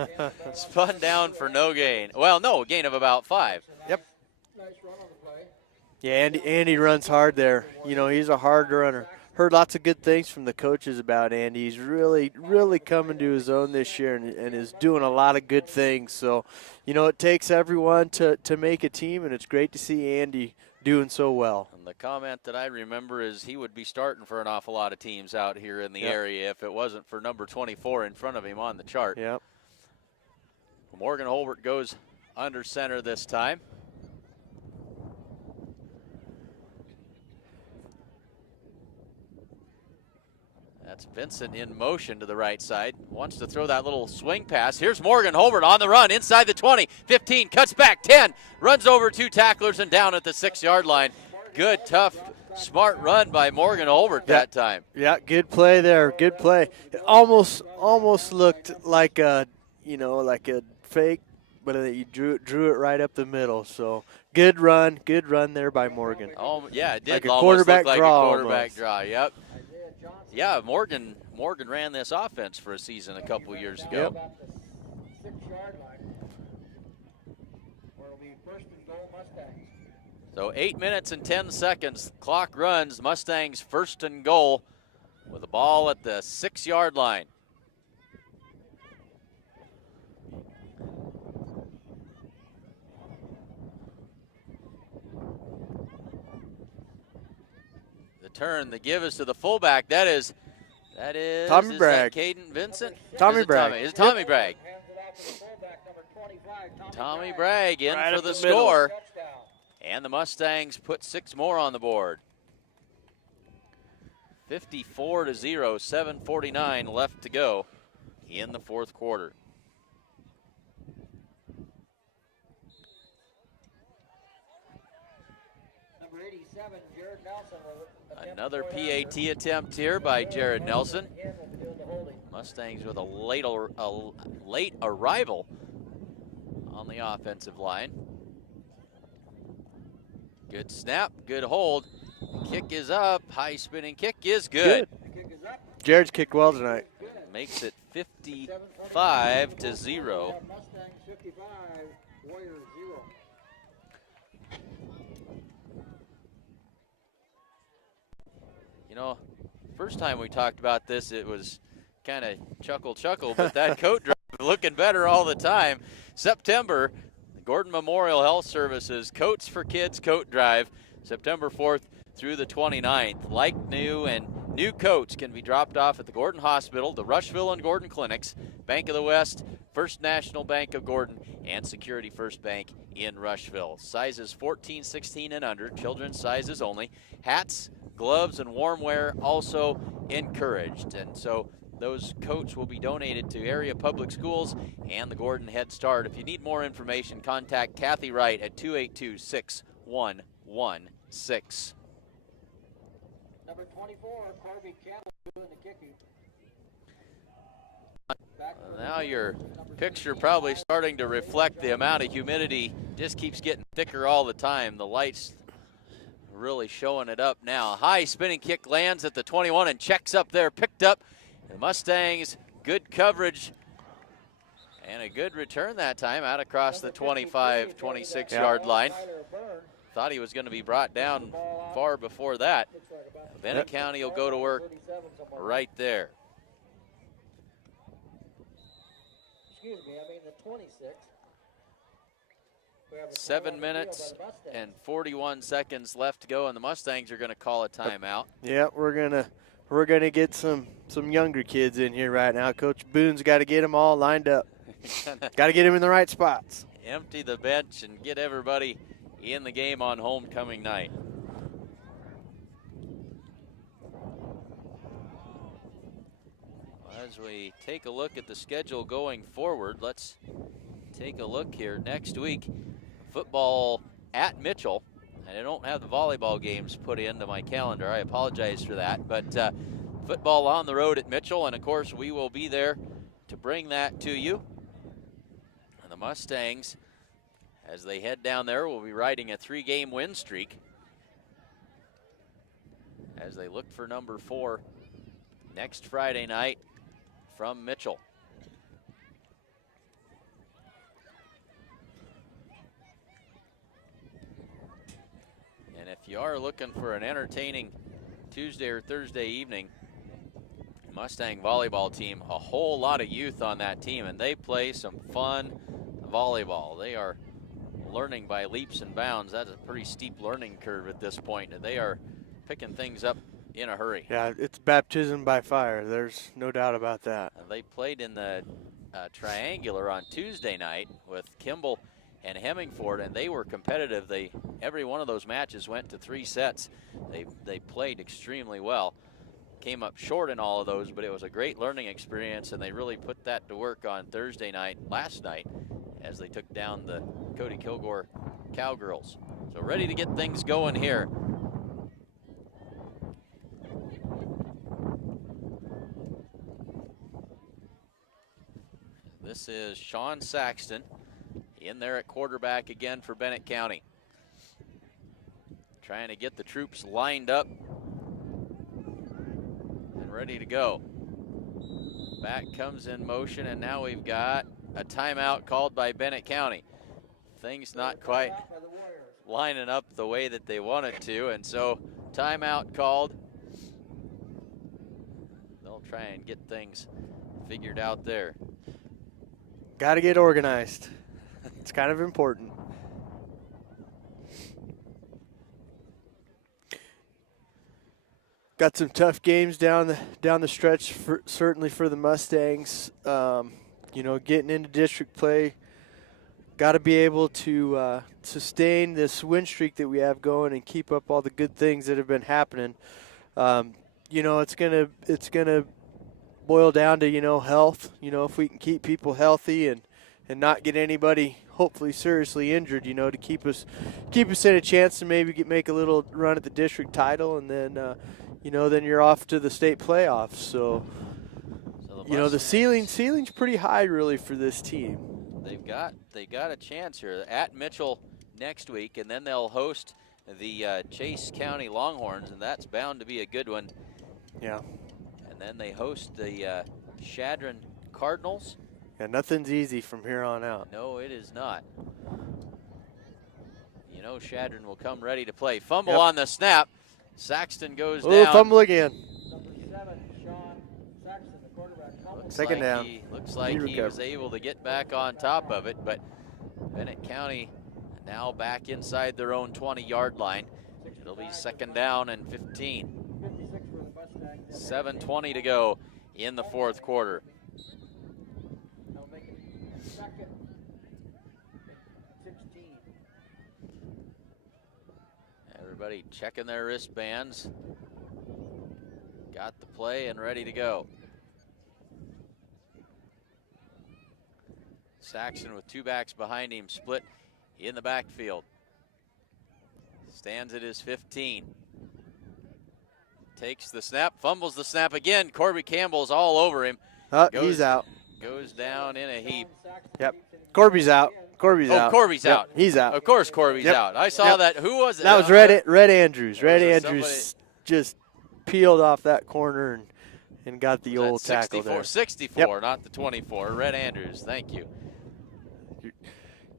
Spun down for no gain. Well, no, a gain of about 5. Yep. Yeah, Andy runs hard there. You know, he's a hard runner. Heard lots of good things from the coaches about Andy. He's really, really coming to his own this year and is doing a lot of good things. So, you know, it takes everyone to make a team, and it's great to see Andy doing so well. And the comment that I remember is he would be starting for an awful lot of teams out here in the area if it wasn't for number 24 in front of him on the chart. Yep. Morgan Holbert goes under center this time. That's Vincent in motion to the right side. Wants to throw that little swing pass. Here's Morgan Holbert on the run inside the 20, 15, cuts back 10, runs over 2 tacklers and down at the 6-yard line. Good, tough, smart run by Morgan Holbert that time. Yeah, good play there. Good play. It almost looked like a fake, but he drew it right up the middle. So good run there by Morgan. Oh yeah, it did like almost look like a quarterback draw. Yep. Yeah, Morgan ran this offense for a season a couple years ago. Yep. So 8 minutes and 10 seconds. Clock runs. Mustangs first and goal with the ball at the 6-yard line. The turn, the give is to the fullback. That is Tommy Bragg. That Caden Vincent? Tommy Bragg. Is it Tommy Bragg? Tommy Bragg in right for the middle. score. And the Mustangs put 6 more on the board. 54-0, 7:49 left to go in the fourth quarter. Number 87, Jared Nelson. Another PAT attempt here by Jared Nelson. Mustangs with a late arrival on the offensive line. Good snap, good hold. Kick is up, high spinning kick is good. Jared's kicked well tonight. Makes it 55-0. Mustangs 55, Warriors 0. You know, first time we talked about this, it was kind of chuckle, but that coat drive looking better all the time. September, Gordon Memorial Health Services Coats for Kids Coat Drive, September 4th through the 29th. Like new, and new coats can be dropped off at the Gordon Hospital, the Rushville and Gordon Clinics, Bank of the West, First National Bank of Gordon, and Security First Bank in Rushville. Sizes 14, 16, and under, children's sizes only. Hats, gloves, and warm wear also encouraged. And so those coats will be donated to area public schools and the Gordon Head Start. If you need more information, contact Kathy Wright at 282-6116. Number 24, Corby Campbell doing the kicking. Now your picture probably starting to reflect the amount of humidity. Just keeps getting thicker all the time. The lights really showing it up now. High spinning kick lands at the 21 and checks up there, picked up. The Mustangs, good coverage and a good return that time out across the 25, 26 yard line. Thought he was going to be brought down far before that. Bennett County will go to work right there. Excuse me, I mean the 26. 7 minutes and 41 seconds left to go, and the Mustangs are going to call a timeout. Yeah, we're gonna get some younger kids in here right now. Coach Boone's got to get them all lined up. Got to get them in the right spots. Empty the bench and get everybody in the game on homecoming night. As we take a look at the schedule going forward, let's take a look here. Next week, football at Mitchell. And I don't have the volleyball games put into my calendar. I apologize for that. But football on the road at Mitchell, and of course we will be there to bring that to you. And the Mustangs, as they head down there, will be riding a 3-game win streak as they look for number 4 next Friday night from Mitchell. And if you are looking for an entertaining Tuesday or Thursday evening, Mustang volleyball team, a whole lot of youth on that team, and they play some fun volleyball. They are learning by leaps and bounds. That's a pretty steep learning curve at this point, and they are picking things up in a hurry. Yeah, it's baptism by fire. There's no doubt about that. They played in the triangular on Tuesday night with Kimball and Hemmingford, and they were competitive. Every one of those matches went to 3 sets. They played extremely well. Came up short in all of those, but it was a great learning experience, and they really put that to work on Thursday night, last night, as they took down the Cody Kilgore Cowgirls. So ready to get things going here. This is Sean Saxton in there at quarterback again for Bennett County. Trying to get the troops lined up and ready to go. Back comes in motion, and now we've got a timeout called by Bennett County. Things not quite lining up the way that they wanted to, and so timeout called. They'll try and get things figured out there. Got to get organized. It's kind of important. Got some tough games down the stretch, certainly for the Mustangs. You know, getting into district play, got to be able to sustain this win streak that we have going and keep up all the good things that have been happening. You know, it's gonna boil down to, you know, health. You know, if we can keep people healthy and not get anybody hopefully seriously injured, you know, to keep us in a chance to maybe make a little run at the district title, and then you know, then you're off to the state playoffs. So you know, the ceiling's pretty high really for this team. They got a chance here at Mitchell next week, and then they'll host the Chase County Longhorns, and that's bound to be a good one. Yeah. And then they host the Chadron Cardinals. Yeah, nothing's easy from here on out. No, it is not. You know, Chadron will come ready to play. Fumble on the snap. Saxton goes down. Fumble again. Number 7, Sean Saxton, the quarterback. Second down. Looks like he was able to get back on top of it, but Bennett County now back inside their own 20-yard line. It'll be second down and 15. 7:20 to go in the fourth quarter. That'll make it second 16. Everybody checking their wristbands. Got the play and ready to go. Saxon with 2 backs behind him, split in the backfield. Stands at his 15. Takes the snap, fumbles the snap again. Corby Campbell's all over him. He's out. Goes down in a heap. Yep. Corby's out. Corby's out. Corby's Yep. out. He's out. Of course Corby's out. I saw that. Who was it? That was Red Andrews. Red Was it Andrews just peeled off that corner and got the old tackle there. 64, not the 24. Red Andrews, thank you.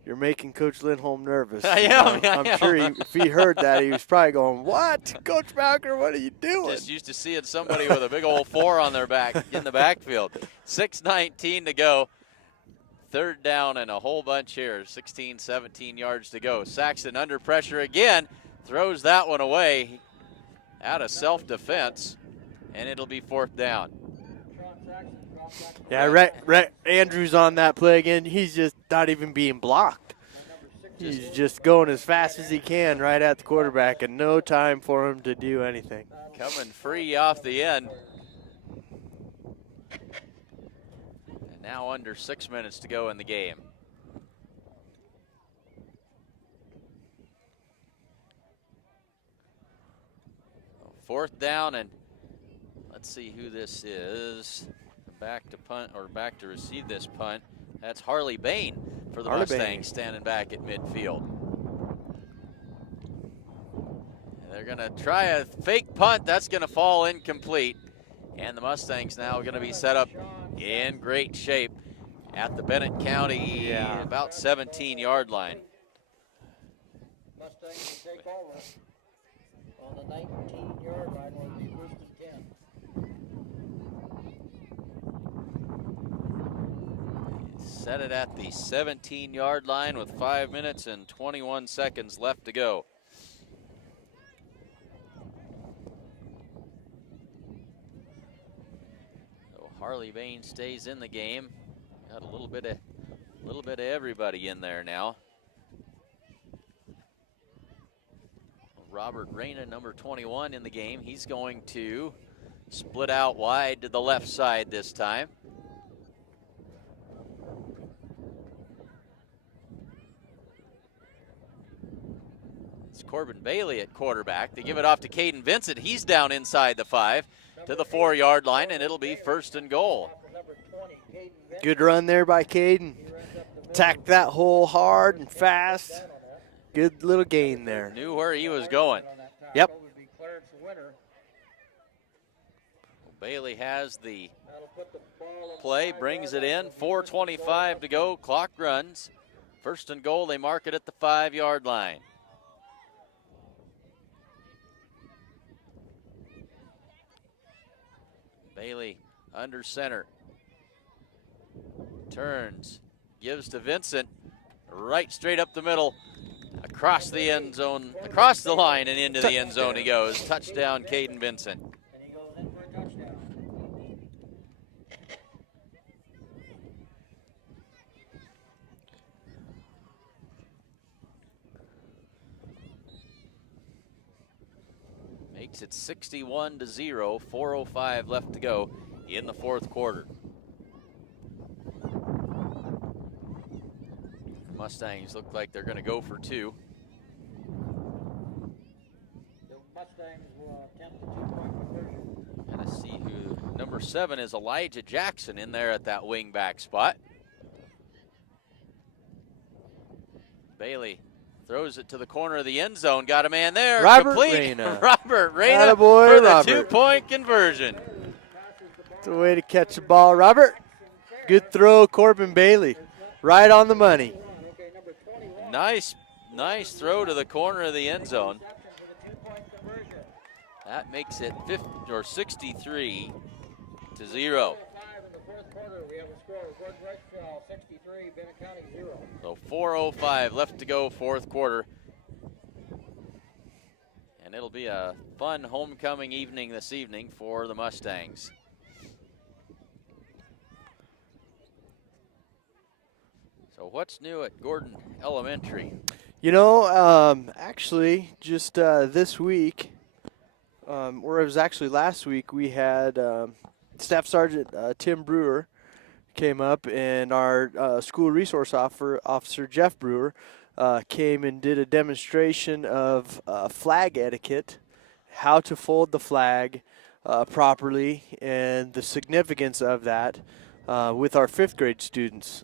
You're making Coach Lindholm nervous. I am. I'm sure if he heard that, he was probably going, "What, Coach Bowker? What are you doing?" Just used to seeing somebody with a big old 4 on their back in the backfield. 6:19 to go. 3rd down and a whole bunch here. 16, 17 yards to go. Saxon under pressure again. Throws that one away out of self-defense, and it'll be 4th down. Yeah, Rhett Andrews on that play again. He's just not even being blocked. He's just going as fast as he can right at the quarterback, and no time for him to do anything. Coming free off the end. And now under 6 minutes to go in the game. So 4th down, and let's see who this is. Back to punt, or back to receive this punt. That's Harley Bain for the Mustangs, standing back at midfield. And they're going to try a fake punt. That's going to fall incomplete. And the Mustangs now going to be set up in great shape at the Bennett County about 17-yard line. Mustangs will take over on the 19-yard line where the first and 10. Set it at the 17-yard line with 5 minutes and 21 seconds left to go. So Harley Bain stays in the game. Got a little bit of everybody in there now. Robert Reyna, number 21 in the game. He's going to split out wide to the left side this time. Corbin Bailey at quarterback. They give it off to Caden Vincent. He's down inside the 5 to the 4-yard line, and it'll be 1st and goal. Good run there by Caden. Attacked that hole hard and fast. Good little gain there. Knew where he was going. Yep. Bailey has the play, brings it in. 4:25 to go. Clock runs. 1st and goal. They mark it at the 5-yard line. Bailey under center. Turns. Gives to Vincent. Right straight up the middle. Across the end zone. Across the line and into the end zone he goes. Touchdown, Caden Vincent. And he goes in for a touchdown. Makes it 61-0, 4:05 left to go in the 4th quarter. The Mustangs look like they're going to go for 2. The Mustangs will attempt the 2-point conversion. And I see who number 7 is. Elijah Jackson in there at that wing back spot. Bailey throws it to the corner of the end zone. Got a man there. Robert Complete. Reyna. Robert Reyna Attaboy, for the Robert. 2-point conversion. It's a way to catch the ball, Robert. Good throw, Corbin Bailey. Right on the money. Nice throw to the corner of the end zone. That makes it 63-0. So 4:05 left to go, 4th quarter. And it'll be a fun homecoming evening this evening for the Mustangs. So what's new at Gordon Elementary? You know, actually, just this week, or it was actually last week, we had Staff Sergeant Tim Brewer came up, and our school resource officer Jeff Brewer came and did a demonstration of flag etiquette, how to fold the flag properly, and the significance of that with our 5th grade students.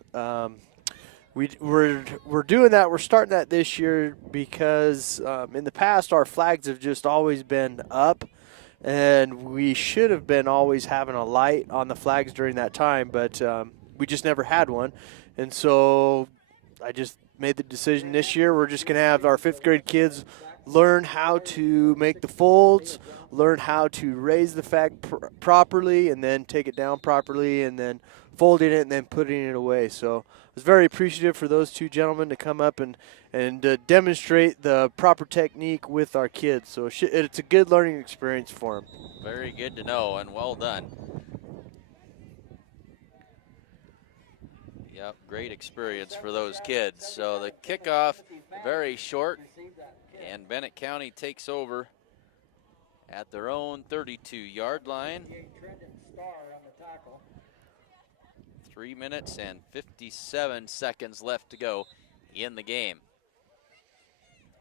We're doing that. We're starting that this year because in the past our flags have just always been up, and we should have been always having a light on the flags during that time, but we just never had one. And so I just made the decision this year we're just going to have our 5th grade kids learn how to make the folds, learn how to raise the flag properly, and then take it down properly, and then folding it and then putting it away. So I was very appreciative for those 2 gentlemen to come up and demonstrate the proper technique with our kids. So it's a good learning experience for them. Very good to know, and well done. Yep, great experience for those kids. So the kickoff very short, and Bennett County takes over at their own 32-yard line. 3 minutes and 57 seconds left to go in the game.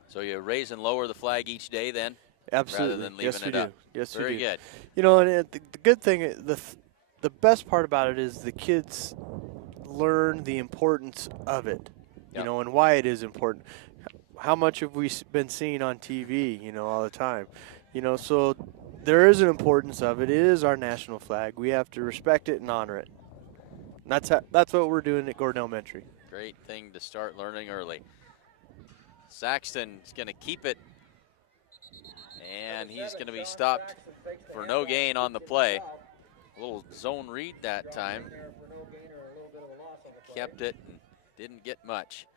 So you raise and lower the flag each day then? Absolutely. Rather than leaving it up. Yes, Very we do. good. You know, and the good thing, the best part about it is the kids learn the importance of it, you know, and why it is important. How much have we been seeing on TV, you know, all the time? You know, so there is an importance of it. It is our national flag. We have to respect it and honor it. And that's what we're doing at Gordon Elementary. Great thing to start learning early. Saxton's going to keep it, and he's going to be stopped for no gain on the play. A little zone read that time. Kept it and didn't get much.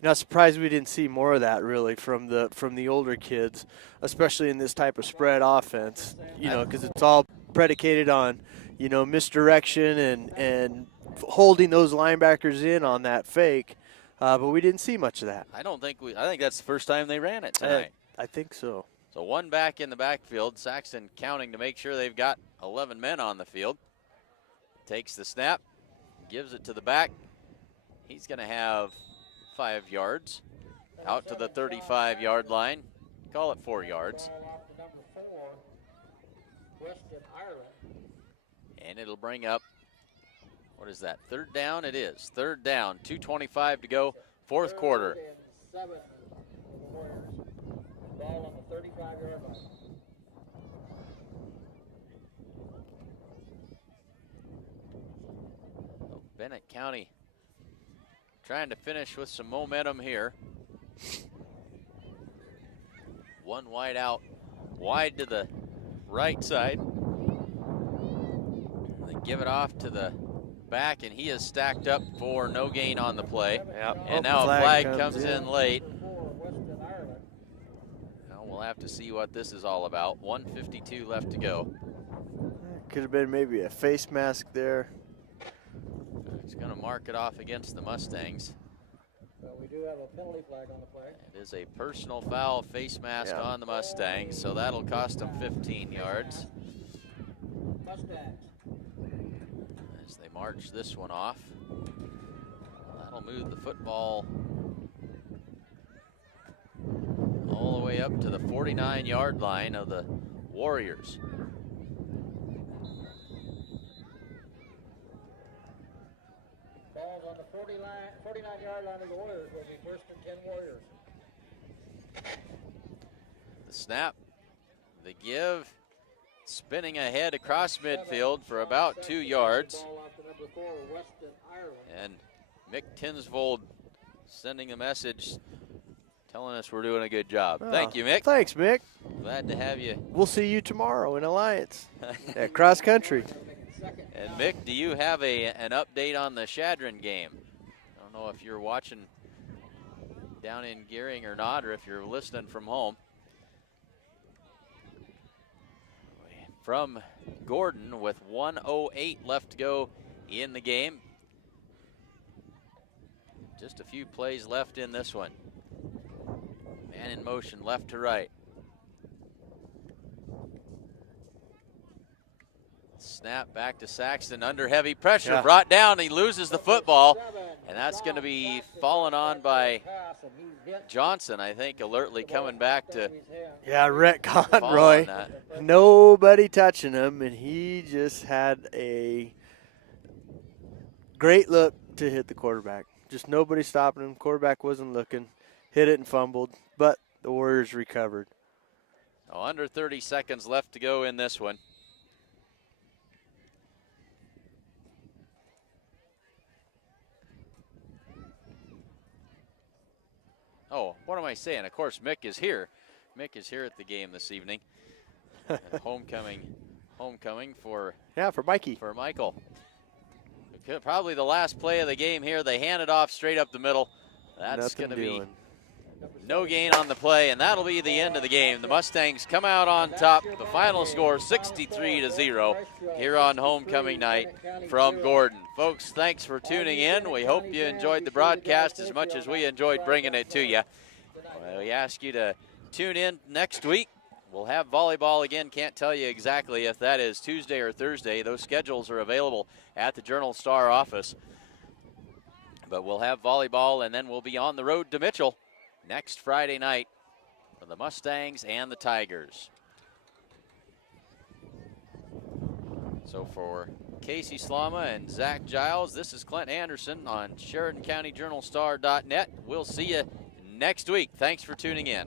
Not surprised we didn't see more of that really from the older kids, especially in this type of spread offense. You know, because it's all predicated on, you know, misdirection and holding those linebackers in on that fake. But we didn't see much of that. I think that's the first time they ran it tonight. I think so. So 1 back in the backfield. Saxton counting to make sure they've got 11 men on the field. Takes the snap, gives it to the back. He's going to have 5 yards out to the 35-yard line. Call it 4 yards. And it'll bring up, what is that, 3rd down? It is. 3rd down, 2:25 to go, 4th quarter. Ball on the 35-yard line. Bennett County trying to finish with some momentum here. 1 wide out, wide to the right side. They give it off to the back, and he is stacked up for no gain on the play. Yep. And now a flag comes in late. Now we'll have to see what this is all about. 1:52 left to go. Could have been maybe a face mask there. He's going to mark it off against the Mustangs. So we do have a penalty flag on the play. It is a personal foul, face mask on the Mustangs, so that'll cost them 15 yards. Mustangs. As they march this one off. That'll move the football all the way up to the 49-yard line of the Warriors. Ball's on the 49-yard line of the Warriors. Will be 1st and 10 Warriors. The snap, the give, spinning ahead across midfield for about 2 yards. And Mick Tinsvold sending a message telling us we're doing a good job. Oh, thank you, Mick. Thanks, Mick. Glad to have you. We'll see you tomorrow in Alliance at cross country. And Mick, do you have an update on the Chadron game? I don't know if you're watching down in Gearing or not, or if you're listening from home. From Gordon with 1:08 left to go in the game. Just a few plays left in this one. Man in motion left to right. Snap back to Saxton under heavy pressure. Yeah. Brought down. He loses the football. And that's going to be fallen on by Johnson, I think, alertly coming back to. Yeah, Rhett fall Conroy. on that. Nobody touching him, and he just had a great look to hit the quarterback. Just nobody stopping him. Quarterback wasn't looking. Hit it and fumbled, but the Warriors recovered. Oh, under 30 seconds left to go in this one. Oh, what am I saying? Of course, Mick is here. Mick is here at the game this evening. homecoming for Mikey. For Michael. Probably the last play of the game here. They hand it off straight up the middle. That's going to be no gain on the play, and that'll be the end of the game. The Mustangs come out on top. The final score 63-0 here on homecoming night from Gordon. Folks, thanks for tuning in. We hope you enjoyed the broadcast as much as we enjoyed bringing it to you. We ask you to tune in next week. We'll have volleyball again. Can't tell you exactly if that is Tuesday or Thursday. Those schedules are available at the Journal-Star office. But we'll have volleyball, and then we'll be on the road to Mitchell next Friday night for the Mustangs and the Tigers. So for Casey Slama and Zach Giles, this is Clint Anderson on SheridanCountyJournalStar.net. We'll see you next week. Thanks for tuning in.